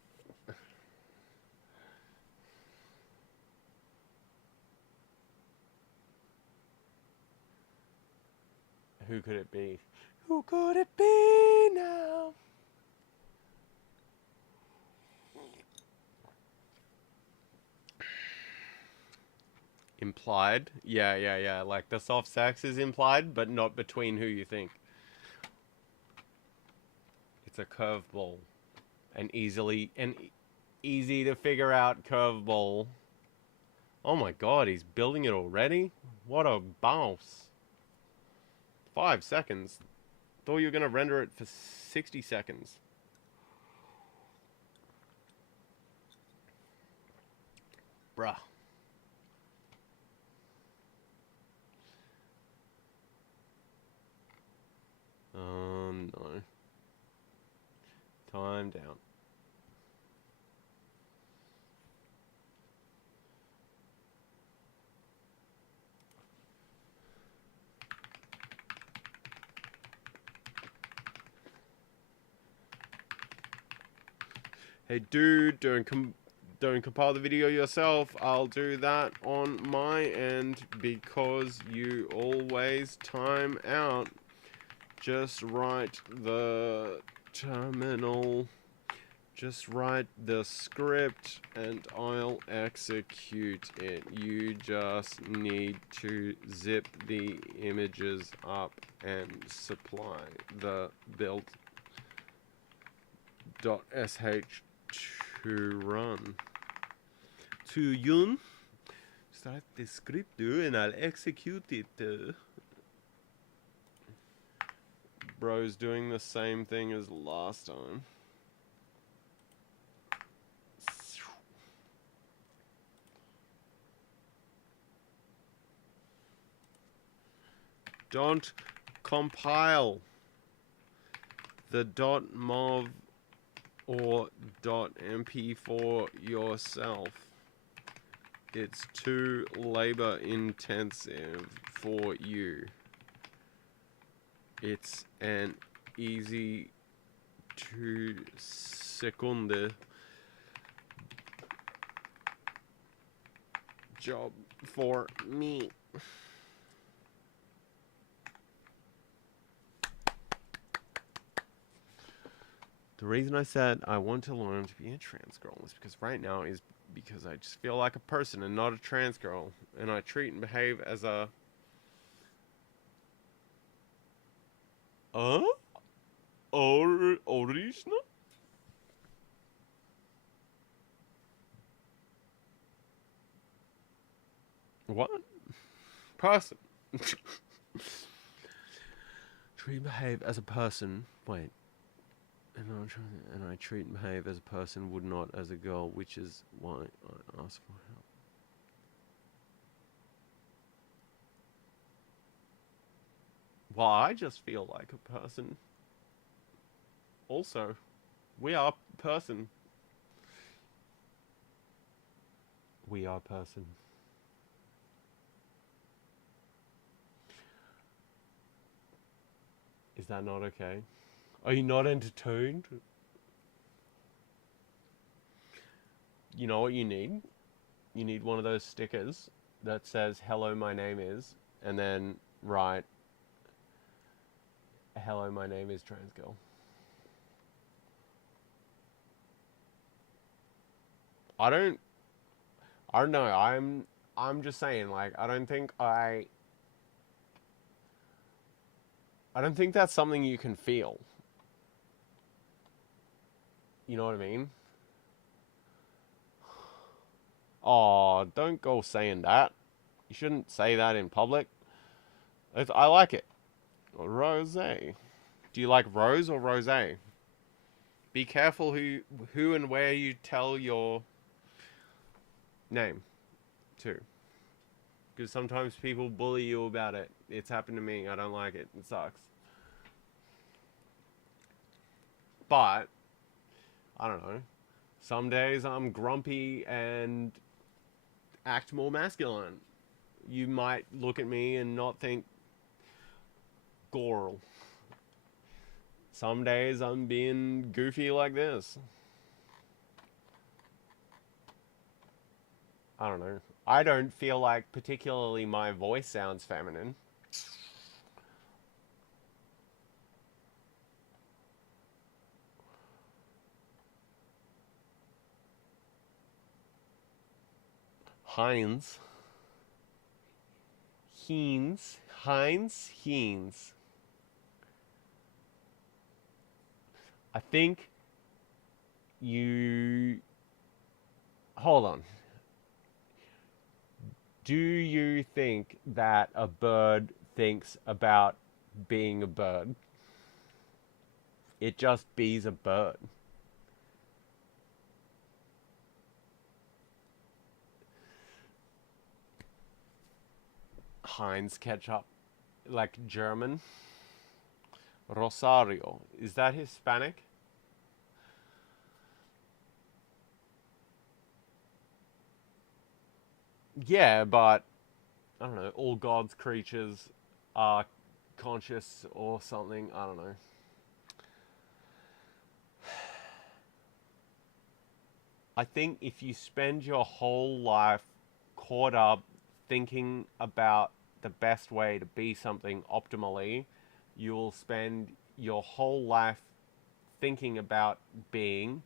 Who could it be? Who could it be now? Implied? Yeah. Like the soft sex is implied, but not between who you think. It's a curveball. An easy to figure out curveball. Oh my god, he's building it already? What a boss. 5 seconds. Thought you were gonna render it for 60 seconds. Bruh. No. Time down. Hey dude, don't compile the video yourself. I'll do that on my end because you always time out. Just write the terminal. Just write the script and I'll execute it. You just need to zip the images up and supply the build.sh to run. To Yun, start the script and I'll execute it. Bro's doing the same thing as last time. Don't compile the .mov or .mp4 yourself. It's too labor intensive for you. It's an easy 2-second job for me. The reason I said I want to learn to be a trans girl is because right now is because I just feel like a person and not a trans girl, and I treat and behave as a original. What? Person. Treat and behave as a person. Wait. And I treat and behave as a person, would not as a girl, which is why I ask for help. Well, I just feel like a person. Also, we are person. We are person. Is that not okay? Are you not entertained? You know what you need? You need one of those stickers that says, "Hello, my name is," and then write, "Hello, my name is trans girl." I don't know. I'm just saying, like, I don't think that's something you can feel. You know what I mean? Oh, don't go saying that. You shouldn't say that in public. I like it. Rosé. Do you like rose or rosé? Be careful who and where you tell your name to. Because sometimes people bully you about it. It's happened to me. I don't like it. It sucks. But, I don't know. Some days I'm grumpy and act more masculine. You might look at me and not think girl. Some days I'm being goofy like this. I don't know. I don't feel like particularly my voice sounds feminine. Heinz. Heinz. I think you... Hold on. Do you think that a bird thinks about being a bird? It just be's a bird. Heinz ketchup. Like German. Rosario. Is that Hispanic? Yeah, but I don't know. All God's creatures are conscious or something. I don't know. I think if you spend your whole life caught up thinking about the best way to be something optimally, you'll spend your whole life thinking about being,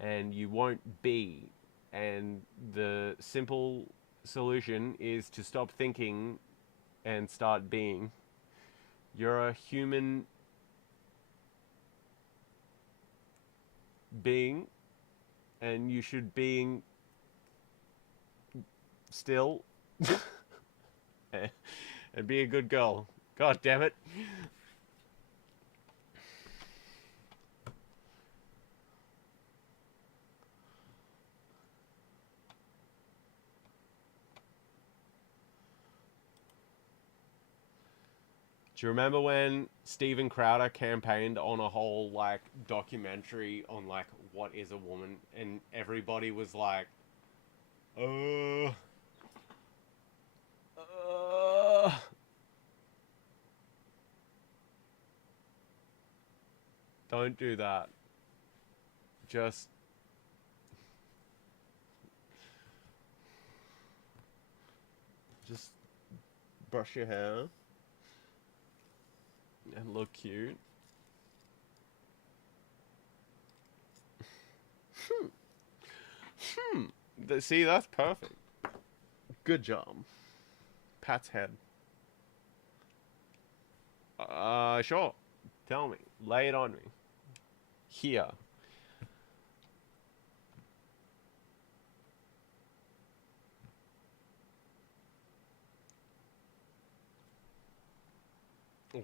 and you won't be. And the simple solution is to stop thinking and start being. You're a human being, and you should being still and be a good girl. God damn it. Do you remember when Steven Crowder campaigned on a whole like documentary on like what is a woman, and everybody was like, uh don't do that. Just brush your hair and look cute. See, that's perfect. Good job. Pat's head. Sure. Tell me. Lay it on me. Here.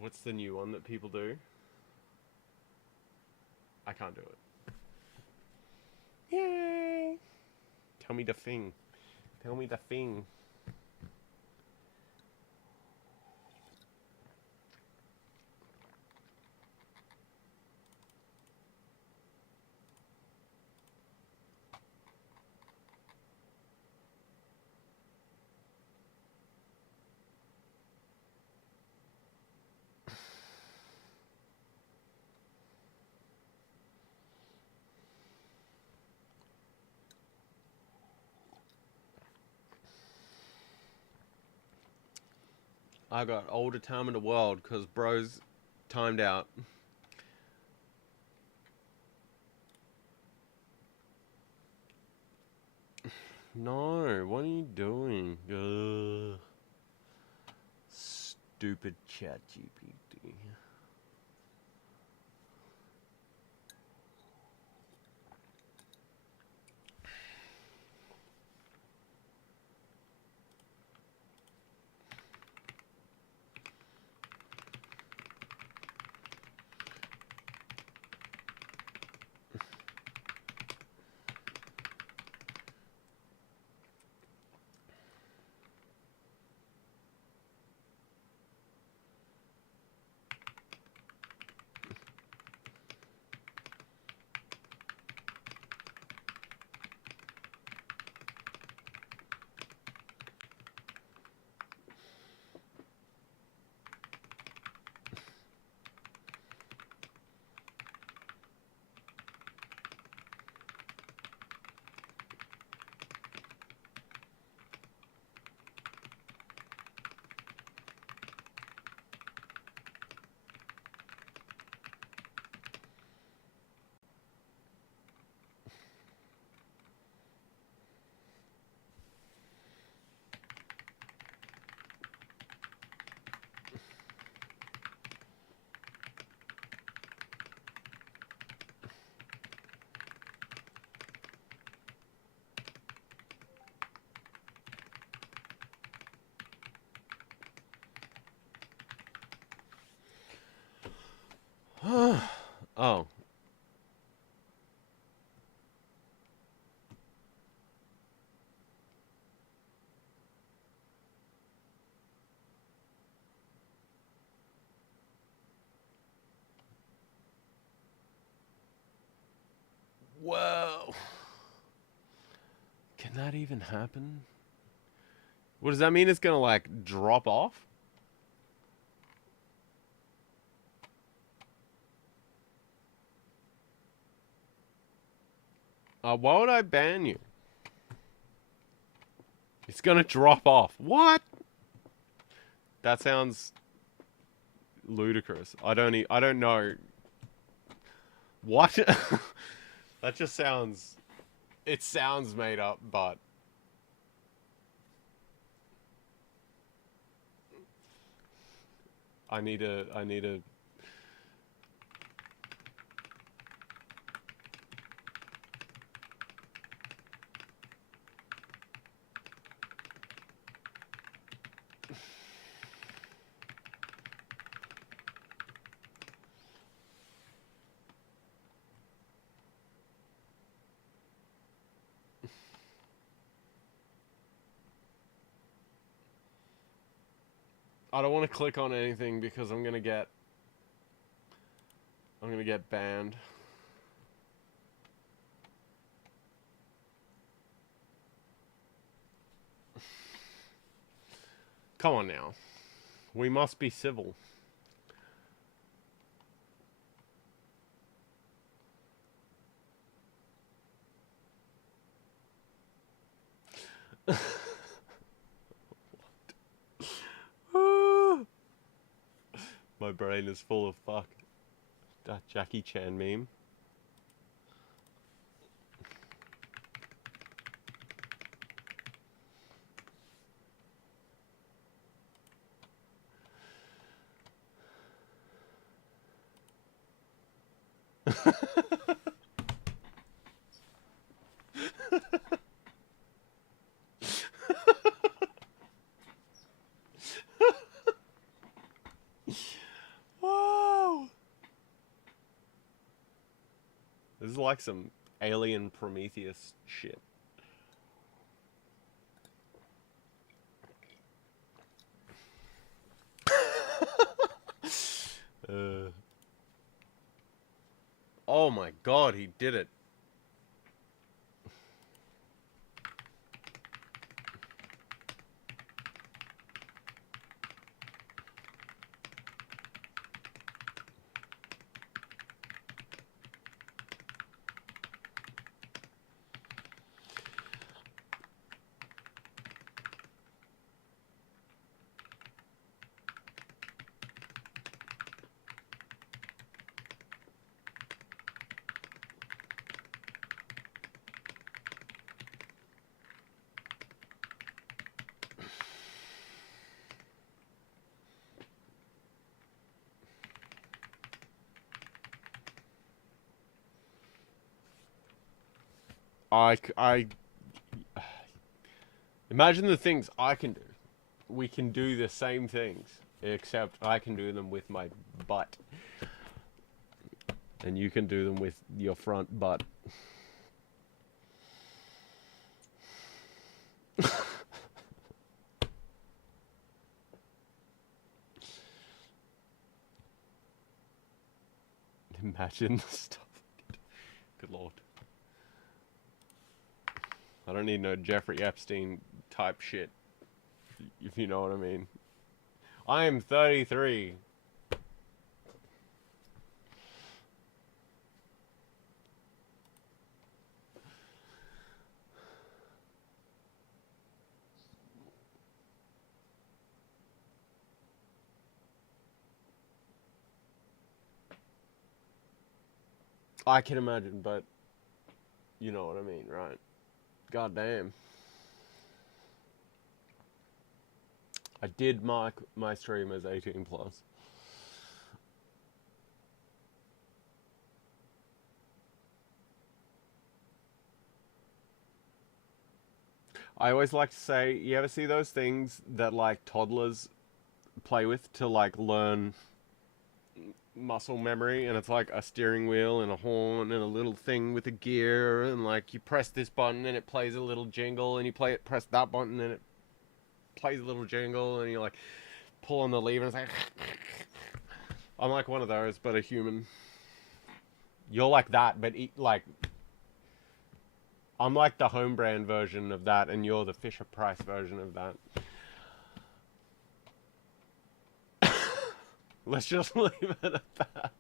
What's the new one that people do? I can't do it. Yay! Tell me the thing. Tell me the thing. I got all the time in the world because bro's timed out. No, what are you doing? Ugh. Stupid ChatGPT. Oh. Whoa. Can that even happen? What does that mean? It's gonna like drop off? Why would I ban you? It's gonna drop off. What? That sounds ludicrous. I don't know. What? That just sounds... It sounds made up, but... I need to... I don't want to click on anything because I'm gonna get banned. Come on now. We must be civil. My brain is full of fuck. That Jackie Chan meme. Wow. This is like some alien Prometheus shit. Oh my god, he did it. I imagine the things I can do. We can do the same things, except I can do them with my butt. And you can do them with your front butt. Imagine the stuff. Good lord. I don't need no Jeffrey Epstein type shit, if you know what I mean. I am 33. I can imagine, but you know what I mean, right? God damn. I did mark my stream as 18 plus. I always like to say, you ever see those things that like toddlers play with to like learn muscle memory, and it's like a steering wheel and a horn and a little thing with a gear, and like you press this button and it plays a little jingle, and you press that button and it plays a little jingle, and you like pull on the lever and it's like I'm like one of those, but a human. You're like that, but like I'm like the home brand version of that, and you're the Fisher Price version of that. Let's just leave it at that.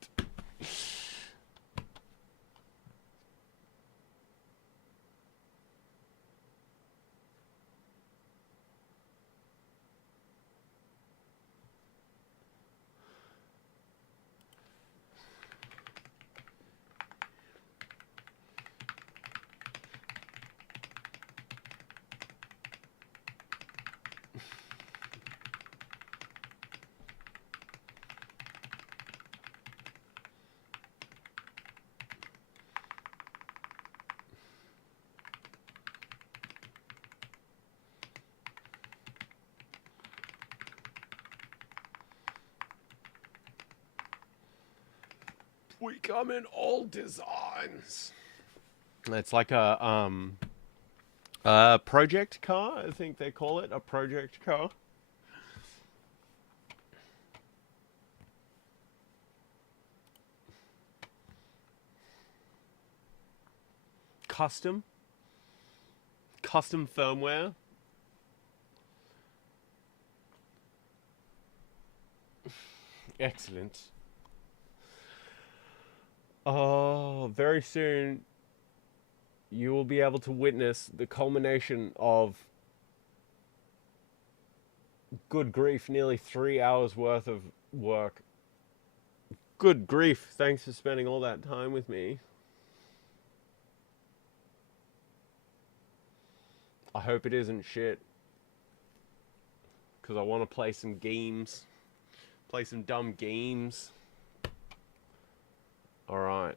We come in all designs. It's like a project car, I think they call it, a project car. Custom firmware. Excellent. Oh, very soon you will be able to witness the culmination of, good grief, nearly 3 hours worth of work. Good grief, thanks for spending all that time with me. I hope it isn't shit, because I want to play some games. Play some dumb games. Alright.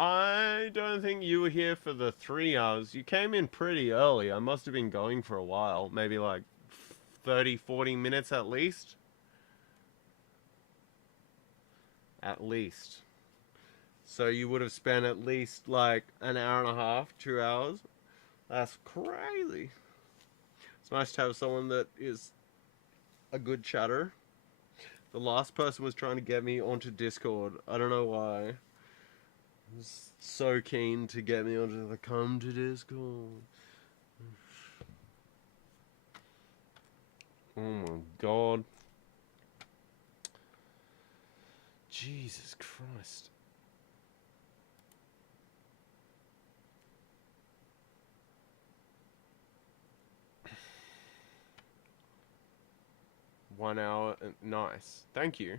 I don't think you were here for the 3 hours. You came in pretty early. I must have been going for a while. Maybe like 30, 40 minutes at least. At least. So you would have spent at least like an hour and a half, 2 hours. That's crazy. It's nice to have someone that is a good chatter. The last person was trying to get me onto Discord. I don't know why. I was so keen to get me onto the come to Discord. Oh my god. Jesus Christ. One hour. Nice. Thank you.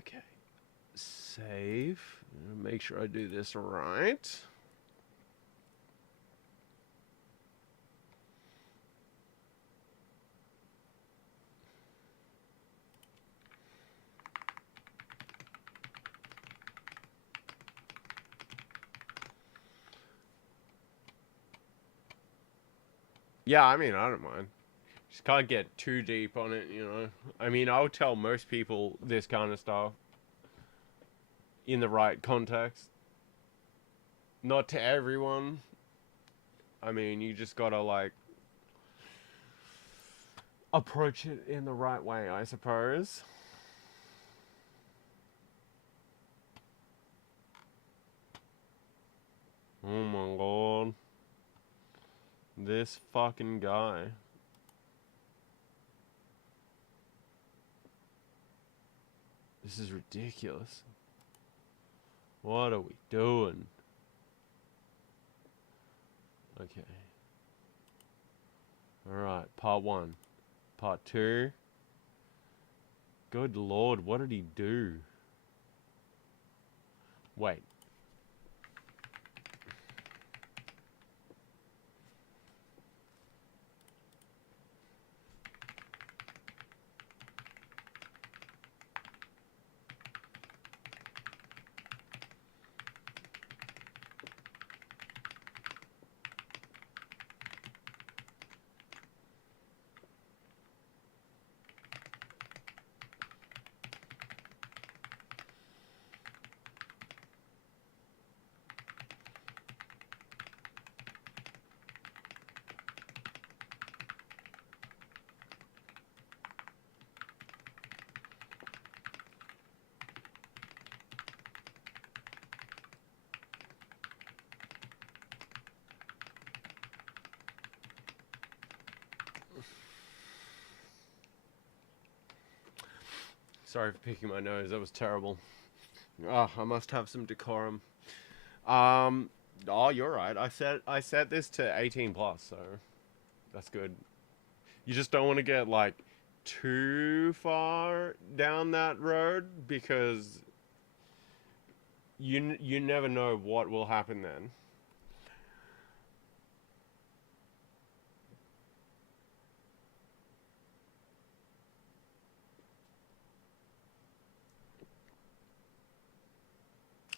Okay. Save. Make sure I do this right. Yeah, I mean, I don't mind. Just can't get too deep on it, you know. I mean, I'll tell most people this kind of stuff in the right context. Not to everyone. I mean, you just gotta, like, approach it in the right way, I suppose. Oh my god. This fucking guy. This is ridiculous. What are we doing? Okay. Alright, part 1. Part 2. Good lord, what did he do? Wait. Sorry for picking my nose, that was terrible. Ah, I must have some decorum. Oh, you're right. I set this to 18 plus, so that's good. You just don't want to get like too far down that road because you never know what will happen then.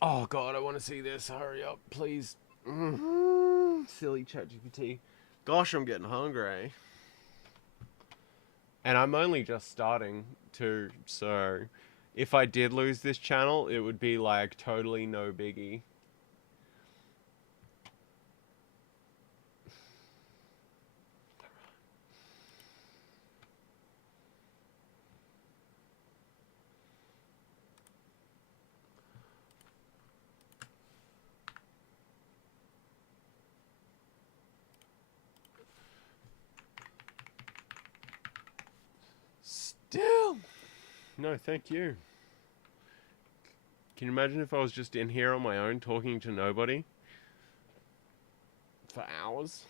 Oh god, I want to see this. Hurry up, please. Silly ChatGPT. Gosh, I'm getting hungry. And I'm only just starting to, so if I did lose this channel, it would be like totally no biggie. Still. No, thank you. Can you imagine if I was just in here on my own talking to nobody for hours?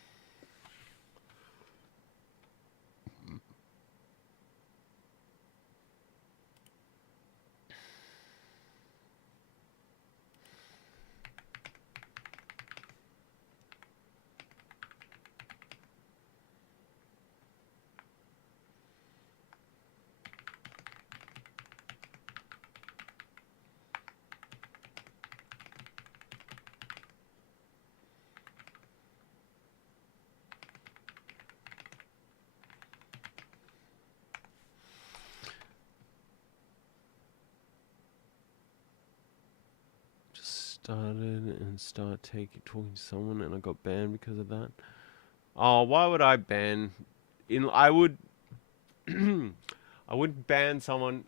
Started and talking to someone and I got banned because of that. Oh, why would I ban? I would I wouldn't ban someone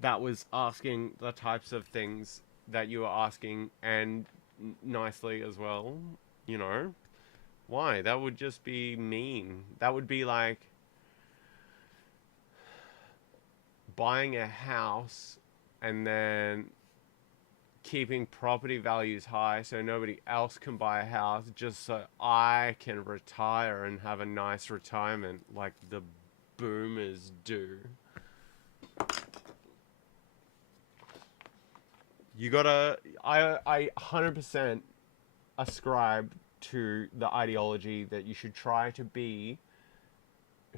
that was asking the types of things that you were asking and nicely as well, you know? Why? That would just be mean. That would be like buying a house and then keeping property values high so nobody else can buy a house just so I can retire and have a nice retirement like the boomers do. You gotta... I 100% ascribe to the ideology that you should try to be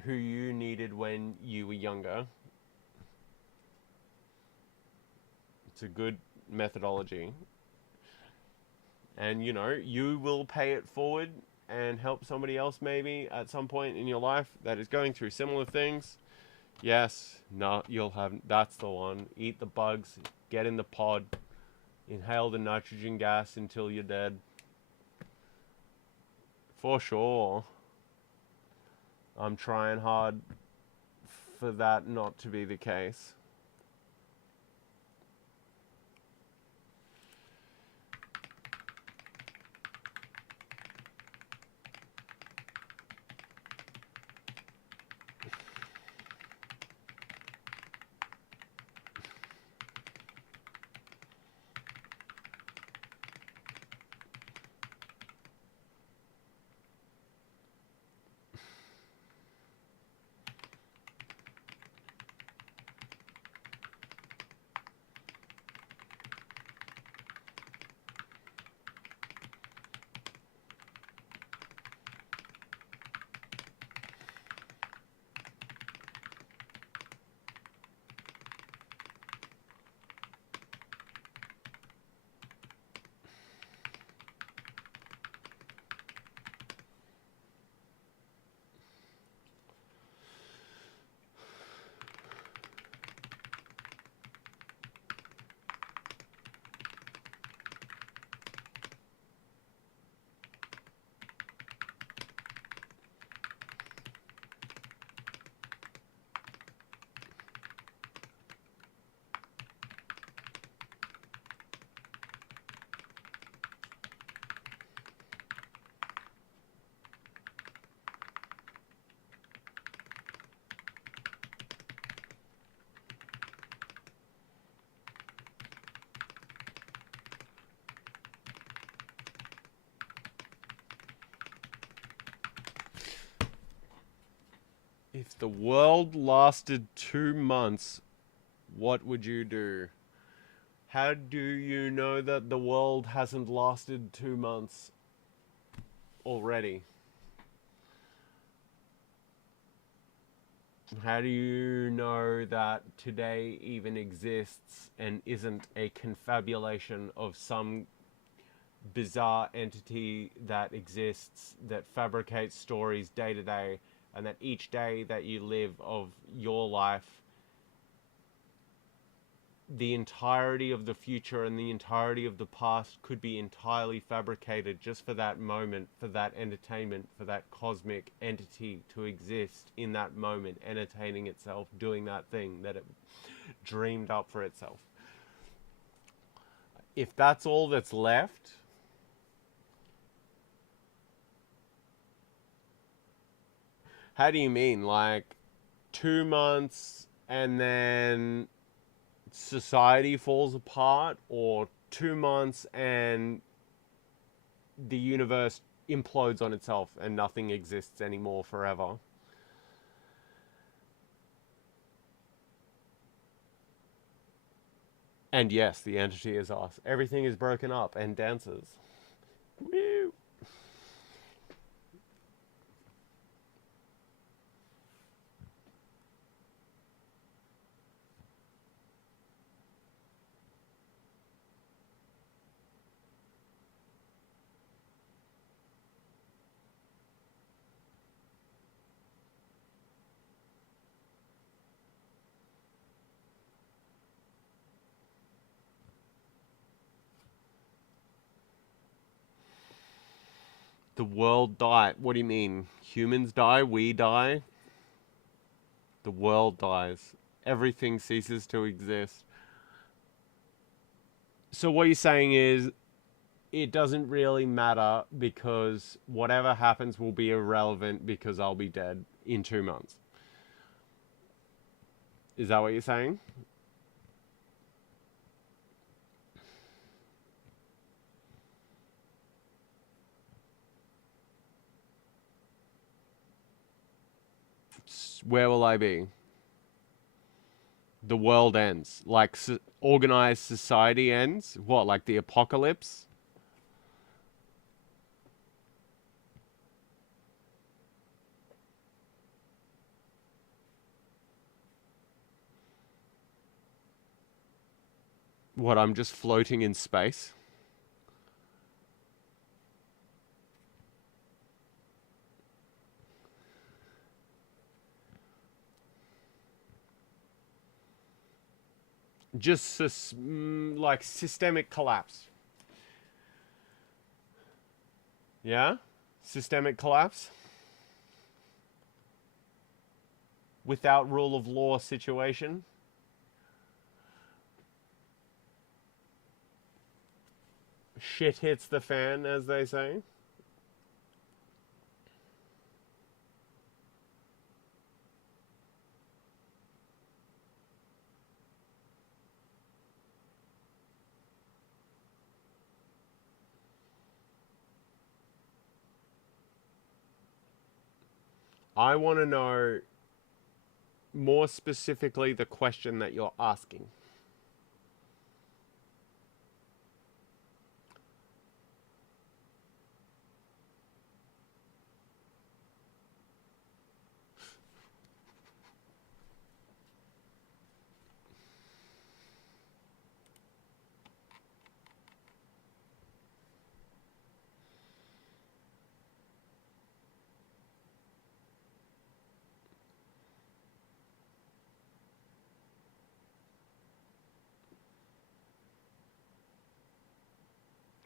who you needed when you were younger. It's a good methodology. And, you know, you will pay it forward and help somebody else maybe at some point in your life that is going through similar things. Yes, no, you'll have... That's the one. Eat the bugs, get in the pod, inhale the nitrogen gas until you're dead. For sure. I'm trying hard for that not to be the case. If the world lasted 2 months, what would you do? How do you know that the world hasn't lasted 2 months already? How do you know that today even exists and isn't a confabulation of some bizarre entity that exists that fabricates stories day to day, and that each day that you live of your life, the entirety of the future and the entirety of the past could be entirely fabricated just for that moment, for that entertainment, for that cosmic entity to exist in that moment, entertaining itself, doing that thing that it dreamed up for itself. If that's all that's left, how do you mean? Like 2 months and then society falls apart, or 2 months and the universe implodes on itself and nothing exists anymore forever? And yes, the entity is us. Everything is broken up and dances. Woo! The world died. What do you mean? Humans die? We die? The world dies. Everything ceases to exist. So what you're saying is it doesn't really matter because whatever happens will be irrelevant because I'll be dead in 2 months. Is that what you're saying? Where will I be? The world ends. Like organized society ends? What, like the apocalypse? What, I'm just floating in space? Just like systemic collapse. Yeah? Systemic collapse? Without rule of law situation? Shit hits the fan, as they say. I want to know more specifically the question that you're asking.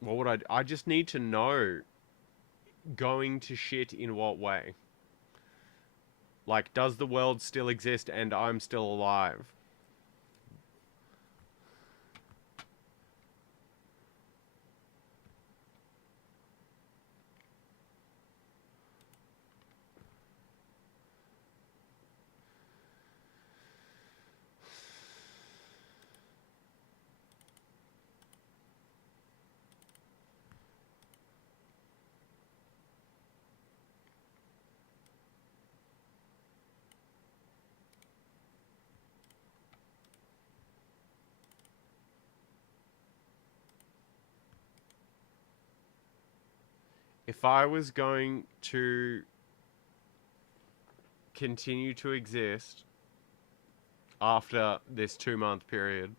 What would I just need to know going to shit in what way? Like, does the world still exist and I'm still alive? If I was going to continue to exist after this 2-month period,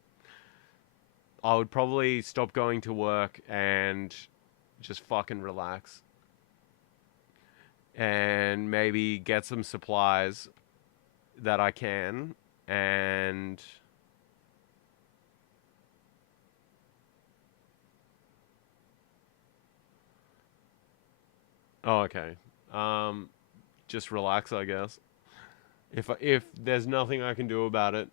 I would probably stop going to work and just fucking relax. And maybe get some supplies that I can, and oh, okay. Just relax, I guess. If there's nothing I can do about it.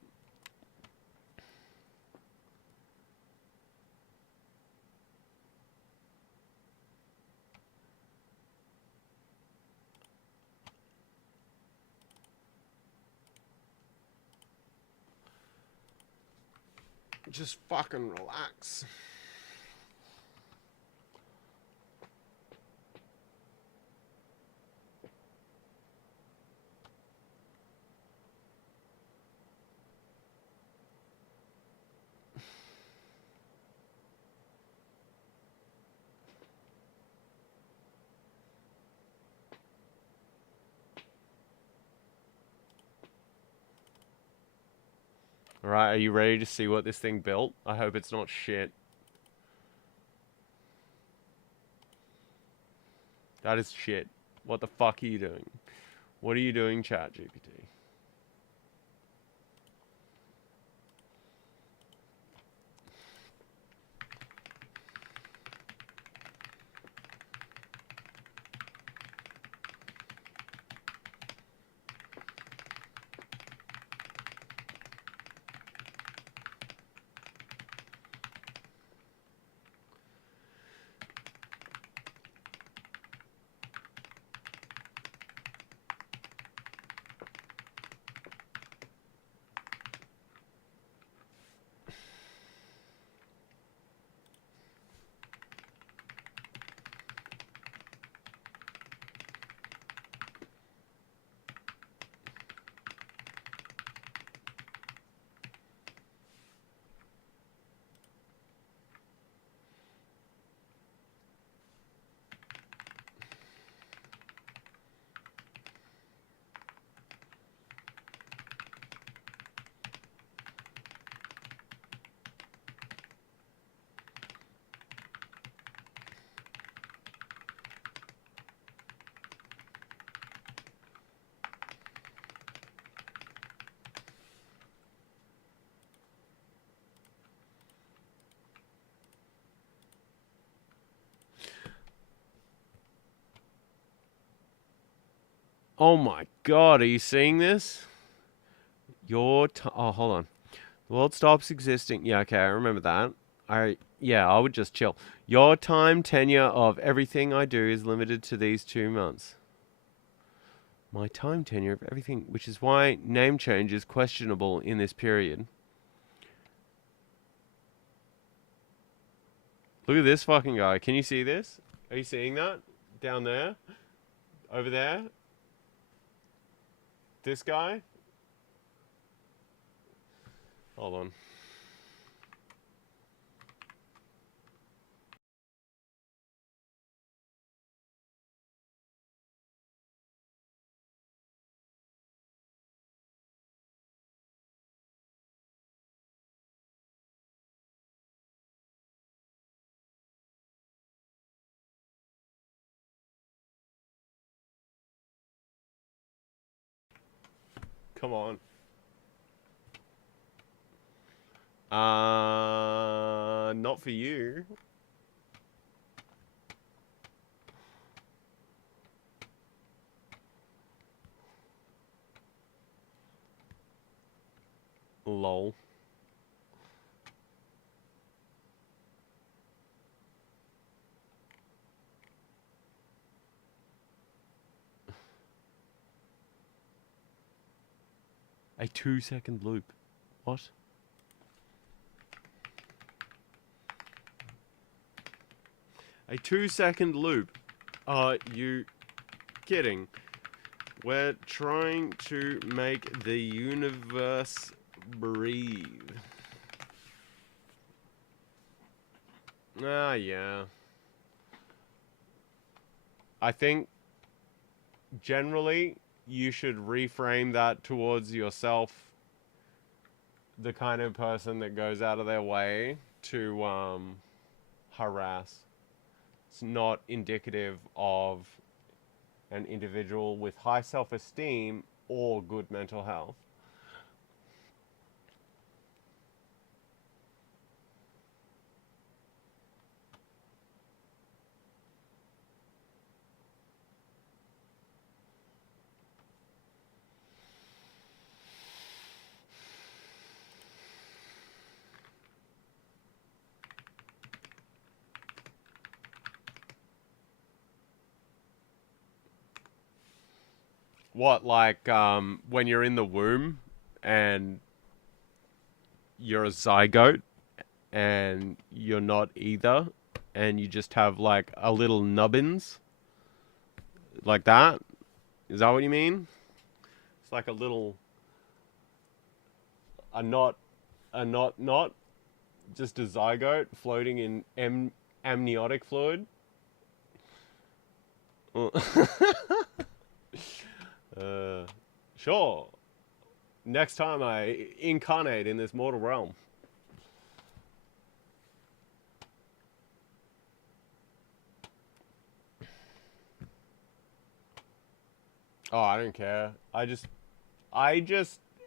Just fucking relax. Alright, are you ready to see what this thing built? I hope it's not shit. That is shit. What the fuck are you doing? What are you doing, ChatGPT? Oh my god, are you seeing this? Oh, hold on. The world stops existing. Yeah, okay, I remember that. I would just chill. Your time tenure of everything I do is limited to these 2 months. My time tenure of everything, which is why name change is questionable in this period. Look at this fucking guy. Can you see this? Are you seeing that? Down there? Over there? This guy? Hold on. Come on. Not for you. Lol. A 2-second loop. What? A 2-second loop. Are you kidding? We're trying to make the universe breathe. Ah, yeah. I think generally you should reframe that towards yourself, the kind of person that goes out of their way to harass. It's not indicative of an individual with high self-esteem or good mental health. What, like when you're in the womb and you're a zygote and you're not either, and you just have like a little nubbins like that? Is that what you mean? It's like a little, a not, just a zygote floating in amniotic fluid. Sure. Next time I incarnate in this mortal realm. Oh, I don't care. I just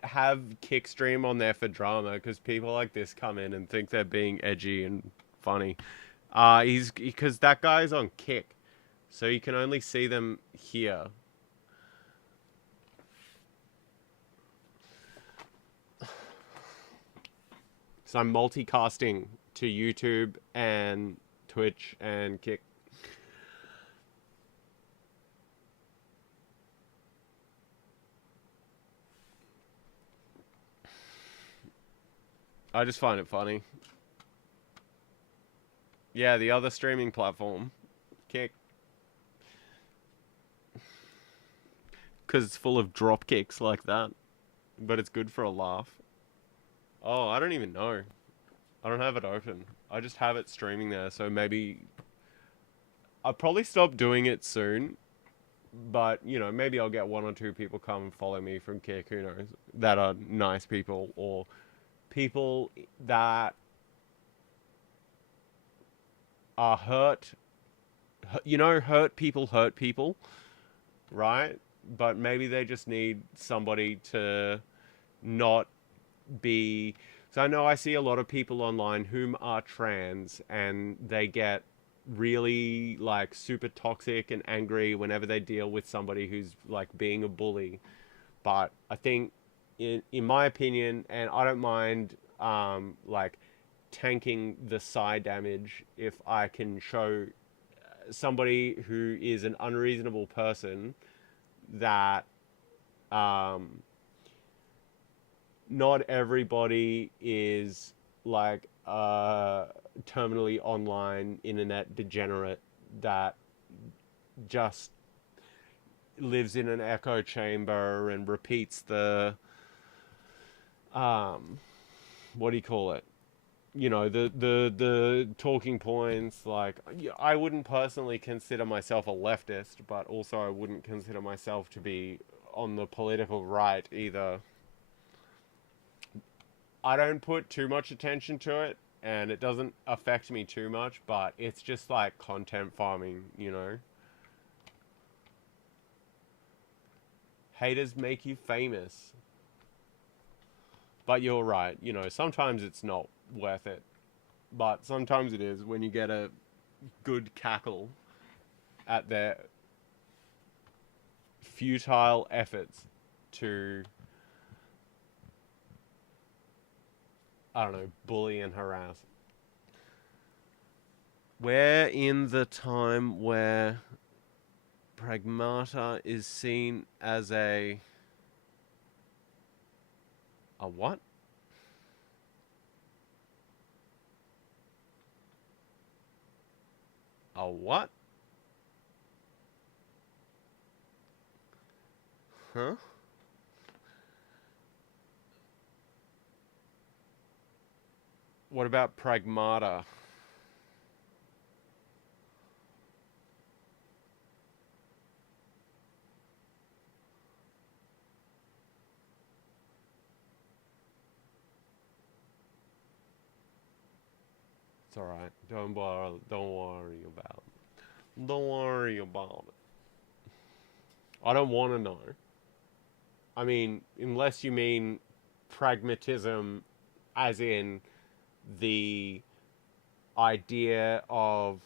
have Kickstream on there for drama because people like this come in and think they're being edgy and funny. Because that guy's on Kick, so you can only see them here. So I'm multicasting to YouTube and Twitch and Kick. I just find it funny. Yeah, the other streaming platform, Kick. Because it's full of drop kicks like that. But it's good for a laugh. Oh, I don't even know. I don't have it open. I just have it streaming there, so maybe... I'll probably stop doing it soon. But, you know, maybe I'll get 1 or 2 people come and follow me from Kick, who knows, that are nice people, or people that are hurt. You know, hurt people, right? But maybe they just need somebody to not be... So I know I see a lot of people online whom are trans, and they get really like super toxic and angry whenever they deal with somebody who's like being a bully. But I think in my opinion, and I don't mind like tanking the side damage if I can show somebody who is an unreasonable person that not everybody is like terminally online internet degenerate that just lives in an echo chamber and repeats the what do you call it? You know, the talking points. Like, I wouldn't personally consider myself a leftist, but also I wouldn't consider myself to be on the political right either. I don't put too much attention to it, and it doesn't affect me too much, but it's just like content farming, you know? Haters make you famous. But you're right, you know, sometimes it's not worth it. But sometimes it is when you get a good cackle at their futile efforts to, I don't know, bully and harass. We're in the time where Pragmata is seen as a what? A what? Huh? What about Pragmata? It's alright. Don't worry. Don't worry about it. Don't worry about it. I don't want to know. I mean, unless you mean pragmatism, as in the idea of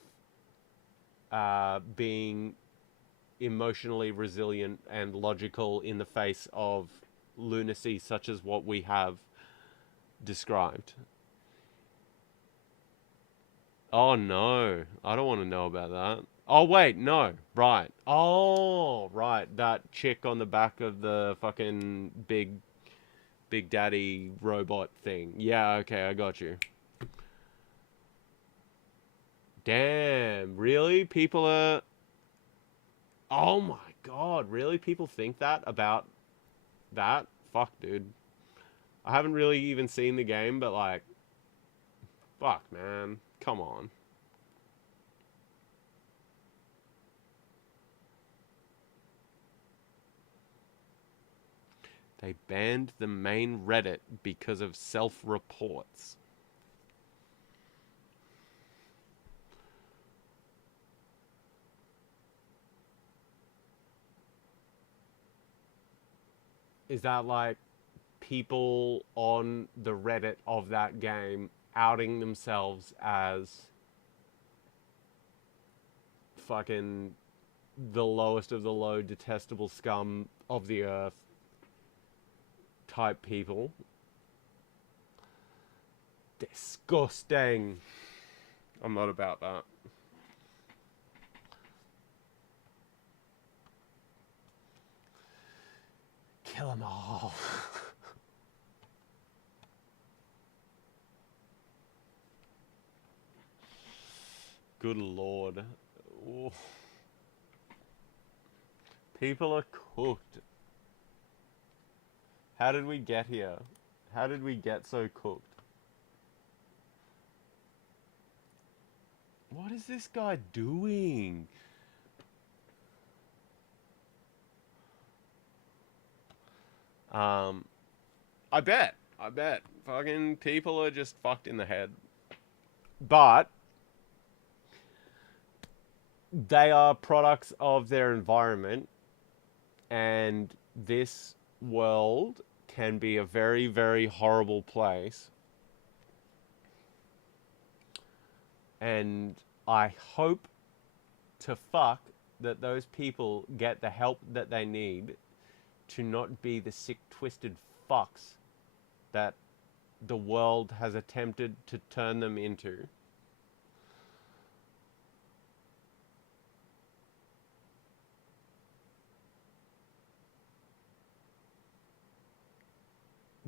being emotionally resilient and logical in the face of lunacy such as what we have described. Oh no, I don't want to know about that. Oh wait, no, right. Oh, right, that chick on the back of the fucking Big Daddy robot thing. Yeah, okay, I got you. Damn, really? People are... Oh my god, really? People think that about that? Fuck, dude. I haven't really even seen the game, but like... Fuck, man. Come on. They banned the main Reddit because of self-reports. Is that like people on the Reddit of that game outing themselves as fucking the lowest of the low, detestable scum of the earth type people? Disgusting. I'm not about that. Kill them all. Good lord. Ooh. People are cooked. How did we get here? How did we get so cooked? What is this guy doing? I bet. Fucking people are just fucked in the head. But they are products of their environment, and this world can be a very, very horrible place. And I hope to fuck that those people get the help that they need to not be the sick, twisted fucks that the world has attempted to turn them into.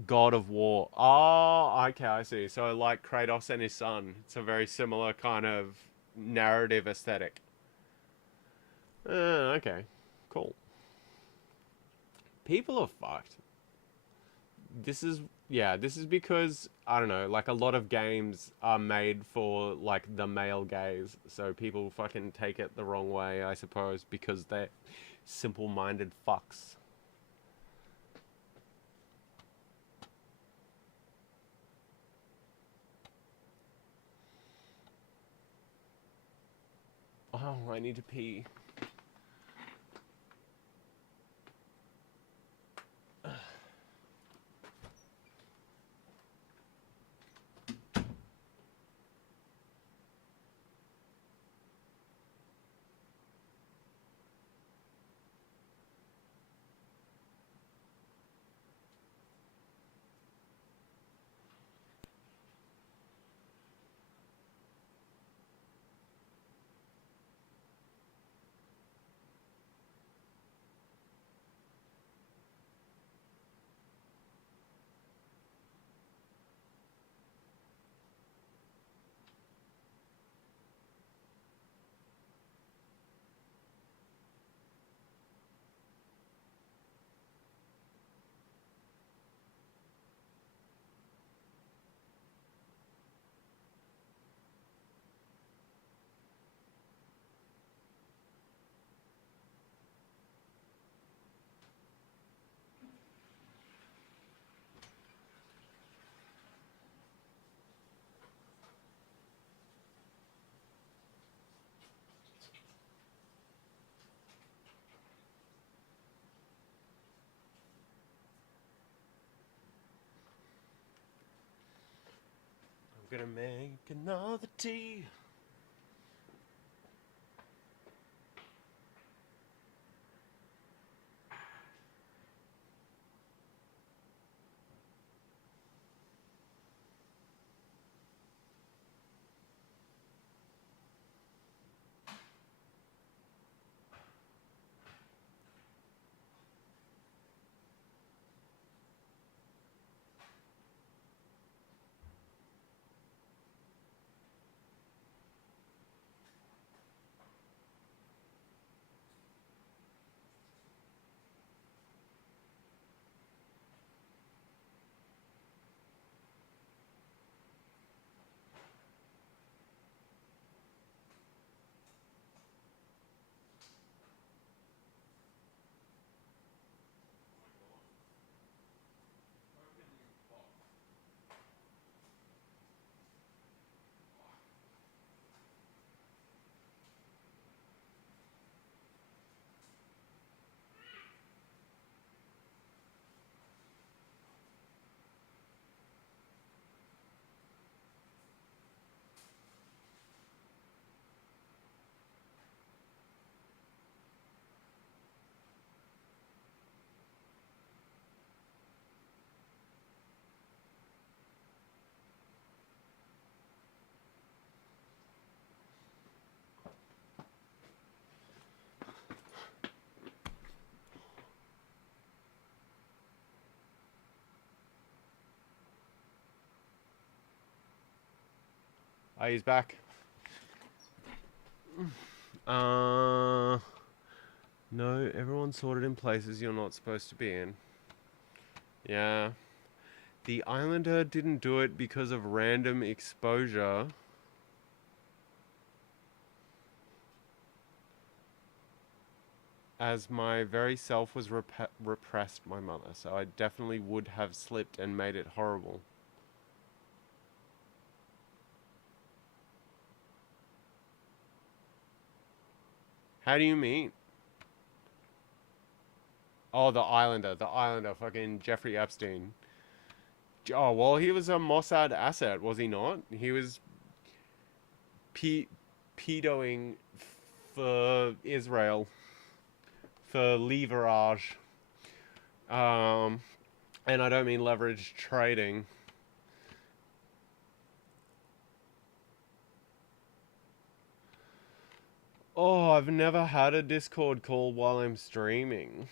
God of War. Oh, okay, I see. So like Kratos and his son. It's a very similar kind of narrative aesthetic. Okay. Cool. People are fucked. This is... Yeah, this is because, I don't know, like a lot of games are made for like the male gaze. So people fucking take it the wrong way, I suppose, because they're simple-minded fucks. Oh, I need to pee. Gonna make another tea. Oh, he's back. No, everyone's sorted in places you're not supposed to be in. Yeah. The Islander didn't do it because of random exposure. As my very self was repressed my mother, so I definitely would have slipped and made it horrible. How do you mean? Oh, the Islander, fucking Jeffrey Epstein. Oh, well, he was a Mossad asset, was he not? He was pedoing for Israel, for leverage. And I don't mean leverage trading. Oh, I've never had a Discord call while I'm streaming.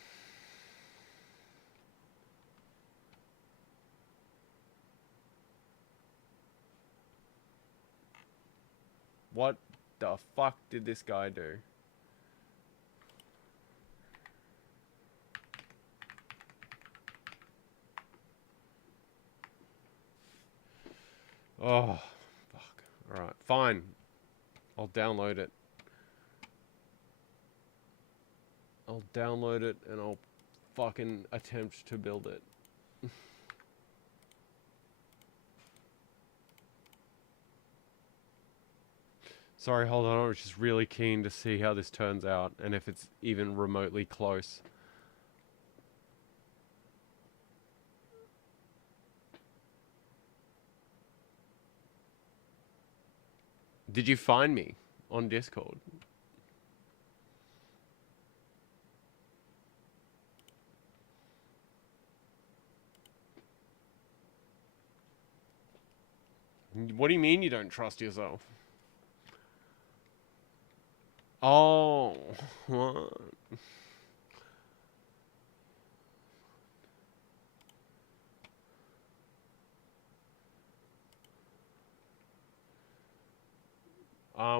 What the fuck did this guy do? Oh, fuck. Alright, fine. I'll download it. I'll download it and I'll fucking attempt to build it. Sorry, hold on. I was just really keen to see how this turns out and if it's even remotely close. Did you find me on Discord? What do you mean you don't trust yourself? Oh, what?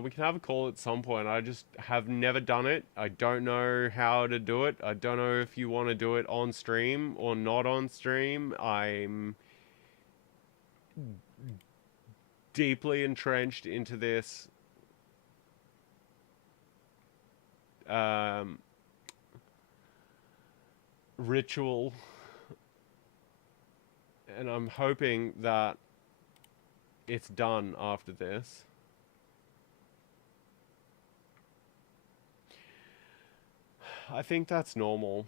We can have a call at some point. I just have never done it. I don't know how to do it. I don't know if you want to do it on stream or not on stream. I'm deeply entrenched into this ritual, and I'm hoping that it's done after this. I think that's normal.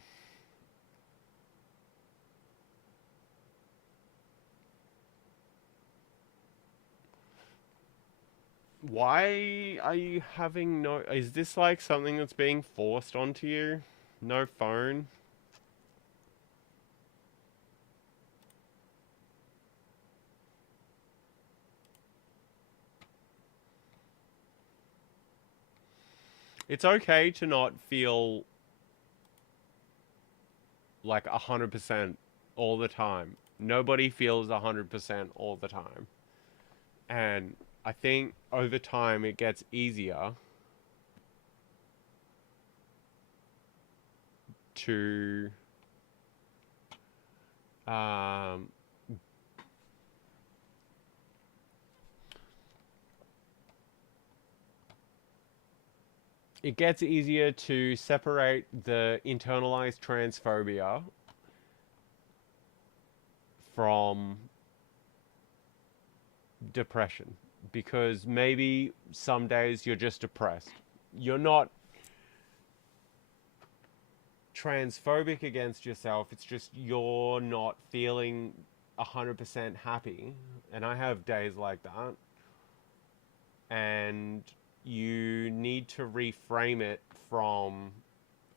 Why are you having no... Is this like something that's being forced onto you? No phone? It's okay to not feel like 100% all the time. Nobody feels 100% all the time. And I think over time it gets easier to um, it gets easier to separate the internalized transphobia from depression, because maybe some days you're just depressed. You're not transphobic against yourself, it's just you're not feeling 100% happy. And I have days like that. And you need to reframe it from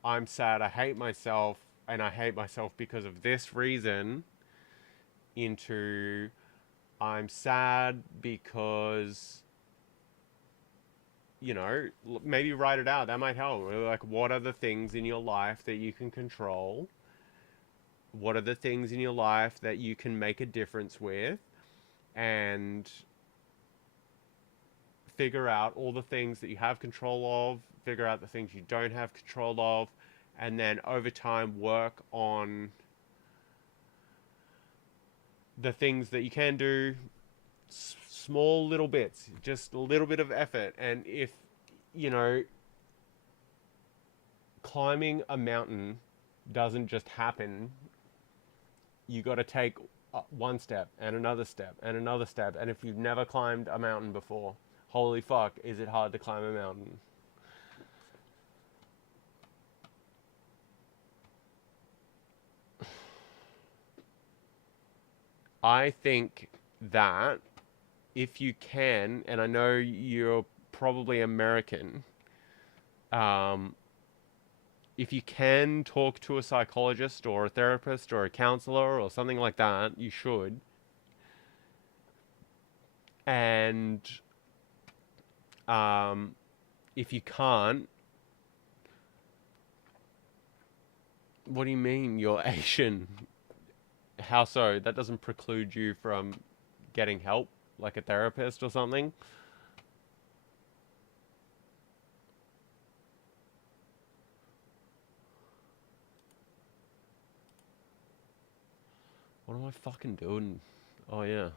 I'm sad, I hate myself, and I hate myself because of this reason, into I'm sad because, you know, maybe write it out. That might help. Like, what are the things in your life that you can control? What are the things in your life that you can make a difference with? And figure out all the things that you have control of, figure out the things you don't have control of, and then over time work on the things that you can do, small little bits, just a little bit of effort. And if, you know, climbing a mountain doesn't just happen, you got to take one step and another step and another step. And if you've never climbed a mountain before, holy fuck, is it hard to climb a mountain. I think that if you can, and I know you're probably American, if you can talk to a psychologist or a therapist or a counselor or something like that, you should. And if you can't, what do you mean you're Asian? How so? That doesn't preclude you from getting help, like a therapist or something. What am I fucking doing? Oh yeah.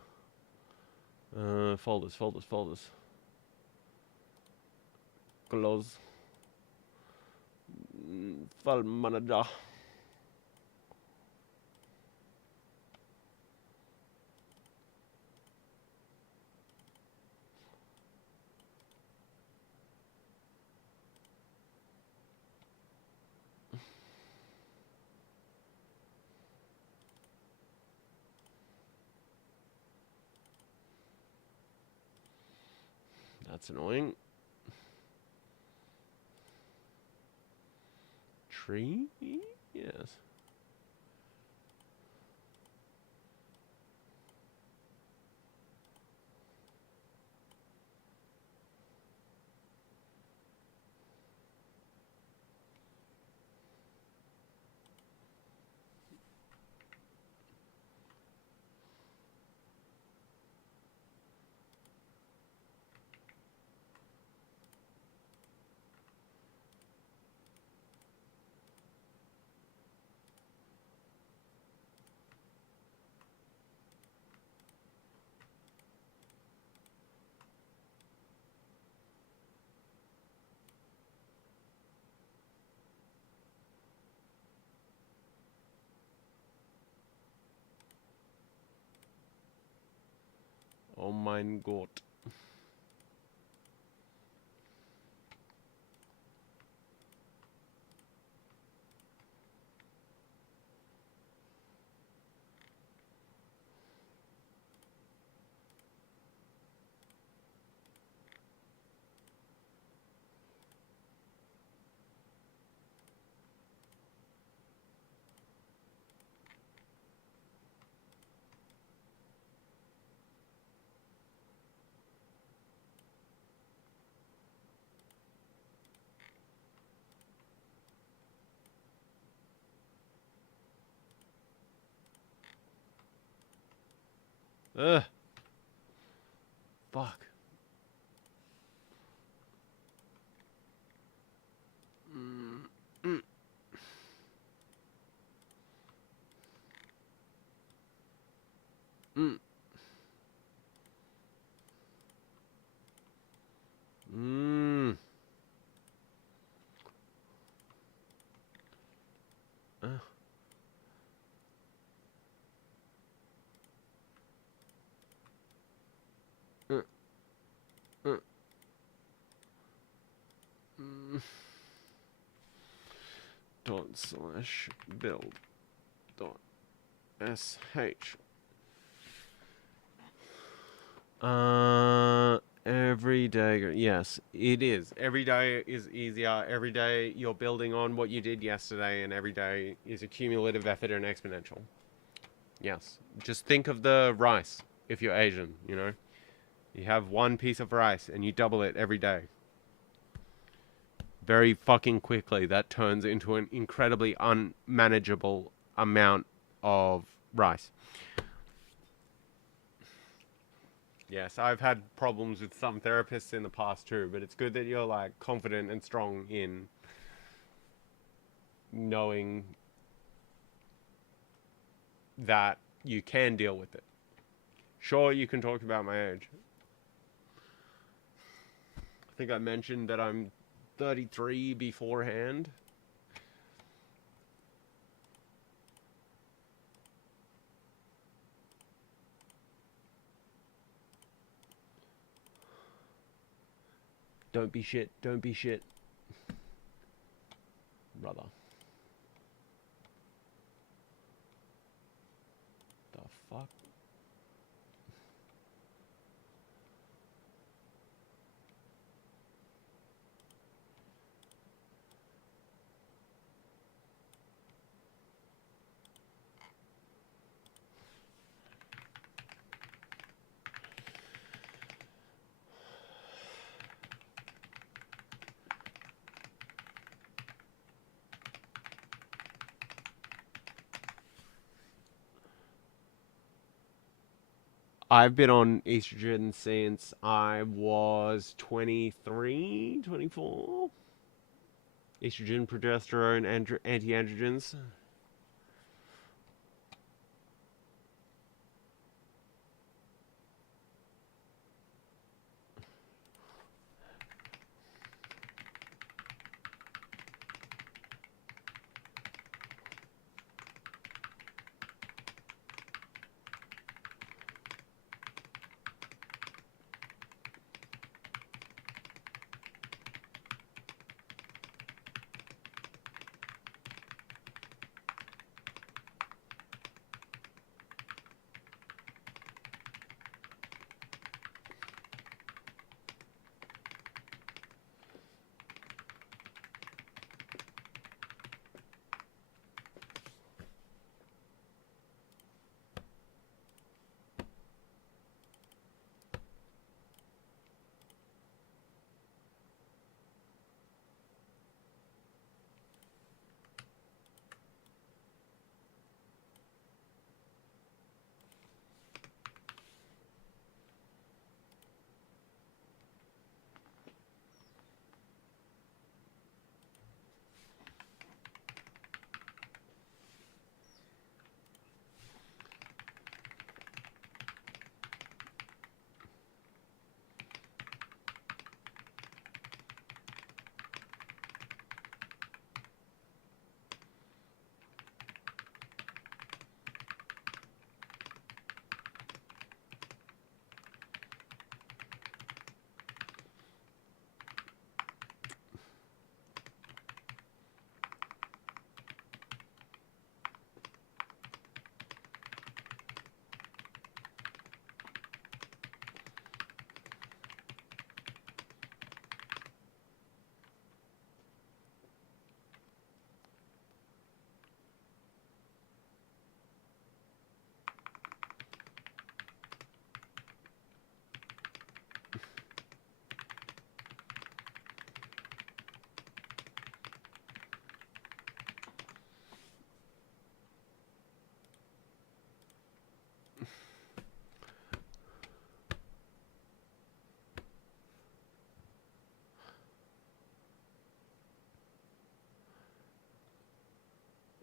Folders. Close. File manager. That's annoying. Tree? Yes. Oh mein Gott. Ugh. Fuck. Mm. Mm. Mm. Mm. Uh. Uh. Uh. Mm. Dot slash build dot sh. Every day. Yes, it is. Every day is easier. Every day you're building on what you did yesterday, and every day is a cumulative effort and exponential. Yes. Just think of the rice if you're Asian, you know? You have one piece of rice and you double it every day. Very fucking quickly, that turns into an incredibly unmanageable amount of rice. Yes, I've had problems with some therapists in the past too, but it's good that you're like confident and strong in knowing that you can deal with it. Sure, you can talk about my age. I think I mentioned that I'm 33 beforehand. Don't be shit. Don't be shit. Brother. The fuck? I've been on estrogen since I was 23, 24. Estrogen, progesterone, and anti-androgens.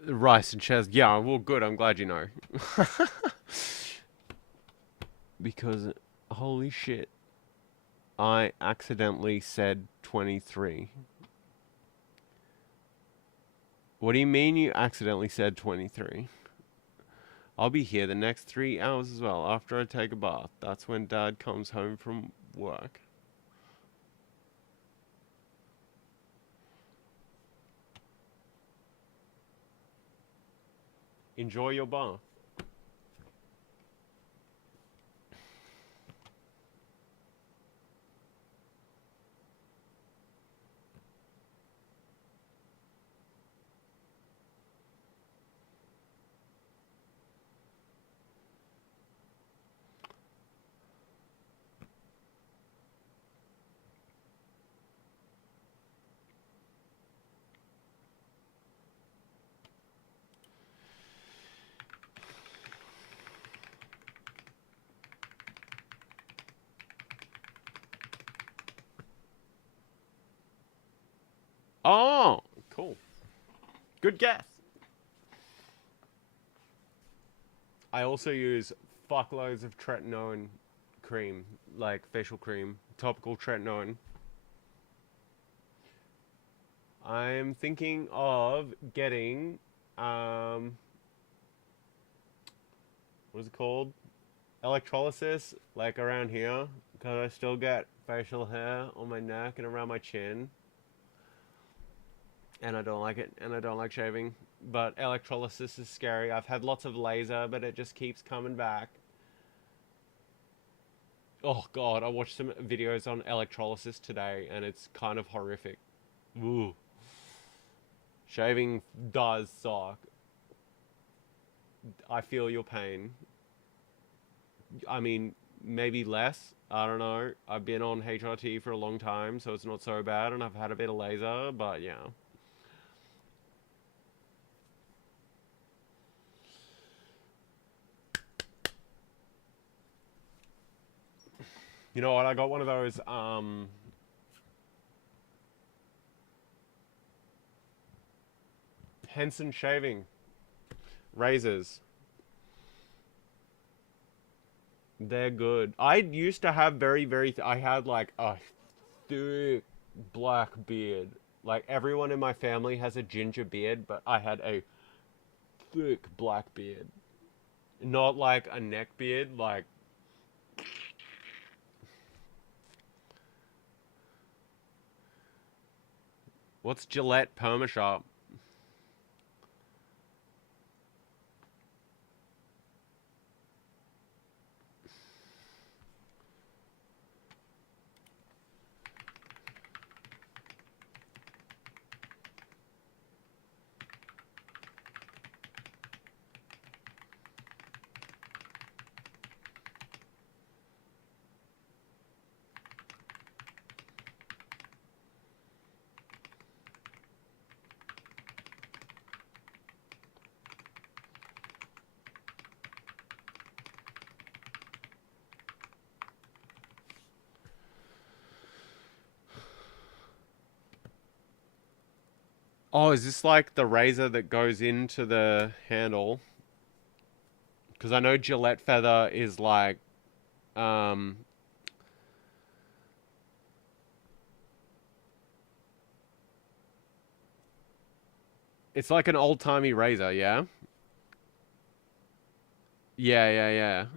Rice and Chaz. Yeah, well, good. I'm glad you know. Because, holy shit, I accidentally said 23. What do you mean you accidentally said 23? I'll be here the next 3 hours as well after I take a bath. That's when Dad comes home from work. Enjoy your bath. Oh, cool. Good guess. I also use fuckloads of tretinoin cream, like facial cream, topical tretinoin. I'm thinking of getting, what is it called? Electrolysis, like around here, because I still get facial hair on my neck and around my chin. And I don't like it, and I don't like shaving. But electrolysis is scary. I've had lots of laser, but it just keeps coming back. Oh god, I watched some videos on electrolysis today, and it's kind of horrific. Ooh. Shaving does suck. I feel your pain. I mean, maybe less. I don't know. I've been on HRT for a long time, so it's not so bad, and I've had a bit of laser, but yeah. You know what? I got one of those, Henson shaving razors. They're good. I used to have I had like a thick black beard. Like everyone in my family has a ginger beard, but I had a thick black beard. Not like a neck beard, like what's Gillette Perma Shop? Oh, is this like the razor that goes into the handle? Because I know Gillette Feather is like, um, it's like an old-timey razor, yeah? Yeah.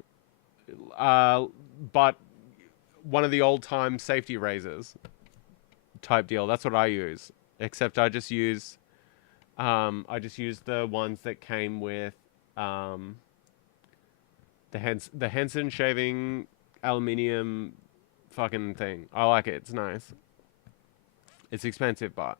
But one of the old-time safety razors type deal. That's what I use. Except I just use the ones that came with, um, the Henson shaving aluminium fucking thing. I like it. It's nice. It's expensive, but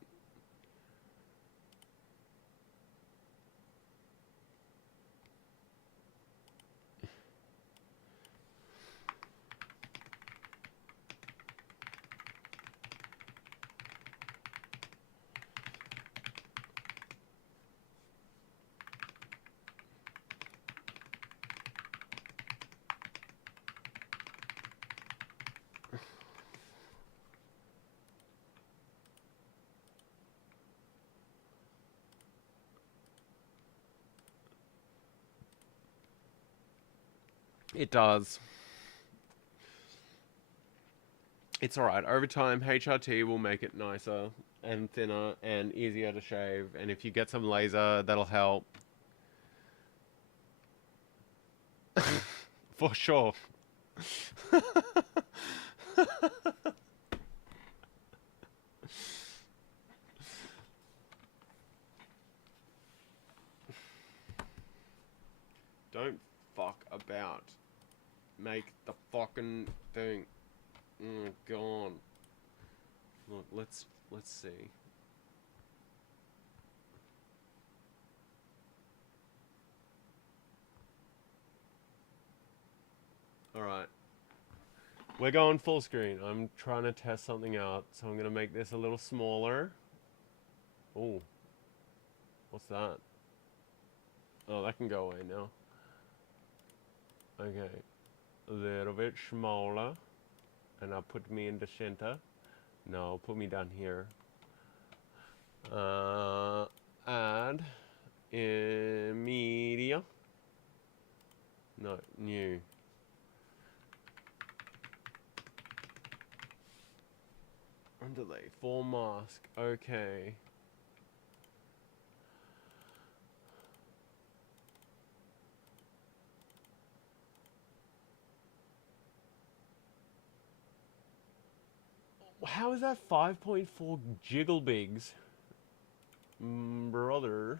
It does. It's alright. Over time, HRT will make it nicer and thinner and easier to shave. And if you get some laser, that'll help. For sure. Don't fuck about. Make the fucking thing. Oh god. Look, let's see. Alright. We're going full screen. I'm trying to test something out, so I'm gonna make this a little smaller. Oh. What's that? Oh, that can go away now. Okay. A little bit smaller. And now put me in the center. No, put me down here. Add in media. No, new. Underlay, full mask. Okay. How is that 5.4 jigglebigs? Brother.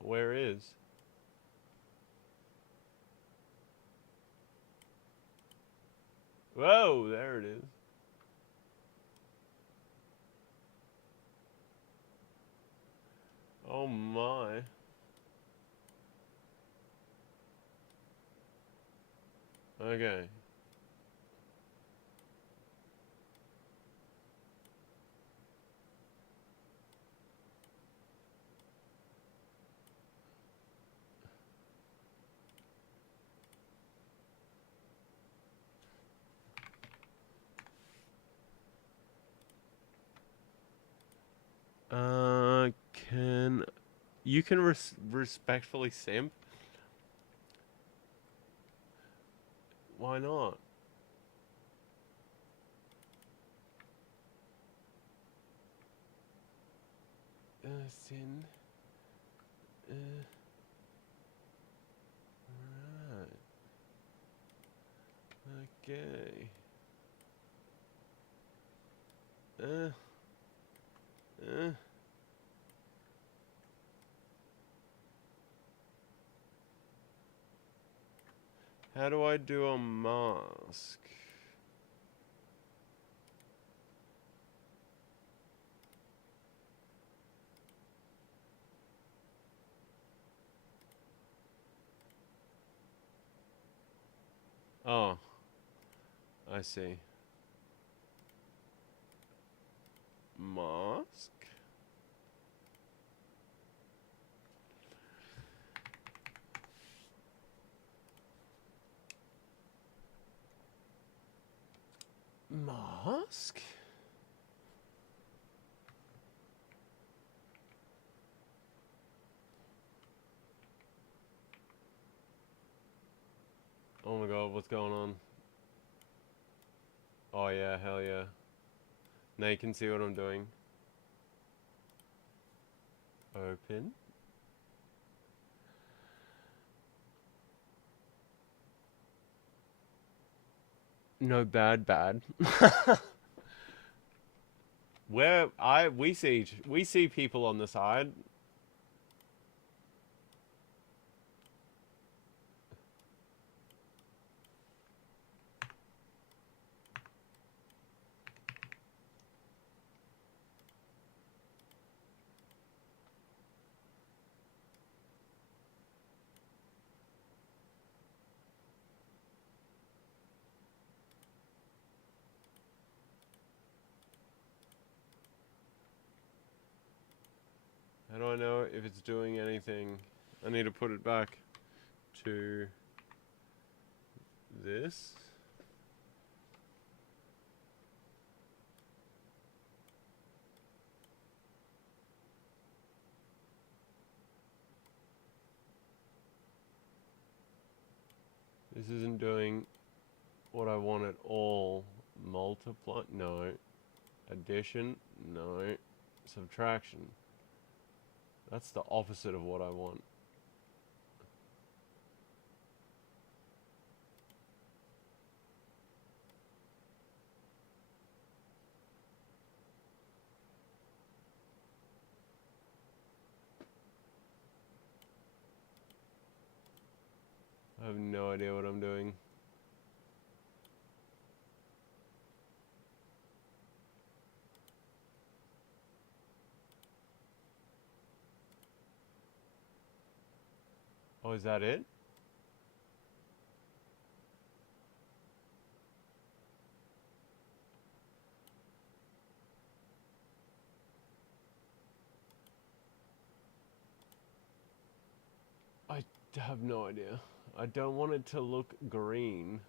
Where is? Whoa, there it is. Oh my. Okay. Can you can respectfully simp? Why not? Sin. Right. Okay. Uh. How do I do a mask? Oh, I see. Mask? Mask? Oh my god, what's going on? Oh yeah, hell yeah. Now you can see what I'm doing. Open. No bad. We see people on the side. How do I know if it's doing anything? I need to put it back to this. This isn't doing what I want at all. Multiply? No. Addition? No. Subtraction? That's the opposite of what I want. I have no idea what I'm doing. Oh, is that it? I have no idea. I don't want it to look green.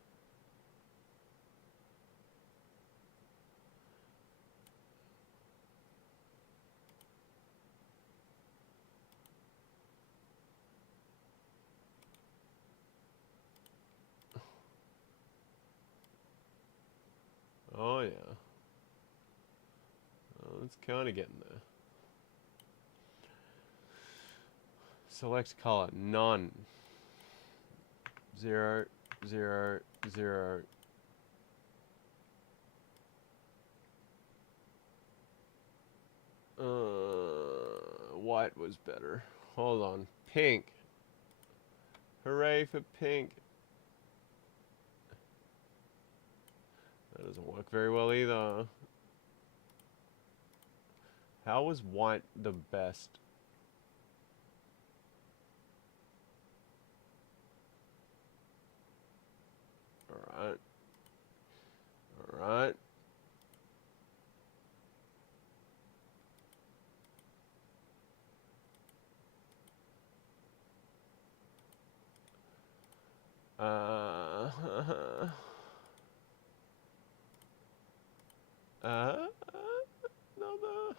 Oh yeah. Oh, it's kind of getting there. Select color. None. 0, 0, 0. White was better. Hold on. Pink. Hooray for pink. That doesn't work very well either. How was white the best? Alright. Alright. Another.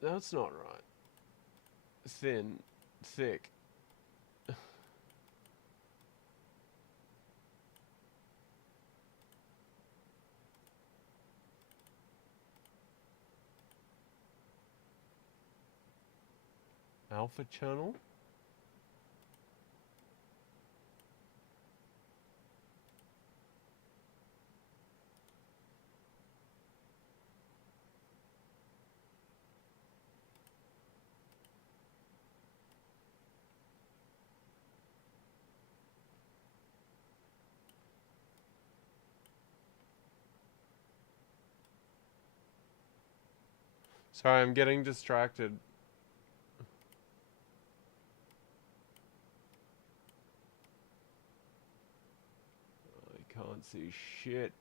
That's not right. Thin, thick. Alpha channel? Sorry, I'm getting distracted. I can't see shit.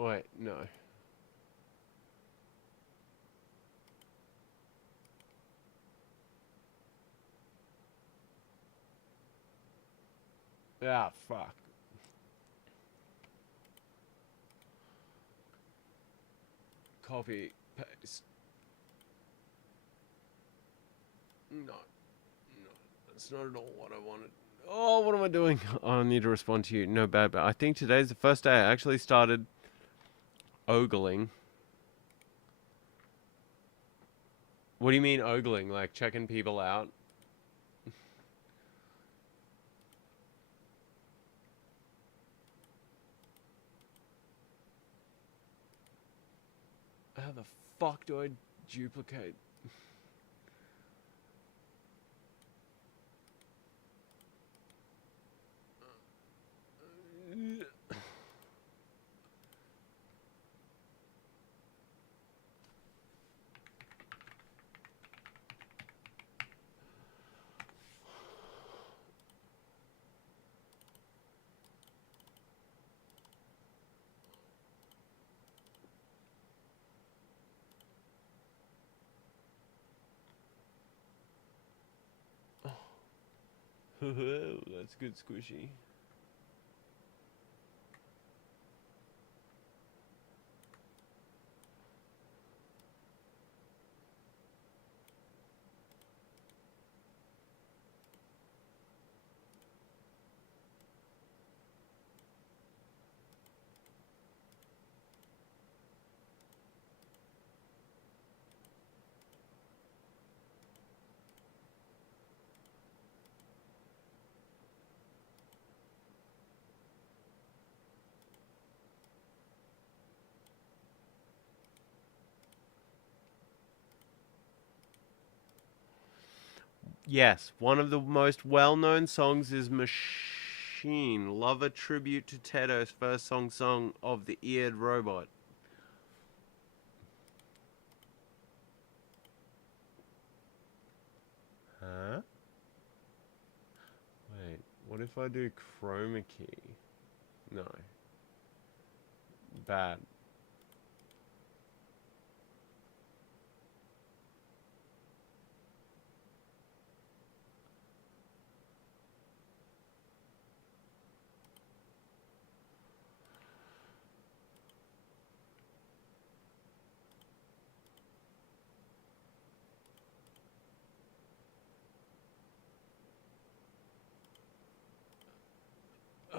Wait, no. Ah, fuck. Copy, paste. No, that's not at all what I wanted. Oh, what am I doing? I need to respond to you. No bad, but I think today's the first day I actually started ogling. What do you mean ogling? Like checking people out? How the fuck do I duplicate. That's good squishy. Yes, one of the most well-known songs is Machine. Love a tribute to Tedo's first song of the eared robot. Huh? Wait, what if I do chroma key? No. Bad.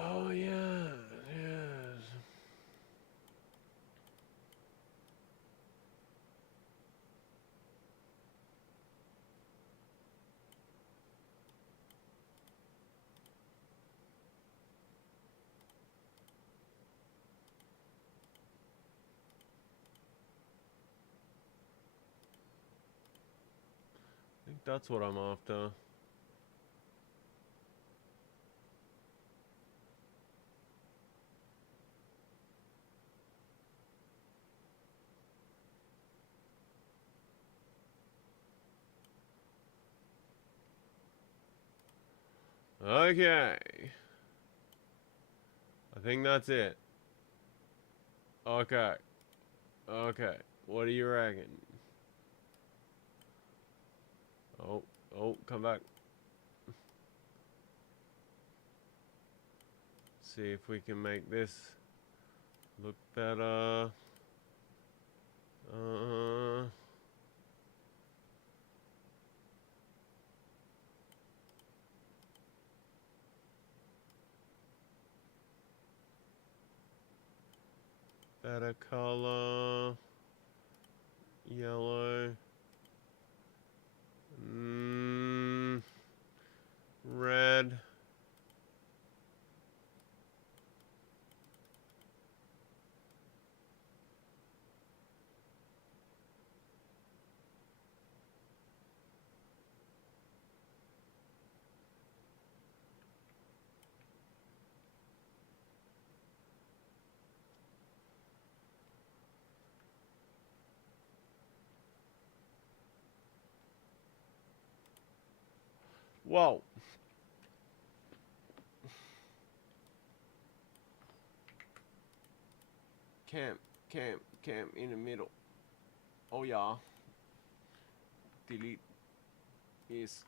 Oh yeah, yes. I think that's what I'm after. Okay. I think that's it. Okay. Okay. What do you reckon? Oh, oh, come back. See if we can make this look better. Better color. Yellow. Red. Whoa. Camp in the middle. Oh yeah. Delete. Yes.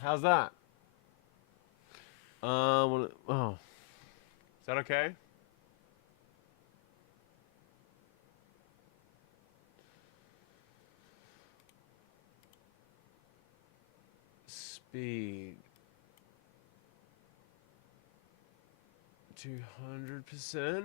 How's that? Oh. Is that okay? Speed. 200%.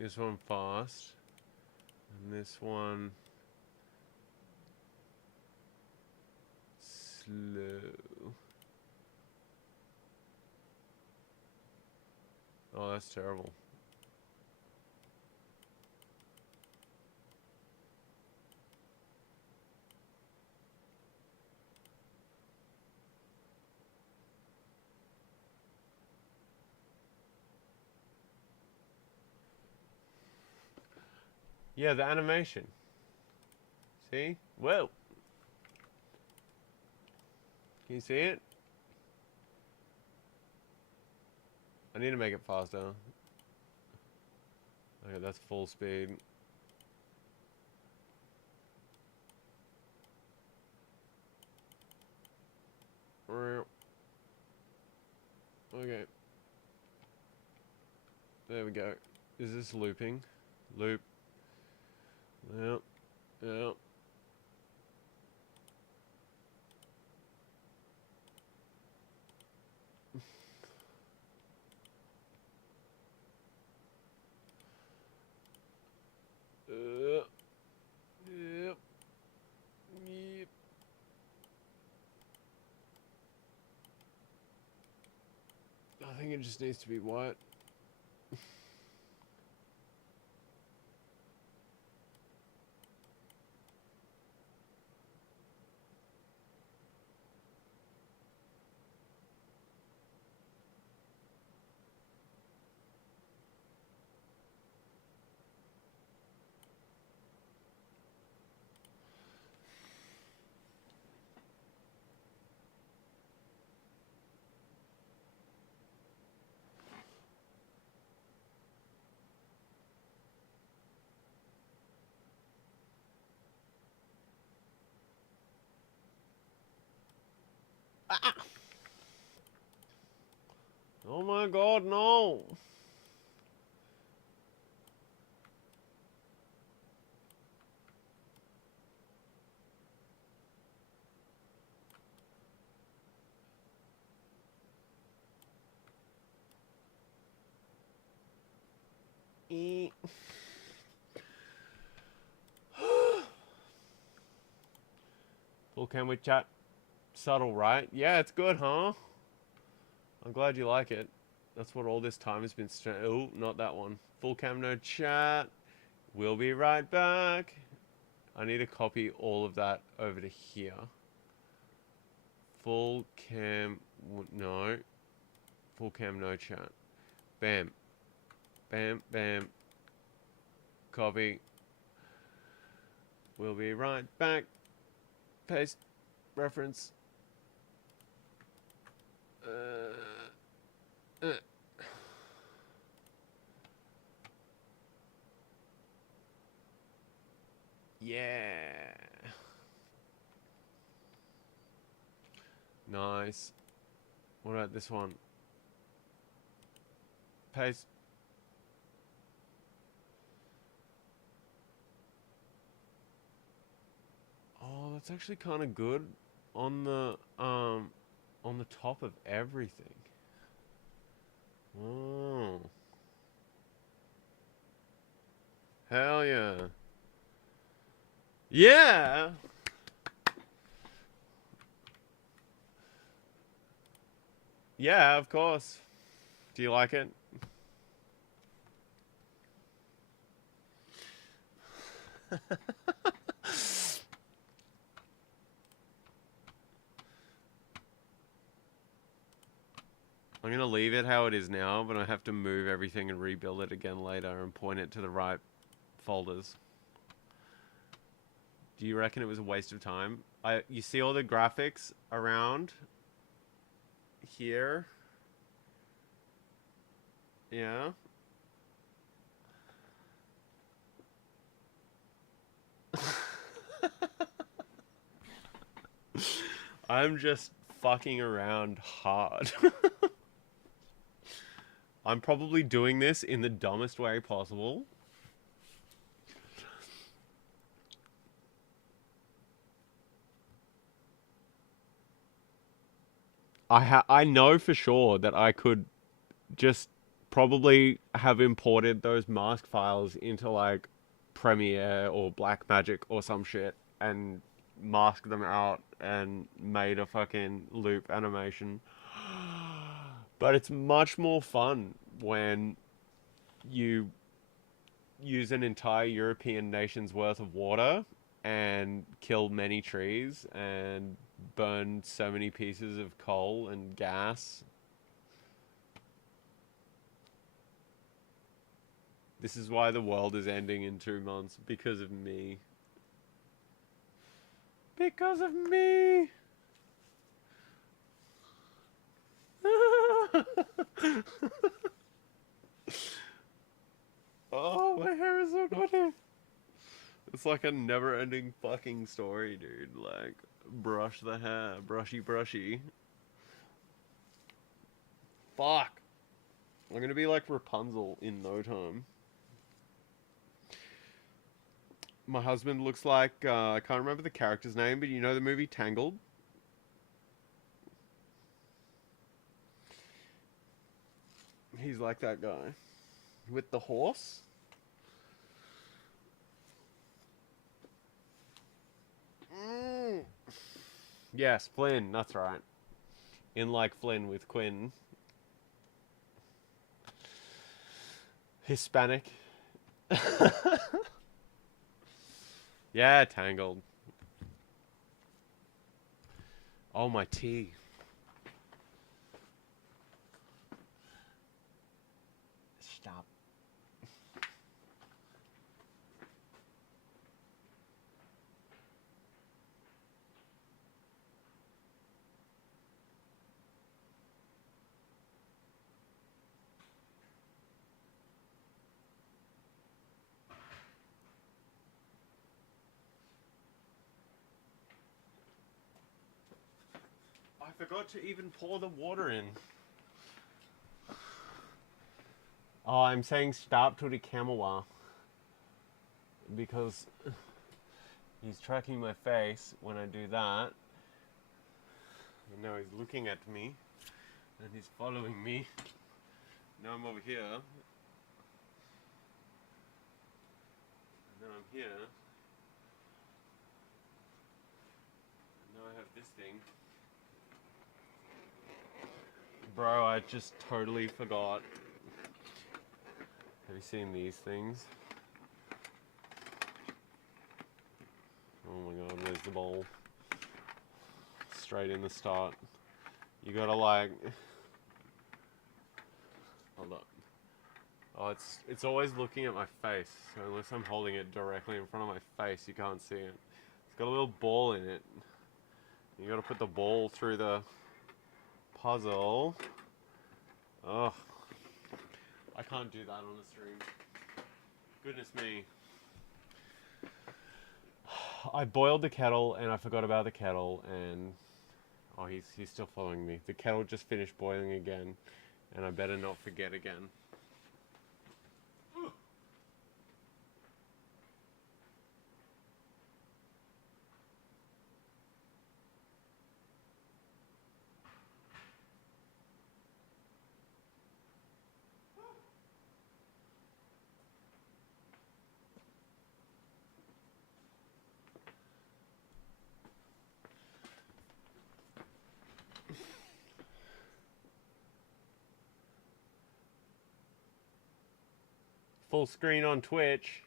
This one fast. And this one slow. Oh, that's terrible. Yeah, the animation. See? Whoa. Can you see it? I need to make it faster. Okay, that's full speed. Okay. There we go. Is this looping? Loop. Yep. Yep. Yep. Yep. I think it just needs to be white. Oh my god, no! Full cam with chat. Subtle, right? Yeah, it's good, huh? I'm glad you like it. That's what all this time has been. Oh, not that one. Full cam, no chat. We'll be right back. I need to copy all of that over to here. Full cam, no. Full cam, no chat. Bam. Bam, bam. Copy. We'll be right back. Paste. Reference. Yeah. Nice. What about this one? Paste. Oh, that's actually kind of good on the top of everything. Oh. Hell yeah. Yeah. Yeah, of course. Do you like it? I'm going to leave it how it is now, but I have to move everything and rebuild it again later and point it to the right folders. Do you reckon it was a waste of time? You see all the graphics around here? Yeah. I'm just fucking around hard. I'm probably doing this in the dumbest way possible. I know for sure that I could just probably have imported those mask files into like Premiere or Blackmagic or some shit and masked them out and made a fucking loop animation. But it's much more fun when you use an entire European nation's worth of water and kill many trees and burn so many pieces of coal and gas. This is why the world is ending in 2 months, because of me. Because of me! Oh, my hair is so naughty. It's like a never-ending fucking story, dude. Like, brush the hair, brushy, brushy. Fuck. I'm gonna be like Rapunzel in no time. My husband looks like, I can't remember the character's name, but you know the movie Tangled? He's like that guy. With the horse? Mm. Yes, Flynn, that's right. In like Flynn with Quinn. Hispanic. Yeah, Tangled. Oh, my tea. Stop. I forgot to even pour the water in. Oh, I'm saying stop to the camera. Because he's tracking my face when I do that. And now he's looking at me. And he's following me. Now I'm over here. And then I'm here. And now I have this thing. Bro, I just totally forgot. Have you seen these things? Oh my god, where's the bowl? Straight in the start. You gotta like... Hold up. Oh, it's always looking at my face, so unless I'm holding it directly in front of my face, you can't see it. It's got a little ball in it. You gotta put the ball through the puzzle. Ugh. I can't do that on a stream. Goodness me. I boiled the kettle and I forgot about the kettle and... Oh, he's still following me. The kettle just finished boiling again and I better not forget again. Full screen on Twitch.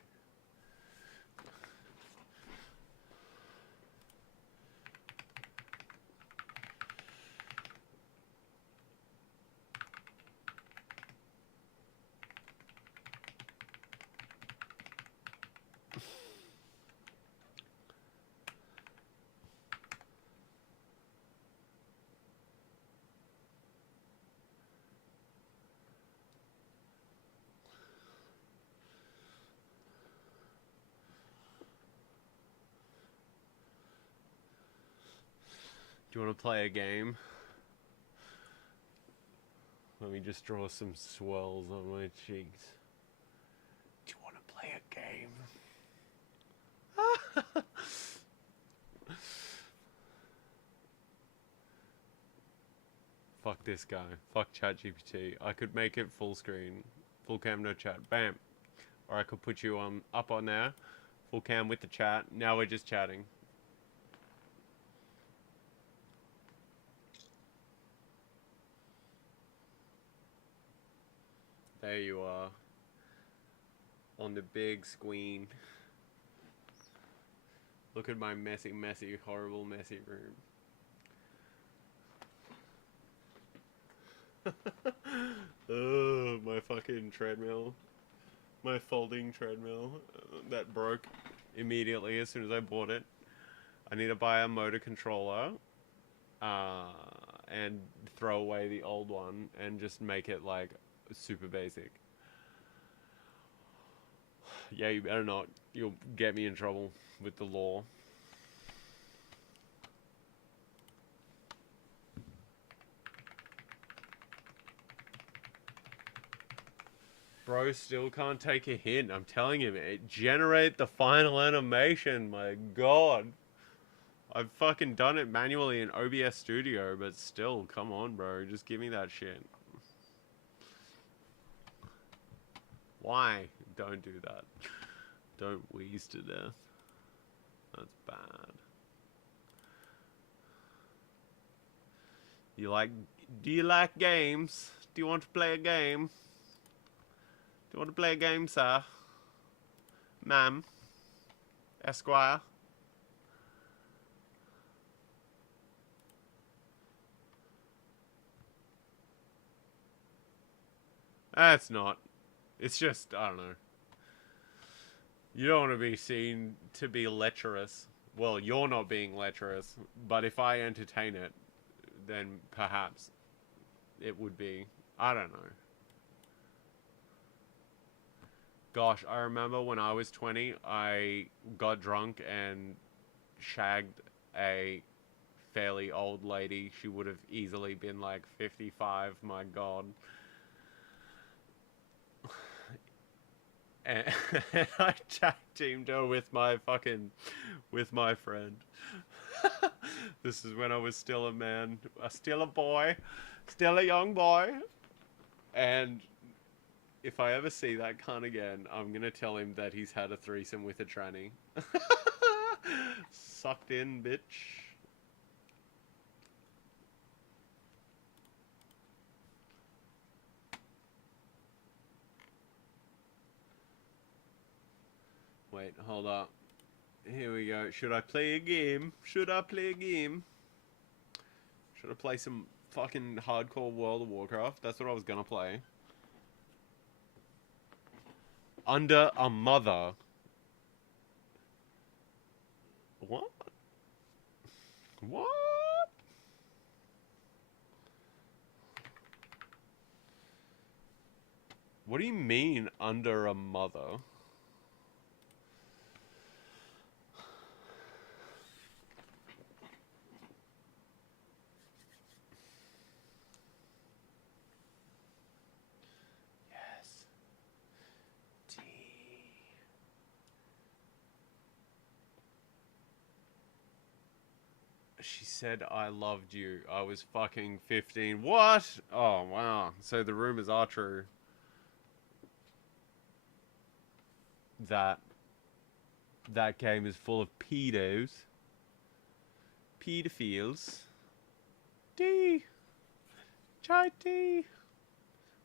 Do you want to play a game? Let me just draw some swirls on my cheeks. Do you want to play a game? Fuck this guy. Fuck ChatGPT. I could make it full screen. Full cam, no chat. Bam. Or I could put you up on there. Full cam with the chat. Now we're just chatting. There you are. On the big screen. Look at my messy, horrible, messy room. Oh, my fucking treadmill. My folding treadmill that broke immediately as soon as I bought it. I need to buy a motor controller and throw away the old one and just make it like super basic. Yeah, you better not. You'll get me in trouble with the law. Bro still can't take a hint. I'm telling him, generate the final animation. My god. I've fucking done it manually in OBS Studio, but still, come on, bro. Just give me that shit. Why? Don't do that. Don't wheeze to death. That's bad. Do you like games? Do you want to play a game? Do you want to play a game, sir? Ma'am? Esquire? It's not. It's just, I don't know. You don't want to be seen to be lecherous. Well, you're not being lecherous, but if I entertain it, then perhaps it would be. I don't know. Gosh, I remember when I was 20, I got drunk and shagged a fairly old lady. She would have easily been like 55, my god. And I tag teamed her with my friend. This is when I was still a man, still a boy, still a young boy. And if I ever see that cunt again, I'm gonna tell him that he's had a threesome with a tranny. Sucked in, bitch. Wait, hold up. Here we go. Should I play a game? Should I play a game? Should I play some fucking hardcore World of Warcraft? That's what I was gonna play. Under a mother. What? What? What do you mean, under a mother? She said I loved you. I was fucking 15. What? Oh, wow. So the rumors are true. That game is full of pedos. Pedophiles. D. Chai T.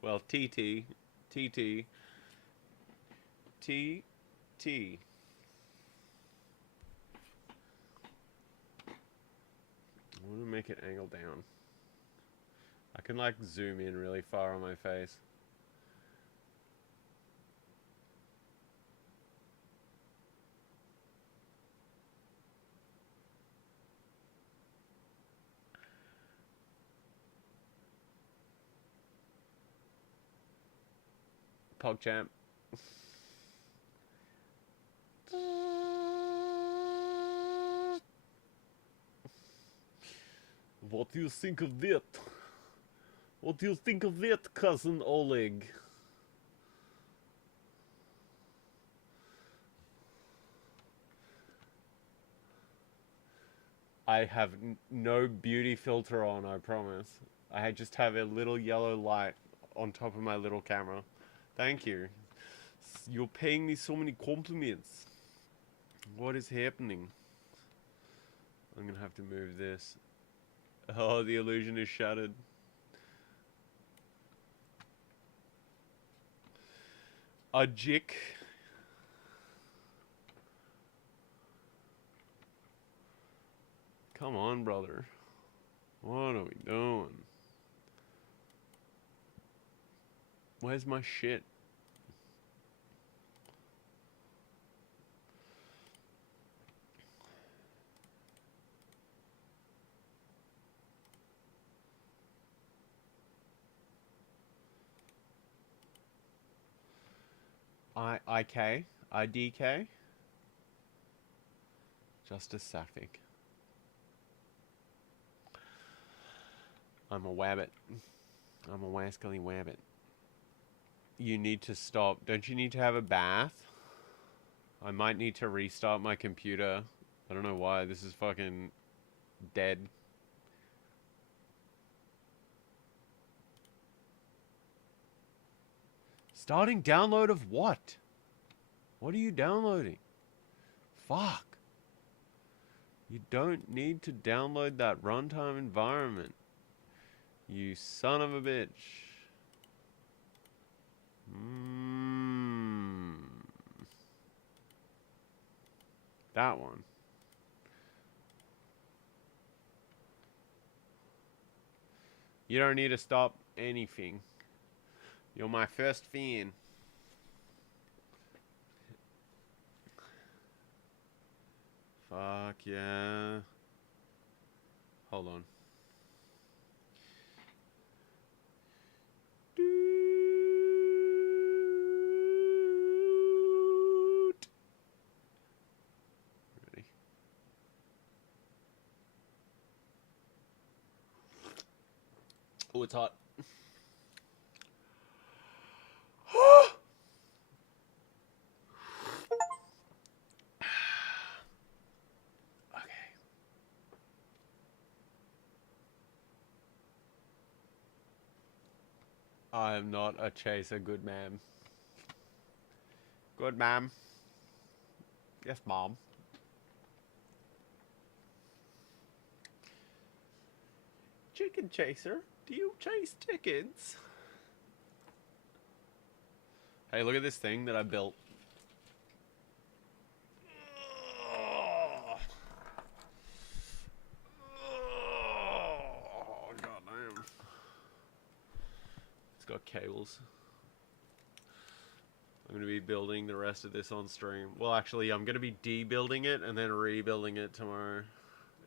Well, TT. TT. TT. I want to make it angled down. I can like zoom in really far on my face. PogChamp. What do you think of that? What do you think of that, cousin Oleg? I have no beauty filter on, I promise. I just have a little yellow light on top of my little camera. Thank you. You're paying me so many compliments. What is happening? I'm gonna have to move this. Oh, the illusion is shattered. A jick. Come on, brother. What are we doing? Where's my shit? IK? IDK? Justice Sapphic. I'm a wabbit. I'm a wascally wabbit. You need to stop. Don't you need to have a bath? I might need to restart my computer. I don't know why. This is fucking dead. Starting download of what? What are you downloading? Fuck. You don't need to download that runtime environment. You son of a bitch. That one. You don't need to stop anything. You're my first fan. Fuck yeah. Hold on. Ready? Oh, it's hot. I am not a chaser, good ma'am. Good ma'am. Yes, mom. Chicken chaser, do you chase chickens? Hey, look at this thing that I built. Oh, goddamn. It's got cables. I'm going to be building the rest of this on stream. Well, actually, I'm going to be debuilding it and then rebuilding it tomorrow.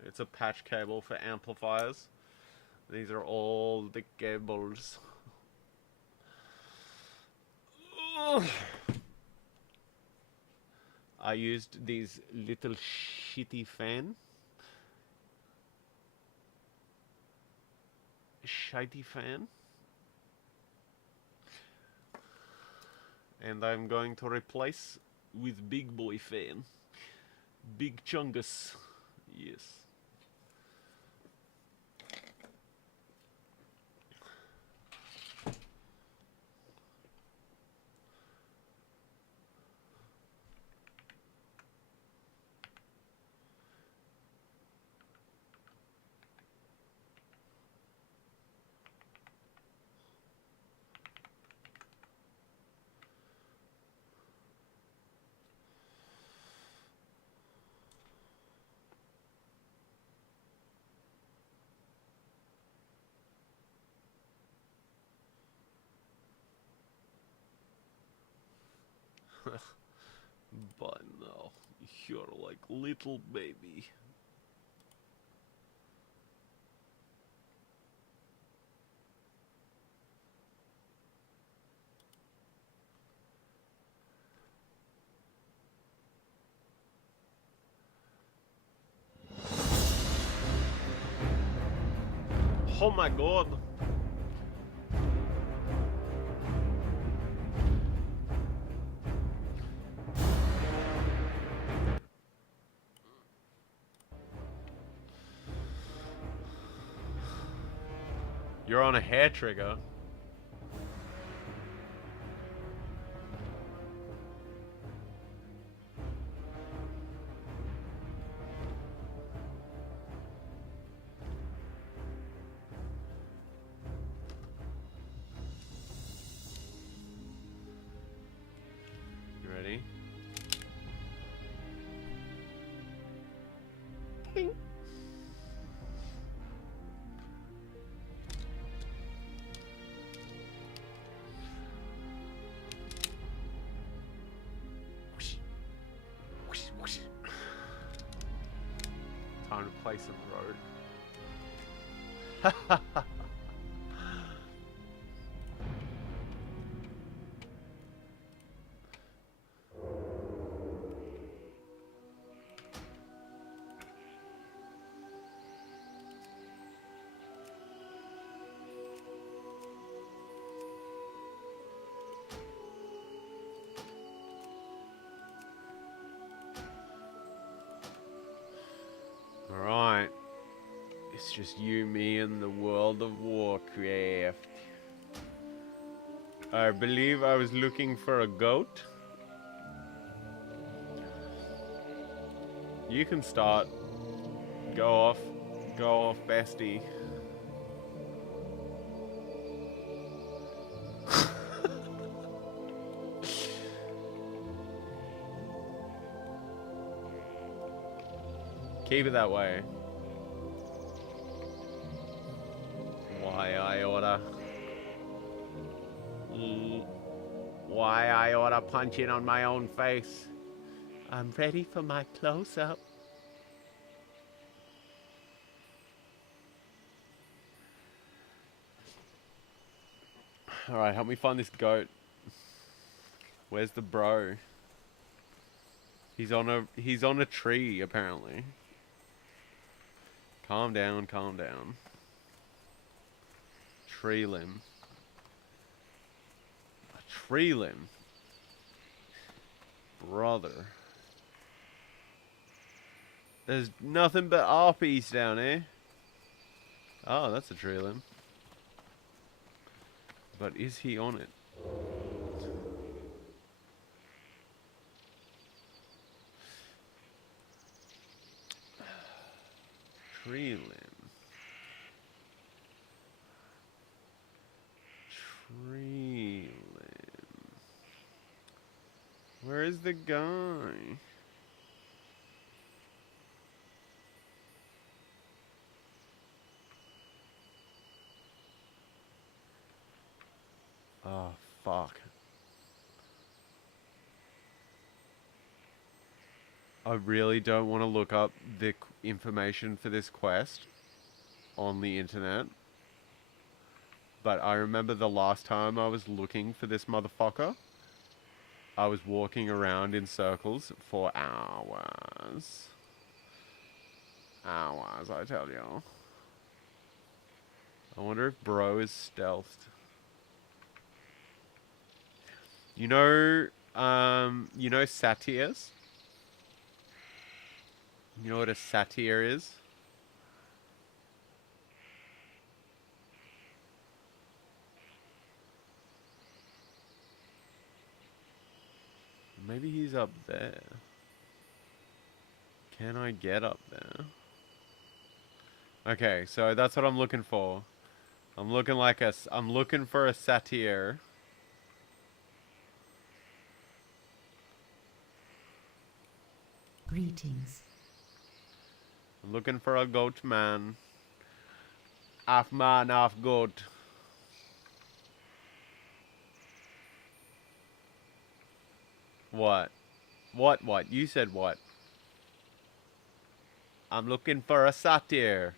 It's a patch cable for amplifiers. These are all the cables. I used these little shitty fan. Shitey fan. And I'm going to replace with big boy fan. Big chungus. Yes. But no, you're like little baby. Oh my god. You're on a hair trigger. You ready? Bing. Time to play some road. Alright. It's just you, me, and the world of Warcraft. I believe I was looking for a goat. You can start. Go off, bestie. Keep it that way. Why I oughta punch in on my own face. I'm ready for my close-up. Alright, help me find this goat. Where's the bro? He's on a tree, apparently. Calm down, calm down. Tree limb. A tree limb? Brother. There's nothing but RPs down here. Oh, that's a tree limb. But is he on it? Tree limb. Tree limb. Where is the guy? Oh, fuck. I really don't want to look up the information for this quest on the internet. But I remember the last time I was looking for this motherfucker, I was walking around in circles for hours. Hours, I tell you. I wonder if bro is stealthed. You know satyrs? You know what a satyr is? Maybe he's up there. Can I get up there? Okay, so that's what I'm looking for. I'm looking for a satyr. Greetings. I'm looking for a goat man. Half man, half goat. What? What? You said what? I'm looking for a satyr.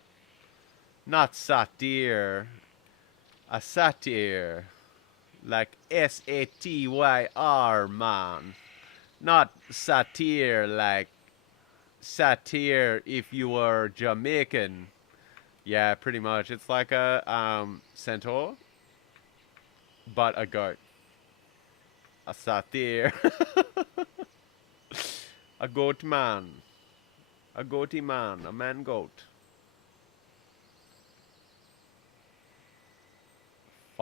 Not satyr. A satyr. Like S-A-T-Y-R, man. Not satyr like satyr if you were Jamaican. Yeah, pretty much. It's like a centaur, but a goat. A satyr. A goat man. A goaty man. A man goat.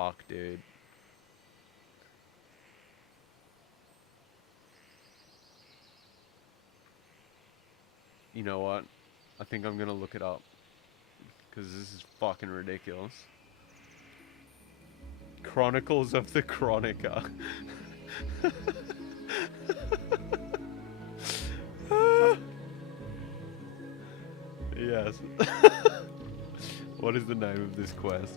fuck, dude? You know what? I think I'm gonna look it up. Because this is fucking ridiculous. Chronicles of the Chronica. Yes. What is the name of this quest?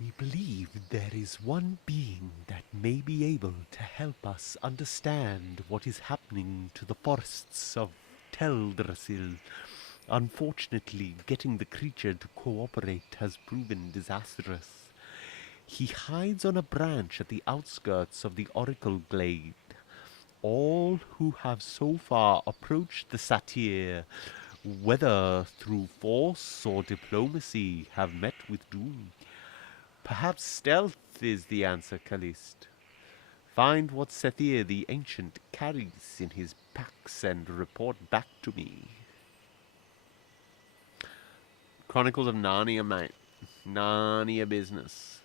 We believe there is one being that may be able to help us understand what is happening to the forests of Teldrassil. Unfortunately, getting the creature to cooperate has proven disastrous. He hides on a branch at the outskirts of the Oracle Glade. All who have so far approached the satyr, whether through force or diplomacy, have met with doom. Perhaps stealth is the answer, Caliste. Find what Sathir the Ancient carries in his packs and report back to me. Chronicles of Narnia, mate. Narnia business.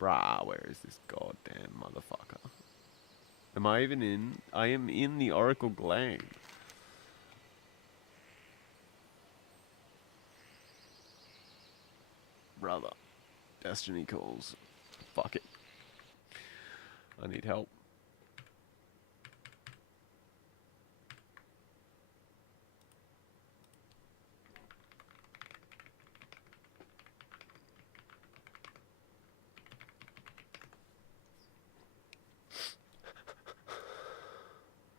Brah, where is this goddamn motherfucker? Am I even in? I am in the Oracle Glade. Brother. Destiny calls. Fuck it. I need help.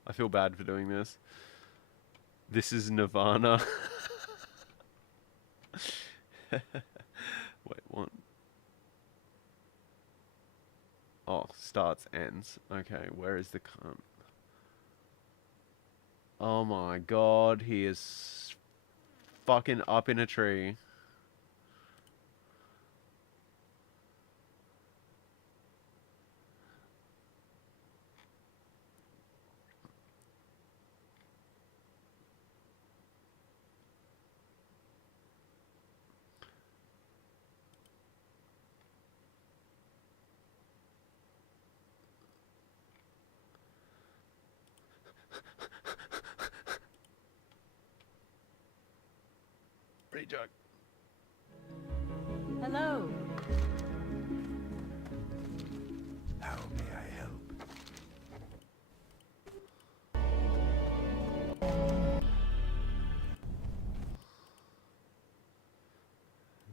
I feel bad for doing this. This is Nirvana. Wait, what? Oh, starts, ends. Okay, where is the cunt? Oh my god, he is fucking up in a tree. Joke. Hello. How may I help?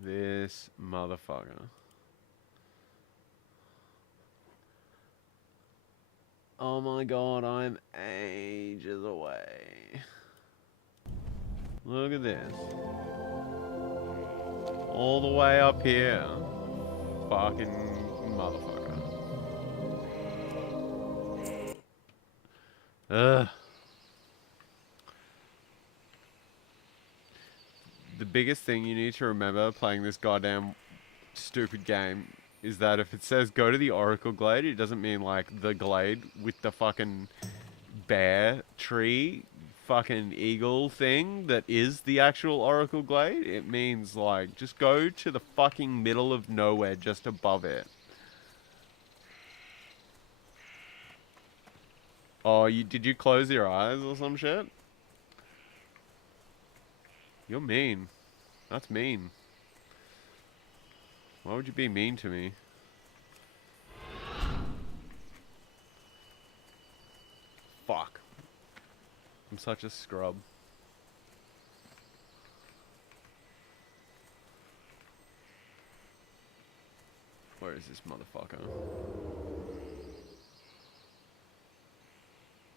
This motherfucker. Oh my god, I'm ages away. Look at this. All the way up here. Fucking motherfucker. Ugh. The biggest thing you need to remember playing this goddamn stupid game is that if it says go to the Oracle Glade, it doesn't mean like the glade with the fucking bear tree fucking eagle thing that is the actual Oracle Glade. It means like just go to the fucking middle of nowhere just above it. Oh, did you close your eyes or some shit? You're mean. That's mean. Why would you be mean to me? Fuck. I'm such a scrub. Where is this motherfucker?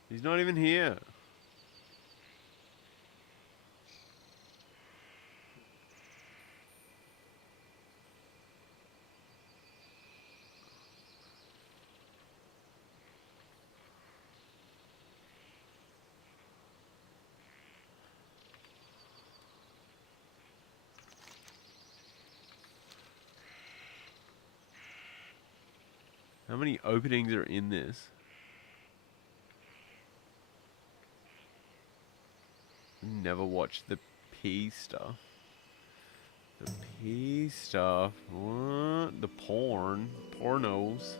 He's not even here. How many openings are in this? Never watched the P stuff. The P stuff? What? The porn? Pornos?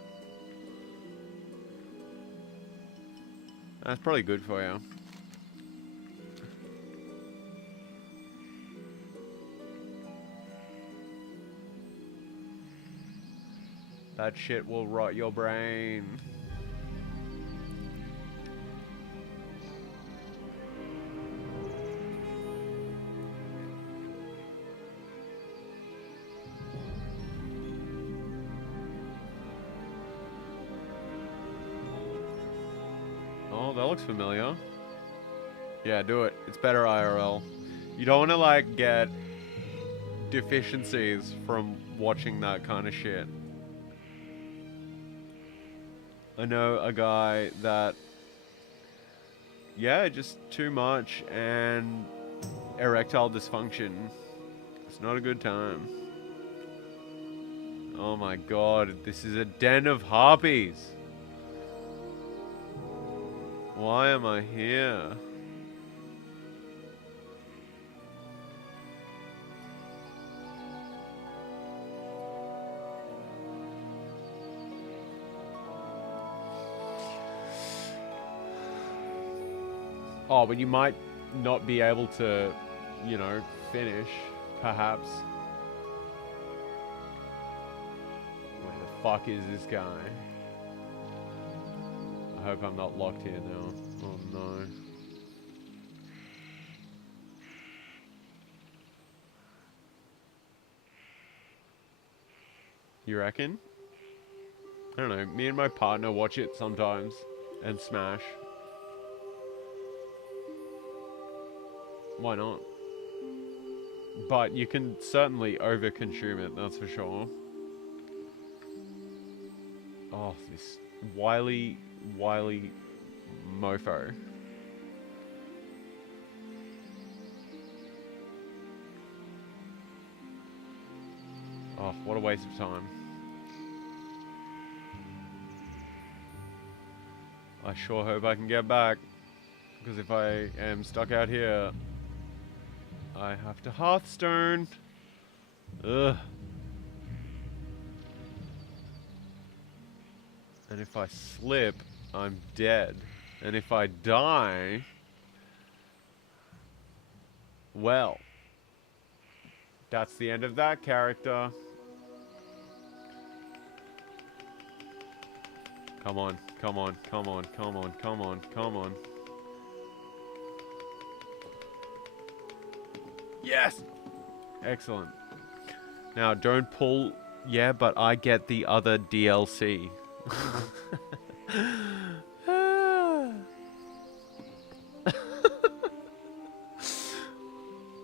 That's probably good for you. That shit will rot your brain. Oh, that looks familiar. Yeah, do it. It's better IRL. You don't want to, like, get deficiencies from watching that kind of shit. I know a guy that, yeah, just too much and erectile dysfunction. It's not a good time. Oh my god, this is a den of harpies. Why am I here? Oh, but you might not be able to, you know, finish, perhaps. Where the fuck is this guy? I hope I'm not locked here now. Oh no. You reckon? I don't know, me and my partner watch it sometimes and smash. Why not? But you can certainly overconsume it, that's for sure. Oh, this wily mofo. Oh, what a waste of time. I sure hope I can get back, because if I am stuck out here, I have to Hearthstone. Ugh. And if I slip, I'm dead. And if I die, well, that's the end of that character. Come on, come on, come on, come on, come on, come on. Yes! Excellent. Now, don't pull... Yeah, but I get the other DLC.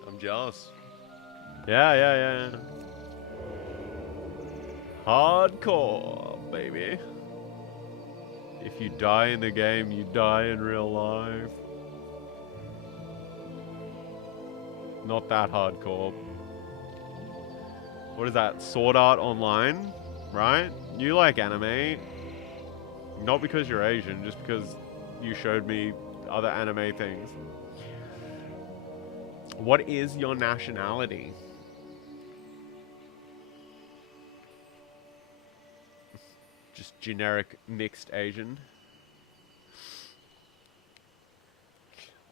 I'm jealous. Yeah. Hardcore, baby. If you die in the game, you die in real life. Not that hardcore. What is that? Sword Art Online? Right? You like anime. Not because you're Asian, just because you showed me other anime things. What is your nationality? Just generic mixed Asian.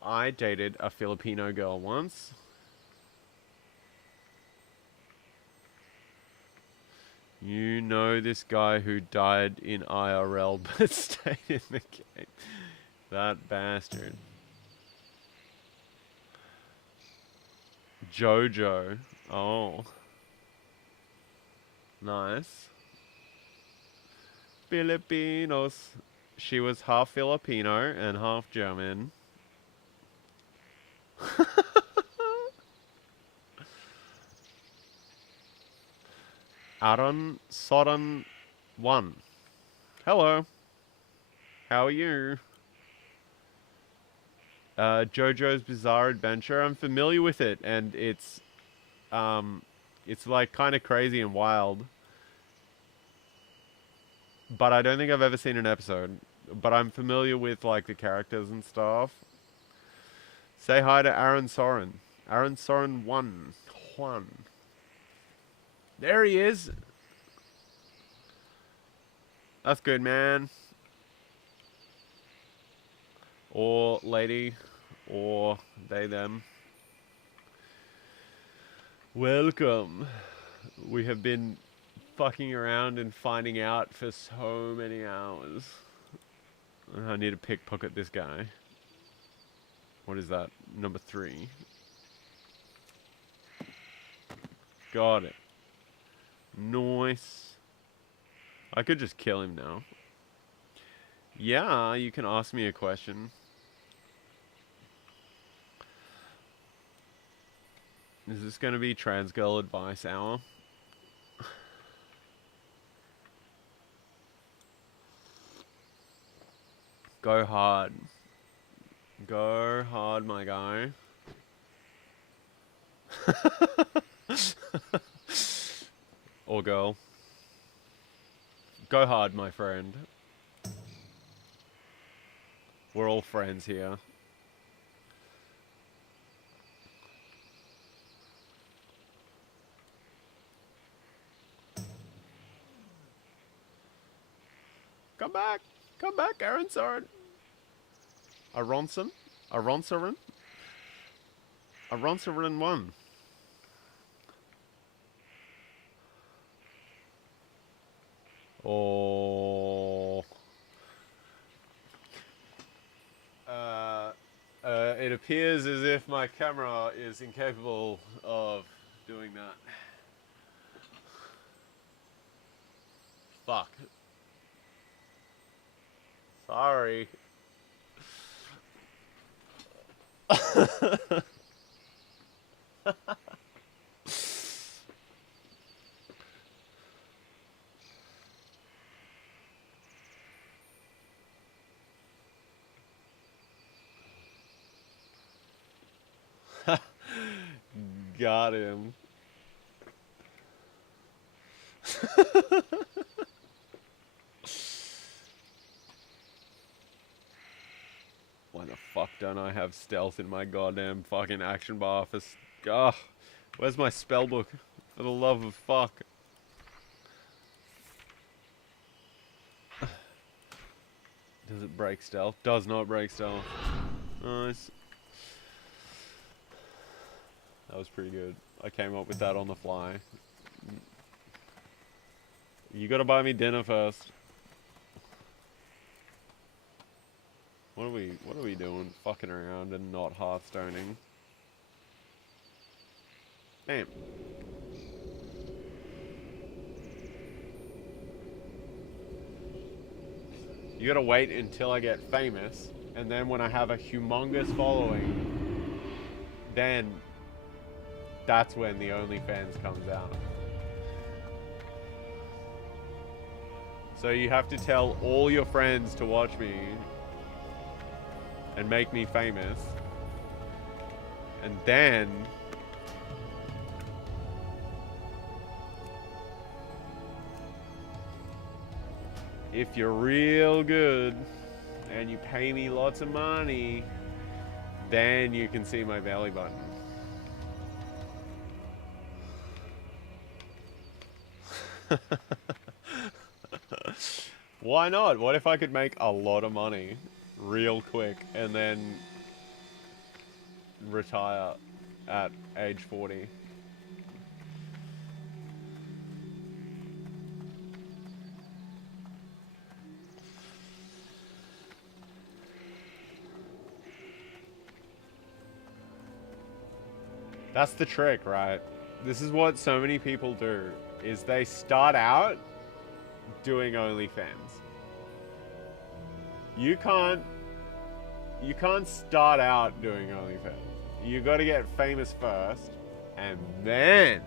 I dated a Filipino girl once. You know this guy who died in IRL but stayed in the game. That bastard. Jojo. Oh. Nice. Filipinos. She was half Filipino and half German. Aron Sodan 1. Hello. How are you? JoJo's Bizarre Adventure. I'm familiar with it, and it's like kind of crazy and wild. but I don't think I've ever seen an episode. But I'm familiar with like the characters and stuff. Say hi to Aaron Soren. Aaron Soren Juan. There he is. That's good, man. Or lady. Or they, them. Welcome. We have been fucking around and finding out for so many hours. I need to pickpocket this guy. What is that? Number 3. Got it. Nice. I could just kill him now. Yeah, you can ask me a question. Is this going to be Trans Girl Advice Hour? Go hard. Go hard, my guy. Or girl. Go hard, my friend. We're all friends here. Come back! Come back, Aaron Soren! Aronson? Aronsoren? Aronsoren 1. Oh. It appears as if my camera is incapable of doing that. Fuck. Sorry. Got him. Why the fuck don't I have stealth in my goddamn fucking action bar for... Ugh. Where's my spell book? For the love of fuck. Does it break stealth? Does not break stealth. Nice. That was pretty good. I came up with that on the fly. You gotta buy me dinner first. What are we doing? Fucking around and not hearthstoning. Damn. You gotta wait until I get famous, and then when I have a humongous following, then that's when the OnlyFans comes out. So you have to tell all your friends to watch me and make me famous. And then if you're real good and you pay me lots of money, then you can see my belly button. Why not? What if I could make a lot of money real quick and then retire at age 40? That's the trick, right? This is what so many people do, is they start out doing OnlyFans. You can't start out doing OnlyFans. You got to get famous first, and then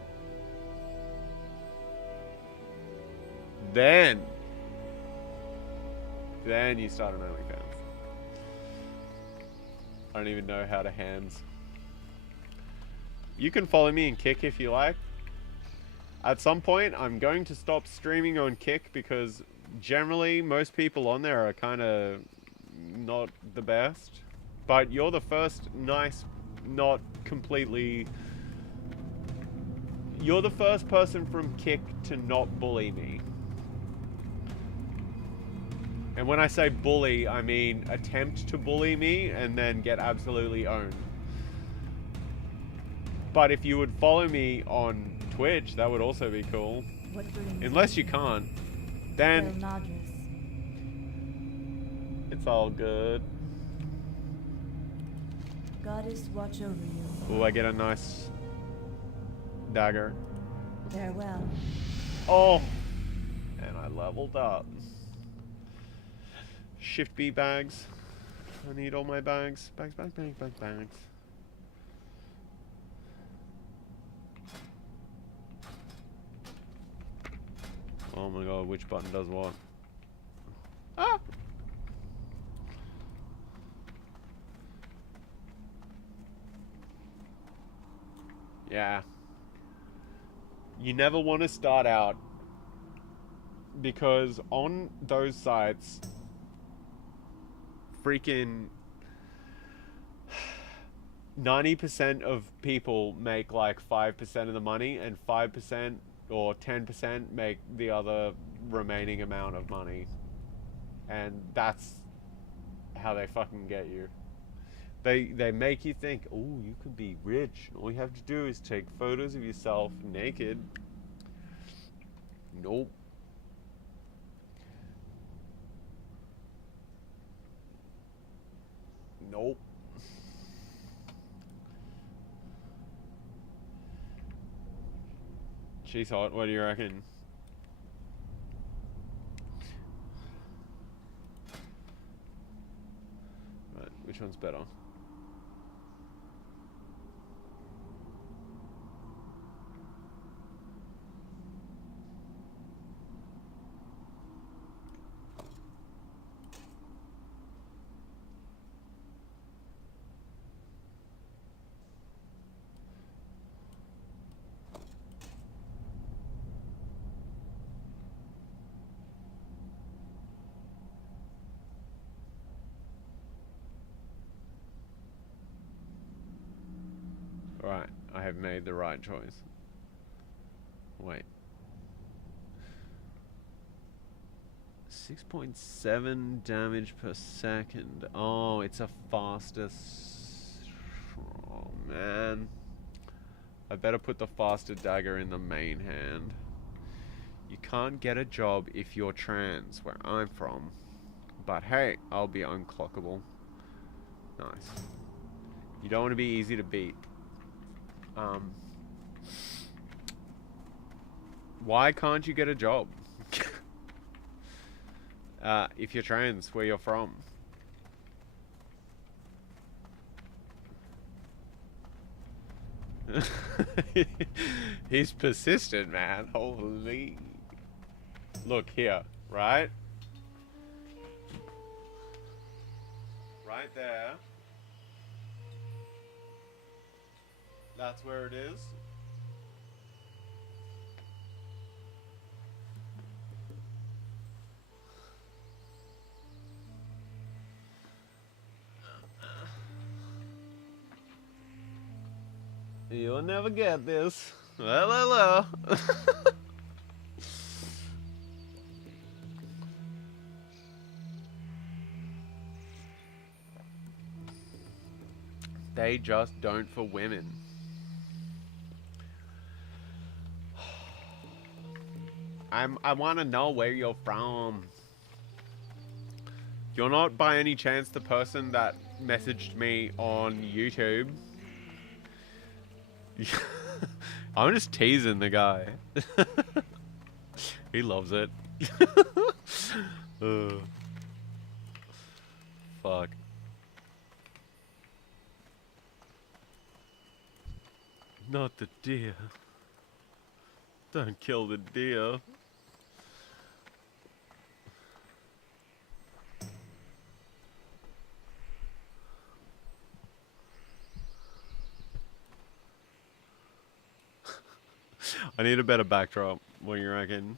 you start an OnlyFans. I don't even know how to hands. You can follow me in Kick if you like. At some point, I'm going to stop streaming on Kick because generally, most people on there are kind of not the best. But you're the first nice, not completely... You're the first person from Kick to not bully me. And when I say bully, I mean attempt to bully me and then get absolutely owned. But if you would follow me on Twitch, that would also be cool. Unless you can't, then it's all good. Goddess watch over you. Ooh, I get a nice dagger. Farewell. Oh, and I leveled up. Shift B bags. I need all my bags. Bags. Oh my god, which button does what? Ah! Yeah. You never want to start out because on those sites, freaking 90% of people make like 5% of the money and 5% or 10% make the other remaining amount of money. And that's how they fucking get you. They make you think, oh, you could be rich. All you have to do is take photos of yourself naked. Nope. Nope. She's hot. What do you reckon? Right, which one's better? Right, I have made the right choice. Wait. 6.7 damage per second. Oh, it's a fastest. Oh, man. I better put the faster dagger in the main hand. You can't get a job if you're trans, where I'm from. But hey, I'll be unclockable. Nice. You don't want to be easy to beat. Why can't you get a job? If you're trans, where you're from. He's persistent, man. Holy. Look here, right? Right there. That's where it is. You'll never get this. Well, hello. They just don't for women. I want to know where you're from. You're not by any chance the person that messaged me on YouTube. I'm just teasing the guy. He loves it. Fuck. Not the deer. Don't kill the deer. I need a better backdrop. What do you reckon?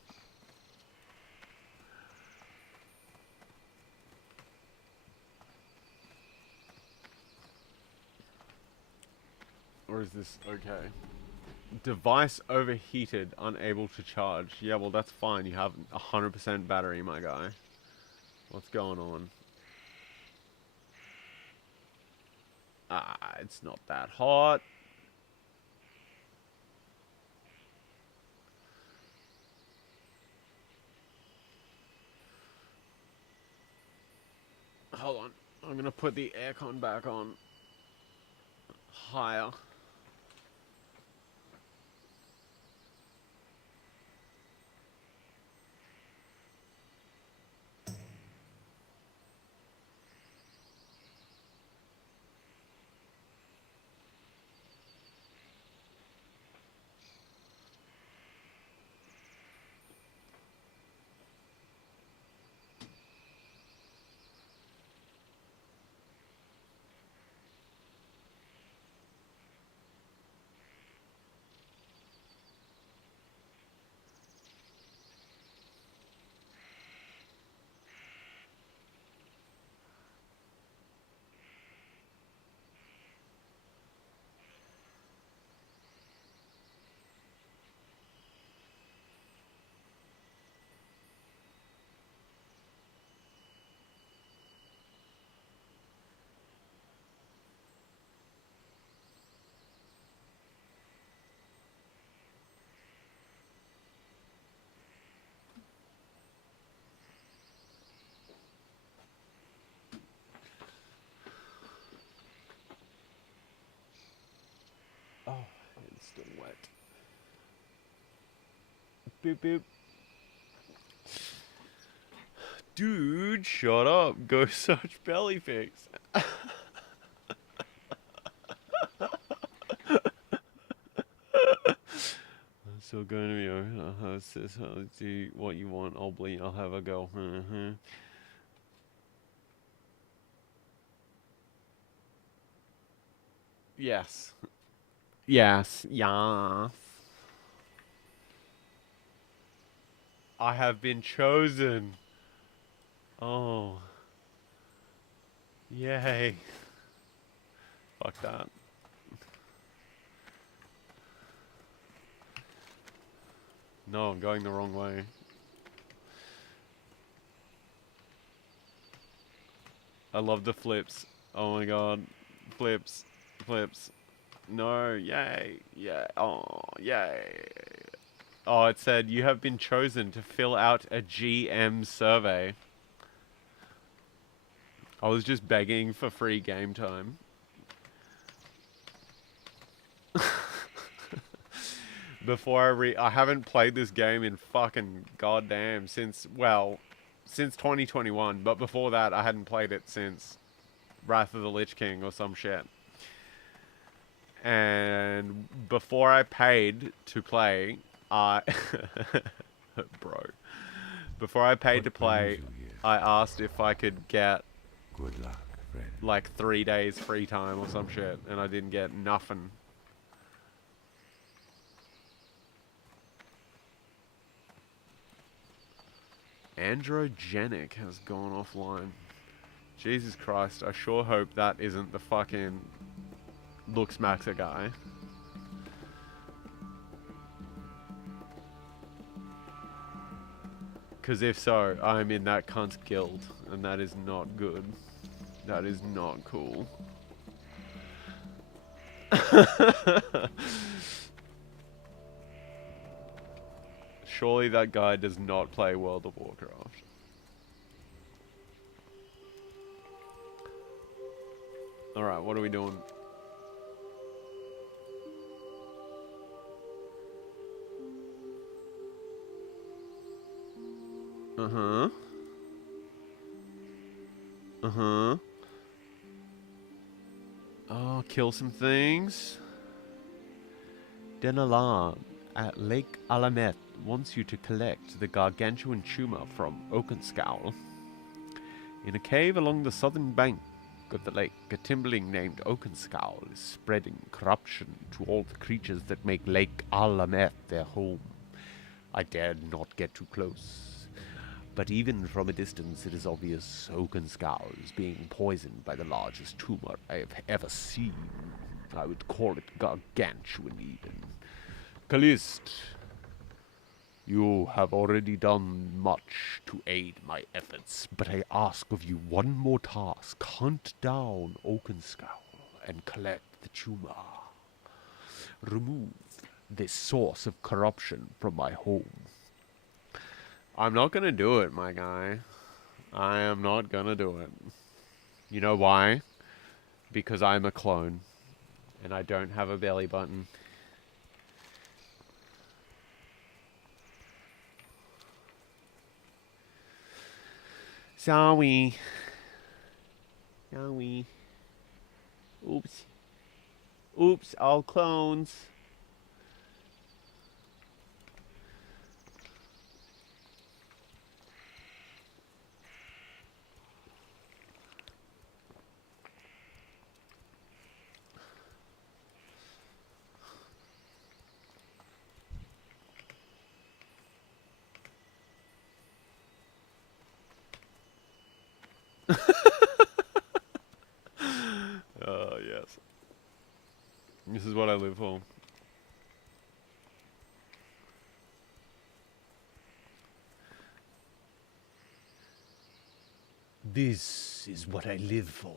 Or is this okay? Device overheated, unable to charge. Yeah, well that's fine. You have 100% battery, my guy. What's going on? Ah, it's not that hot. Hold on. I'm gonna put the aircon back on. Higher. Oh, it's still wet. Boop boop. Dude, shut up. Go search belly pics. Still going to be over. I'll host this. I'll do what you want. I'll bleed. I'll have a go. Yes. Yes. Yes. I have been chosen. Oh. Yay. Fuck that. No, I'm going the wrong way. I love the flips. Oh my god. Flips. Flips. No. Yay. Yeah. Oh, yay. Oh, it said you have been chosen to fill out a GM survey. I was just begging for free game time. Before I haven't played this game in fucking goddamn since 2021, but before that I hadn't played it since Wrath of the Lich King or some shit. And before I paid to play, bro, before I paid to play, I asked if I could get Good luck, friend. like 3 days free time or some shit, and I didn't get nothing. Androgenic has gone offline. Jesus Christ, I sure hope that isn't the fucking Looks Maxa guy. Because if so, I'm in that cunt's guild, and that is not good. That is not cool. Surely that guy does not play World of Warcraft. Alright, what are we doing? Uh-huh. Uh-huh. Oh, kill some things. Denalan at Lake Alamet wants you to collect the gargantuan tumor from Oakenscowl. In a cave along the southern bank of the lake, a timbling named Oakenscowl is spreading corruption to all the creatures that make Lake Alamet their home. I dared not get too close, but even from a distance it is obvious Oakenscowl is being poisoned by the largest tumor I have ever seen. I would call it gargantuan even. Callist, you have already done much to aid my efforts, but I ask of you one more task. Hunt down Oakenskull and collect the tumor. Remove this source of corruption from my home. I'm not gonna do it, my guy. I am not gonna do it. You know why? Because I'm a clone. And I don't have a belly button. Sorry. Sorry. Oops. Oops, all clones. Yes. This is what I live for. This is what I live for.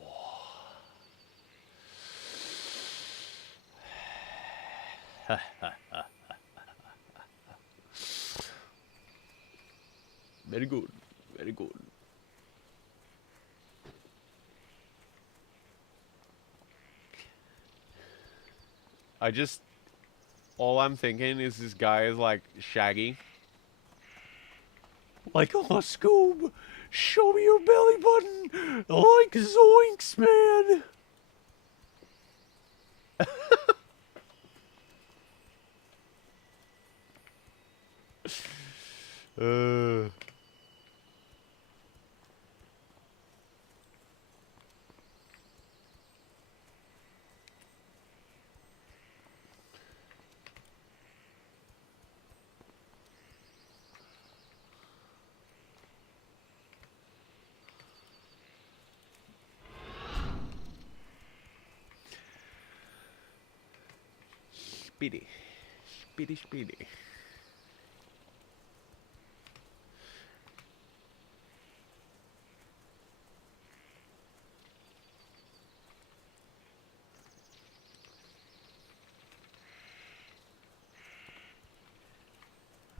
Very good. Very good. All I'm thinking is this guy is like Shaggy. Like, oh, Scoob, show me your belly button. Like Zoinks, man. Speedy. Speedy, speedy.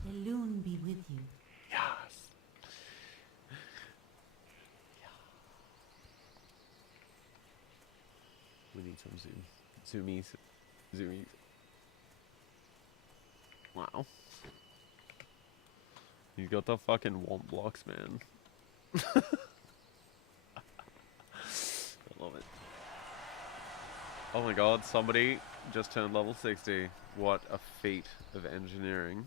The loon be with you. Yes. We need some zoomies. Zoomies. Wow. You got the fucking womp blocks, man. I love it. Oh my god, somebody just turned level 60. What a feat of engineering.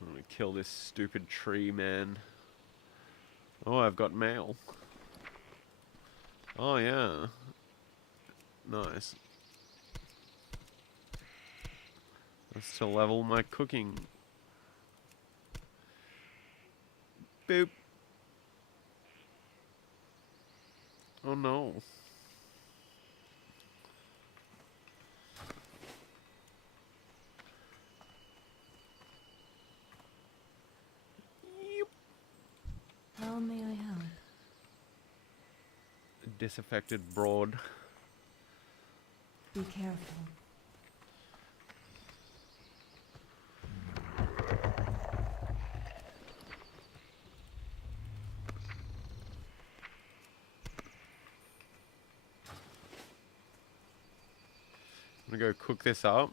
I'm gonna kill this stupid tree, man. Oh, I've got mail. Oh, yeah. Nice. That's to level my cooking. Boop. Oh, no. How may I help? Disaffected broad. Be careful. I'm gonna go cook this up.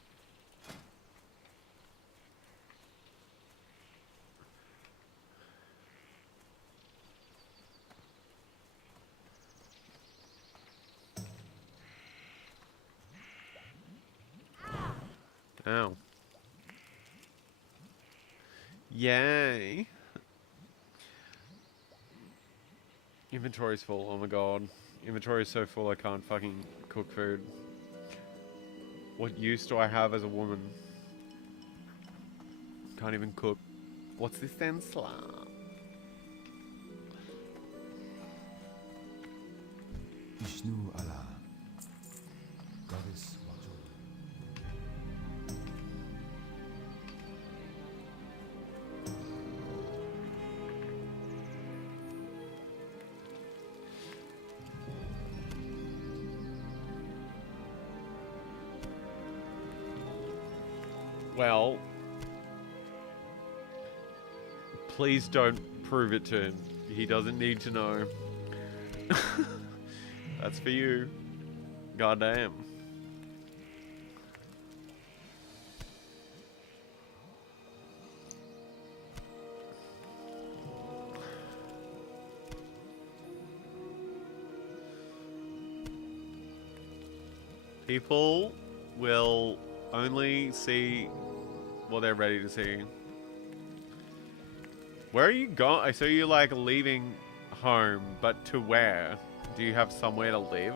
Ow. Yay. Inventory's full, oh my god. Inventory's so full I can't fucking cook food. What use do I have as a woman? can't even cook. What's this then? Slab. Ishnu Allah, goddess watch over. Well, please don't prove it to him. He doesn't need to know. That's for you. Goddamn. People will only see what they're ready to see. Where are you going? I saw you like leaving home, but to where? Do you have somewhere to live?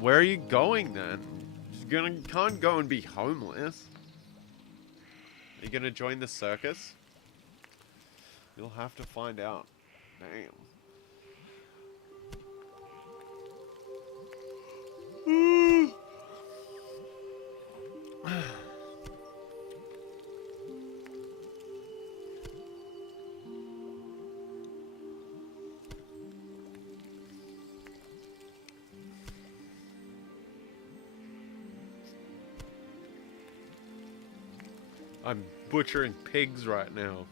Where are you going then? You can't go and be homeless. Are you gonna join the circus? You'll have to find out. Damn. I'm butchering pigs right now.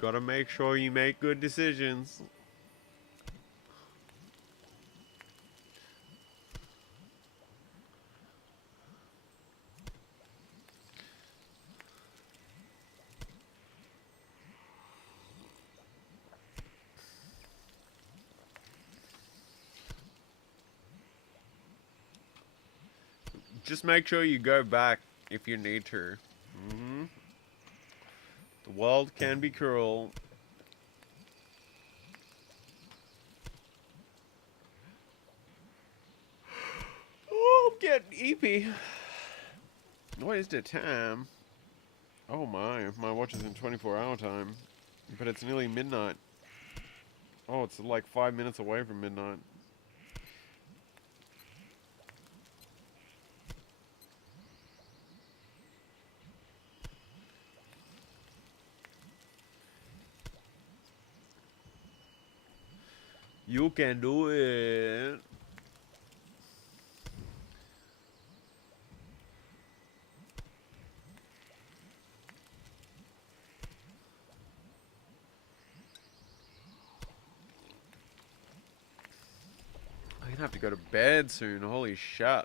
Gotta make sure you make good decisions. Just make sure you go back if you need to. The world can be cruel. Oh, I'm getting eepy. What is the time? Oh my watch is in 24-hour time. But it's nearly midnight. Oh, it's like 5 minutes away from midnight. You can do it. I gonna have to go to bed soon. Holy shit.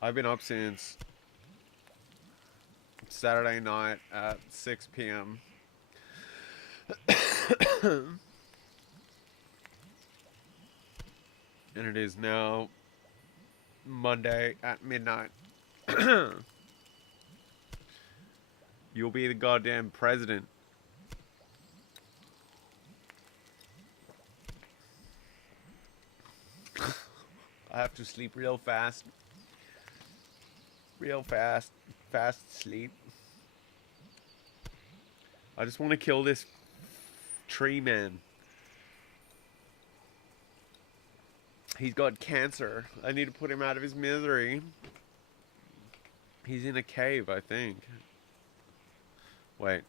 I've been up since Saturday night at 6 p.m. And it is now Monday at midnight. You'll be the goddamn president. I have to sleep real fast. Real fast. Fast sleep. I just want to kill this tree man. He's got cancer. I need to put him out of his misery. He's in a cave, I think. Wait.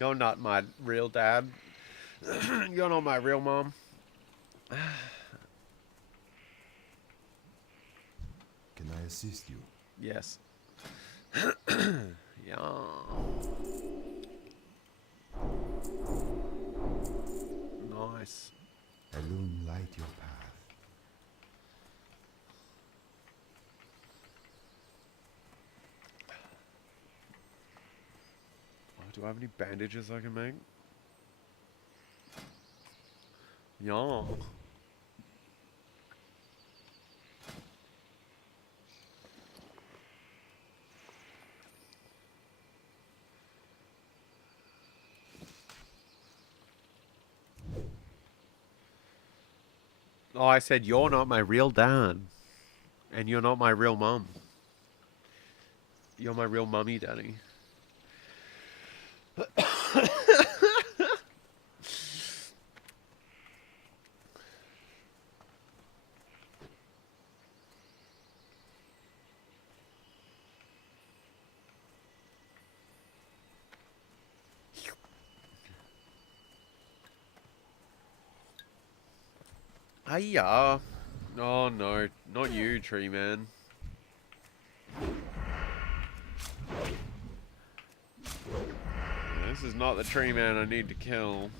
You're not my real dad. You're not my real mom. Can I assist you? Yes. Yeah. Nice. Alone light your path. Oh, do I have any bandages I can make? Yeah. Oh, I said you're not my real dad. And you're not my real mom. You're my real mummy, daddy. Hiya. Oh no, not you, tree man. This is not the tree man I need to kill.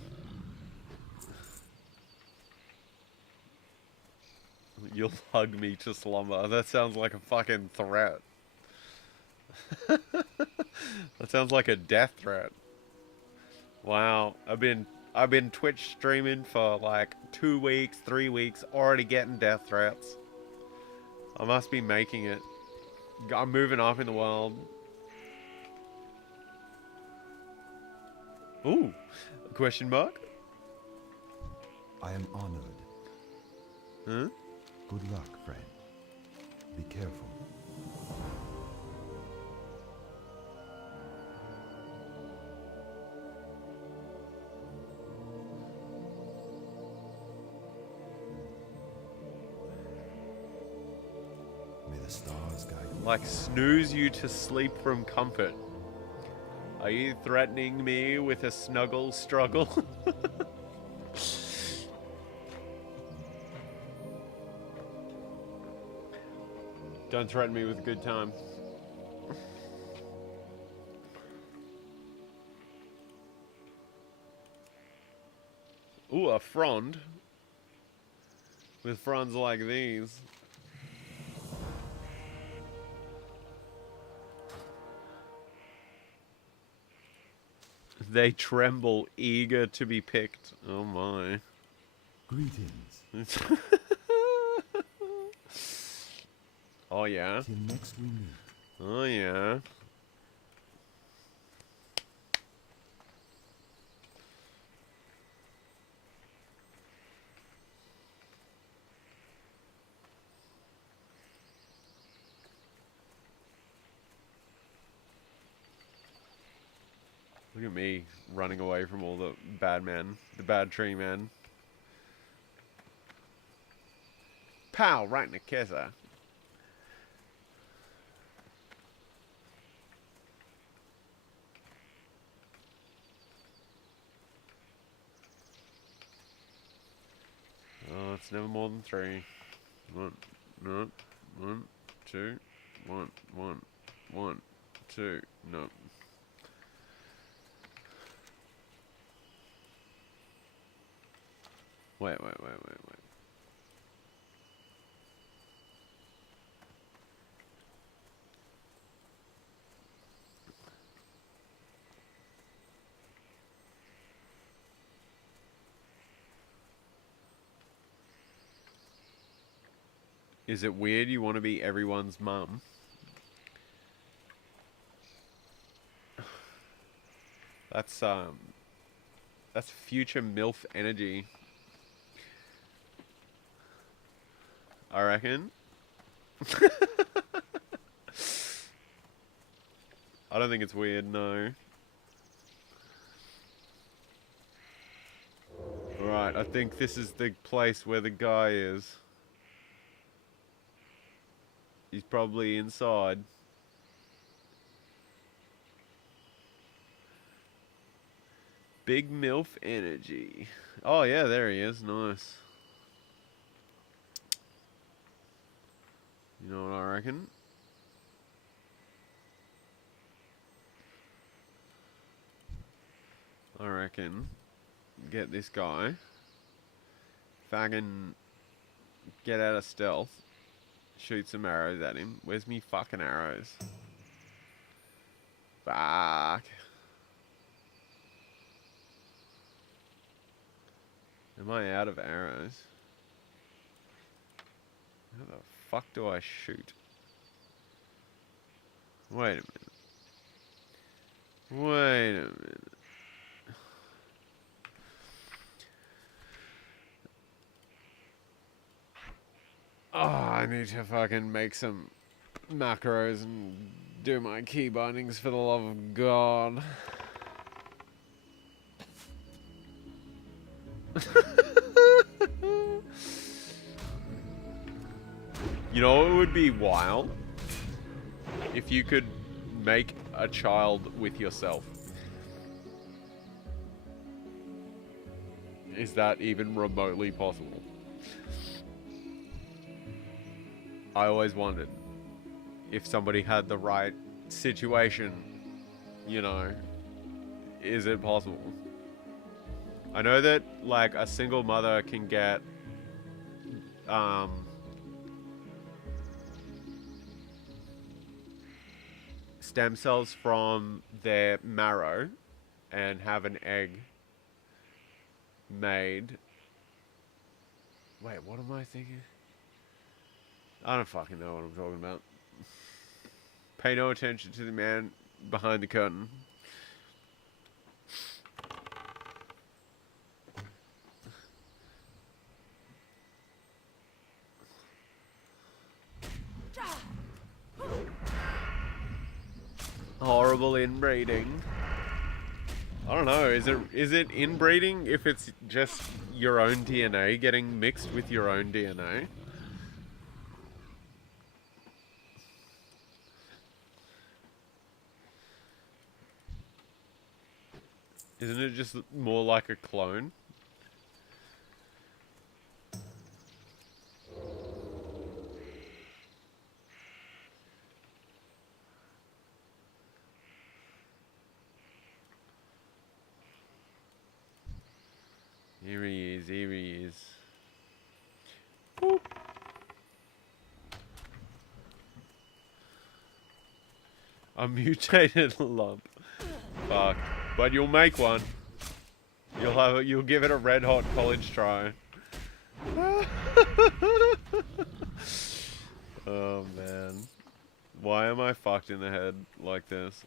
You'll hug me to slumber. That sounds like a fucking threat. That sounds like a death threat. Wow, I've been Twitch streaming for like 2 weeks, 3 weeks, already getting death threats. I must be making it. I'm moving up in the world. Ooh, a question mark? I am honored. Huh? Good luck, friend. Be careful. May the stars guide you. Like snooze you to sleep from comfort. Are you threatening me with a snuggle struggle? Don't threaten me with a good time. Ooh, a frond. With fronds like these. They tremble, eager to be picked. Oh my. Greetings. Oh yeah. Till next we meet. Oh yeah. Look at me running away from all the bad men, the bad tree men. Pow, right in the kisser. It's never more than 3. 1, no, 1, 2, 1, 1, 1, 2, no. Wait. Is it weird you want to be everyone's mum? That's future MILF energy. I reckon. I don't think it's weird, no. Right, I think this is the place where the guy is. He's probably inside. Big MILF energy. Oh yeah, there he is. Nice. You know what I reckon? I reckon get this guy. Fucking get out of stealth. Shoot some arrows at him. Where's me fucking arrows? Fuck. Am I out of arrows? How the fuck do I shoot? Wait a minute. Oh, I need to fucking make some macros and do my key bindings for the love of God. You know what would be wild? If you could make a child with yourself. Is that even remotely possible? I always wondered if somebody had the right situation, you know, is it possible? I know that like a single mother can get stem cells from their marrow and have an egg made. Wait, what am I thinking? I don't fucking know what I'm talking about. Pay no attention to the man behind the curtain. Horrible inbreeding. I don't know, is it inbreeding if it's just your own DNA getting mixed with your own DNA? Isn't it just more like a clone? Here he is. Boop. A mutated lump. Fuck. But you'll make one. You'll give it a red hot college try. Oh man. Why am I fucked in the head like this?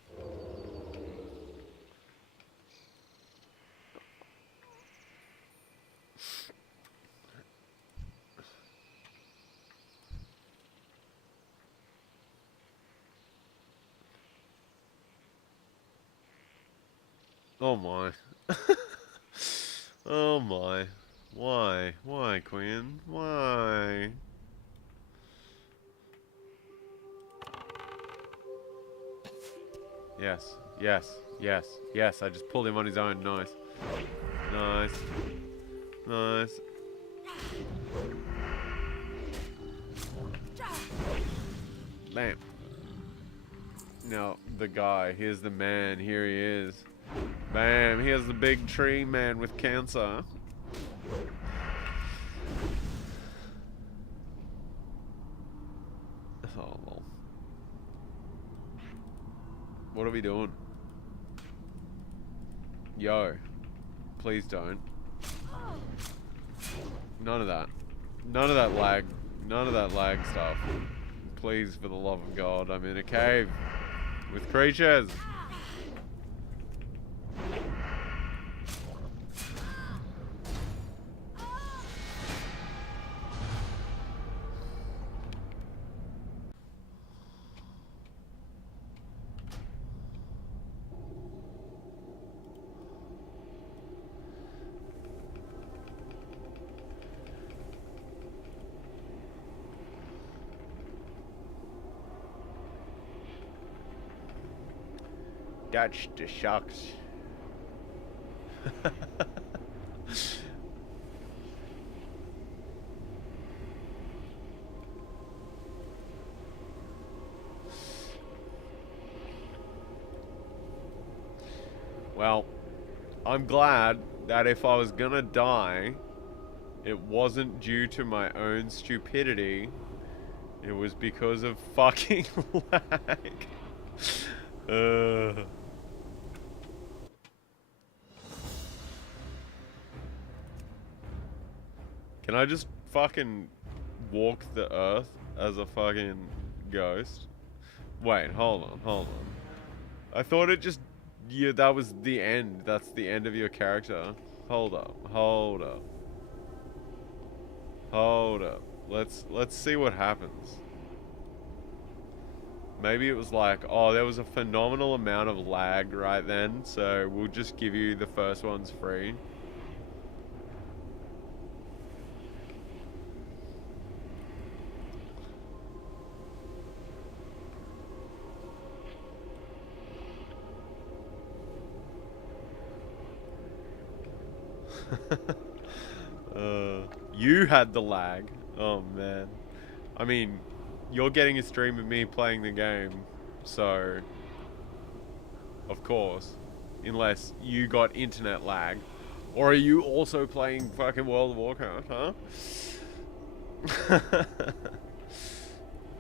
Oh my. Oh my. Why? Why, Queen? Why? Yes. Yes. Yes. Yes. I just pulled him on his own. Nice. Nice. Nice. Bam. Now, the guy. Here's the man. Here he is. Bam. Here's the big tree man with cancer. Oh, lol. What are we doing? Yo. Please don't. None of that. None of that lag. None of that lag stuff. Please, for the love of God, I'm in a cave with creatures. That's the shucks. Well, I'm glad that if I was gonna die, it wasn't due to my own stupidity. It was because of fucking lag. Can I just fucking walk the earth as a fucking ghost? Wait, hold on, hold on. I thought it just... Yeah, that was the end. That's the end of your character. Hold up, hold up. Hold up. Let's see what happens. Maybe it was like, oh, there was a phenomenal amount of lag right then, so we'll just give you the first ones free. You had the lag. Oh man. I mean, you're getting a stream of me playing the game, so of course, unless you got internet lag, or are you also playing fucking World of Warcraft, huh? That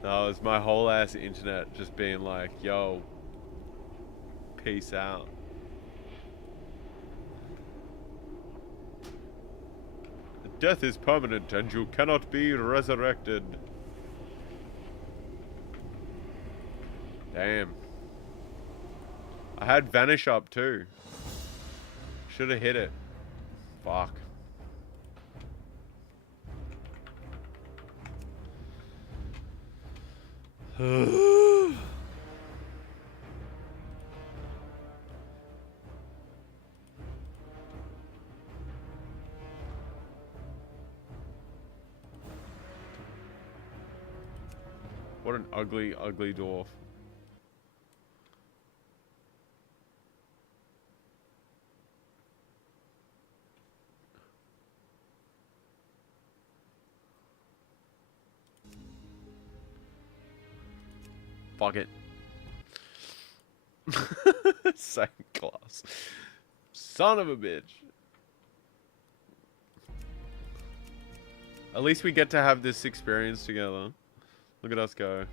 was my whole ass internet just being like, yo, peace out. Death is permanent and you cannot be resurrected. Damn. I had Vanish up too. Should have hit it. Fuck. What an ugly, ugly dwarf. Fuck it. Same class. Son of a bitch. At least we get to have this experience together. Look at us go.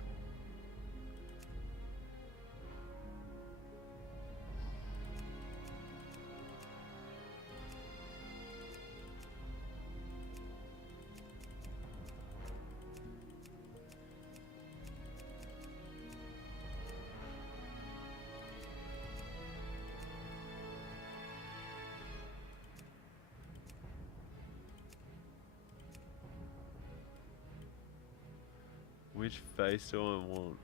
Which face do I want?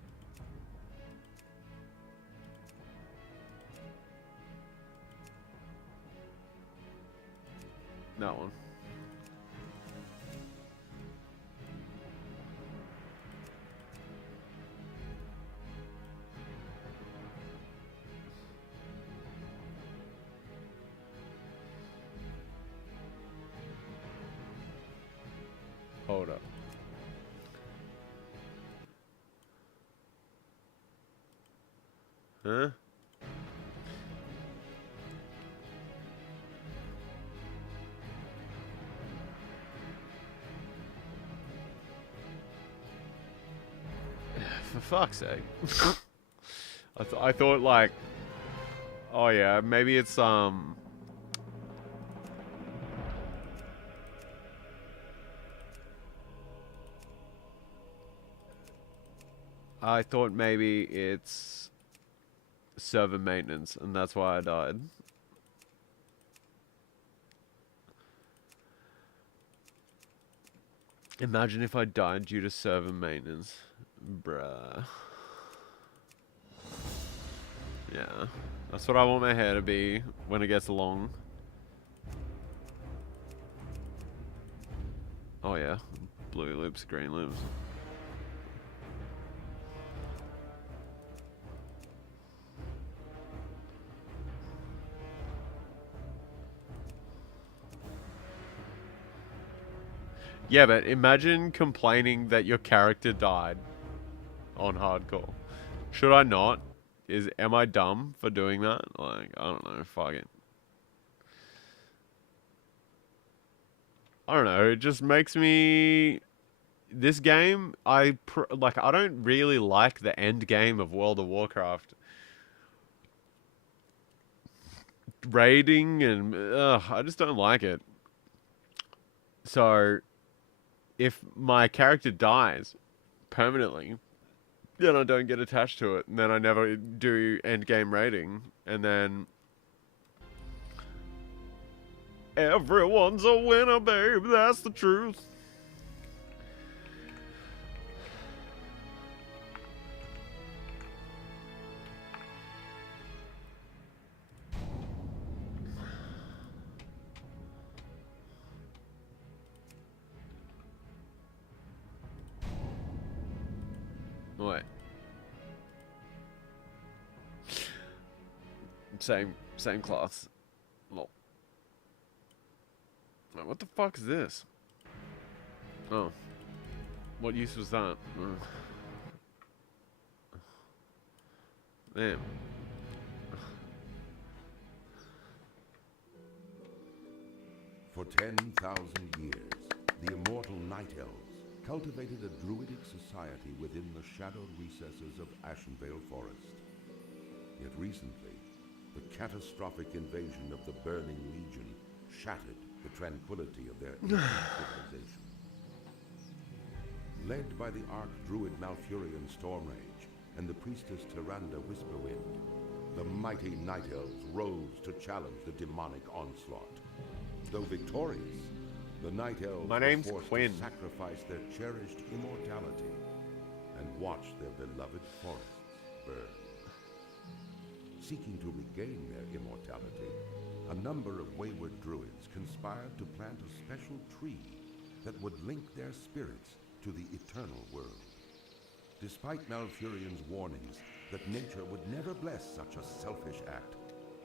That one. Huh? For fuck's sake. I thought like, oh yeah, maybe it's I thought maybe it's server maintenance and that's why I died. Imagine if I died due to server maintenance. Bruh. Yeah. That's what I want my hair to be when it gets long. Oh yeah. Blue loops, green loops. Yeah, but imagine complaining that your character died on hardcore. Should I not? Am I dumb for doing that? Like, I don't know, fuck it. I don't know, it just makes me... This game, I don't really like the end game of World of Warcraft. Raiding and... I just don't like it. So, if my character dies permanently, then I don't get attached to it, and then I never do end game raiding, and then... Everyone's a winner, babe, that's the truth. Wait. Same class. Lol. Wait, what the fuck is this? Oh. What use was that? Damn. For 10,000 years, the immortal Night Elves cultivated a druidic society within the shadowed recesses of Ashenvale Forest. Yet recently, the catastrophic invasion of the Burning Legion shattered the tranquility of their ancient civilization. Led by the Archdruid Malfurion Stormrage and the priestess Tyrande Whisperwind, the mighty Night Elves rose to challenge the demonic onslaught. Though victorious, the Night Elves were forced to sacrifice their cherished immortality and watch their beloved forests burn. Seeking to regain their immortality, a number of wayward druids conspired to plant a special tree that would link their spirits to the eternal world. Despite Malfurion's warnings that nature would never bless such a selfish act,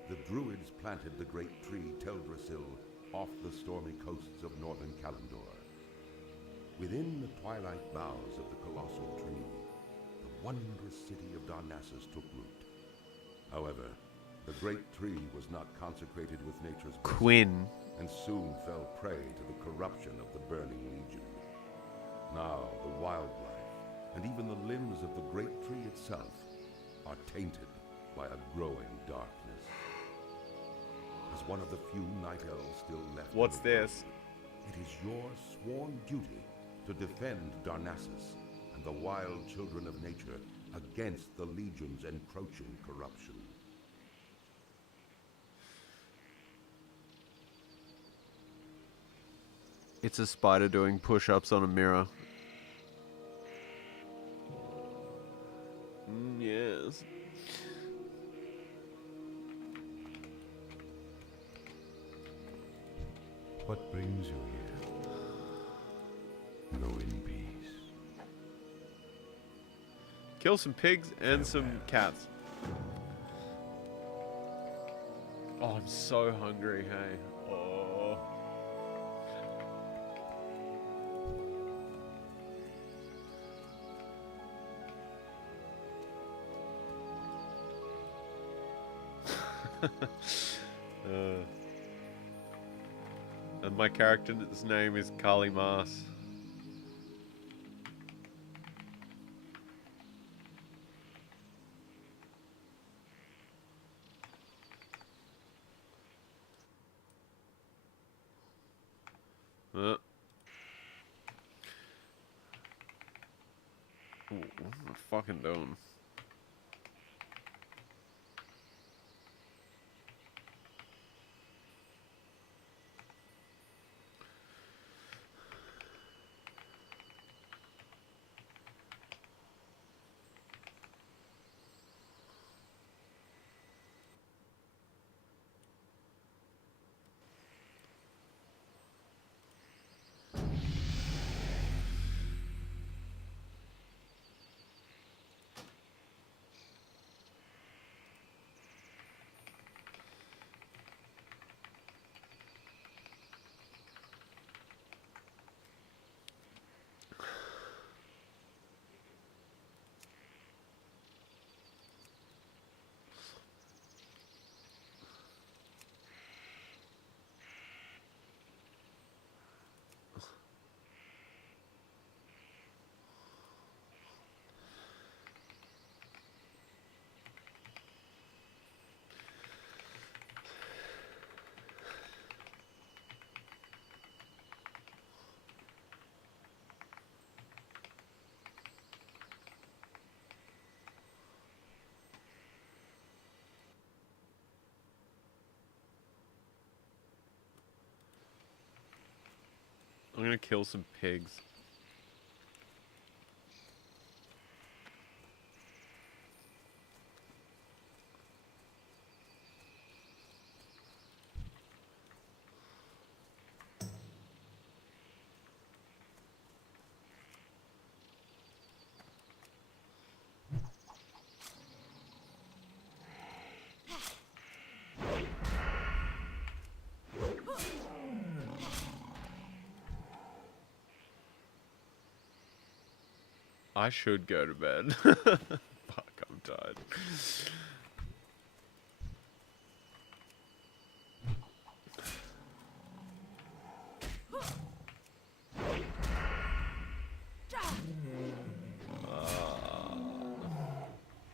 the druids planted the great tree Teldrassil off the stormy coasts of northern Kalimdor. Within the twilight boughs of the colossal tree, the wondrous city of Darnassus took root. However, the great tree was not consecrated with nature's blessing, and soon fell prey to the corruption of the Burning Legion. Now the wildlife, and even the limbs of the great tree itself, are tainted by a growing darkness. As one of the few Night Elves still left... What's this? It is your sworn duty to defend Darnassus and the wild children of nature against the Legion's encroaching corruption. It's a spider doing push-ups on a mirror. Yes. What brings you here? Go in peace. Kill some pigs and some cats. Oh, I'm so hungry, hey. Oh. And my character's name is Kali Mas. Ooh, what am I fucking doing? I'm gonna kill some pigs. I should go to bed. Fuck, I'm tired.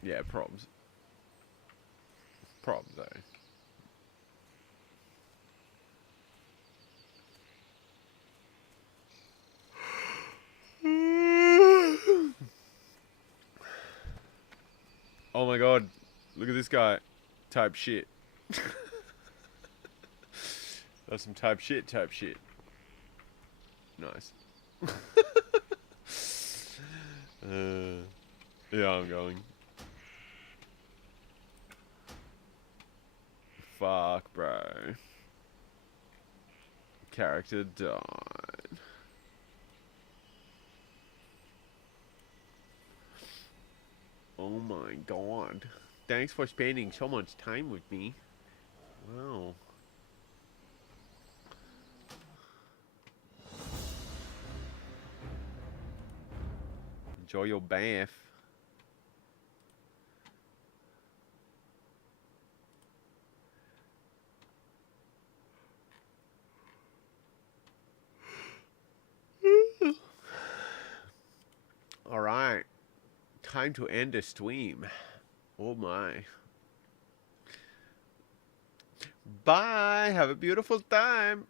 Yeah, probs. Probs, eh? Oh my god, look at this guy. Type shit. That's some type shit. Nice. Yeah, I'm going. Fuck, bro. Character died. Oh my god. Thanks for spending so much time with me. Wow. Enjoy your bath. Alright. Time to end the stream. Oh my. Bye. Have a beautiful time.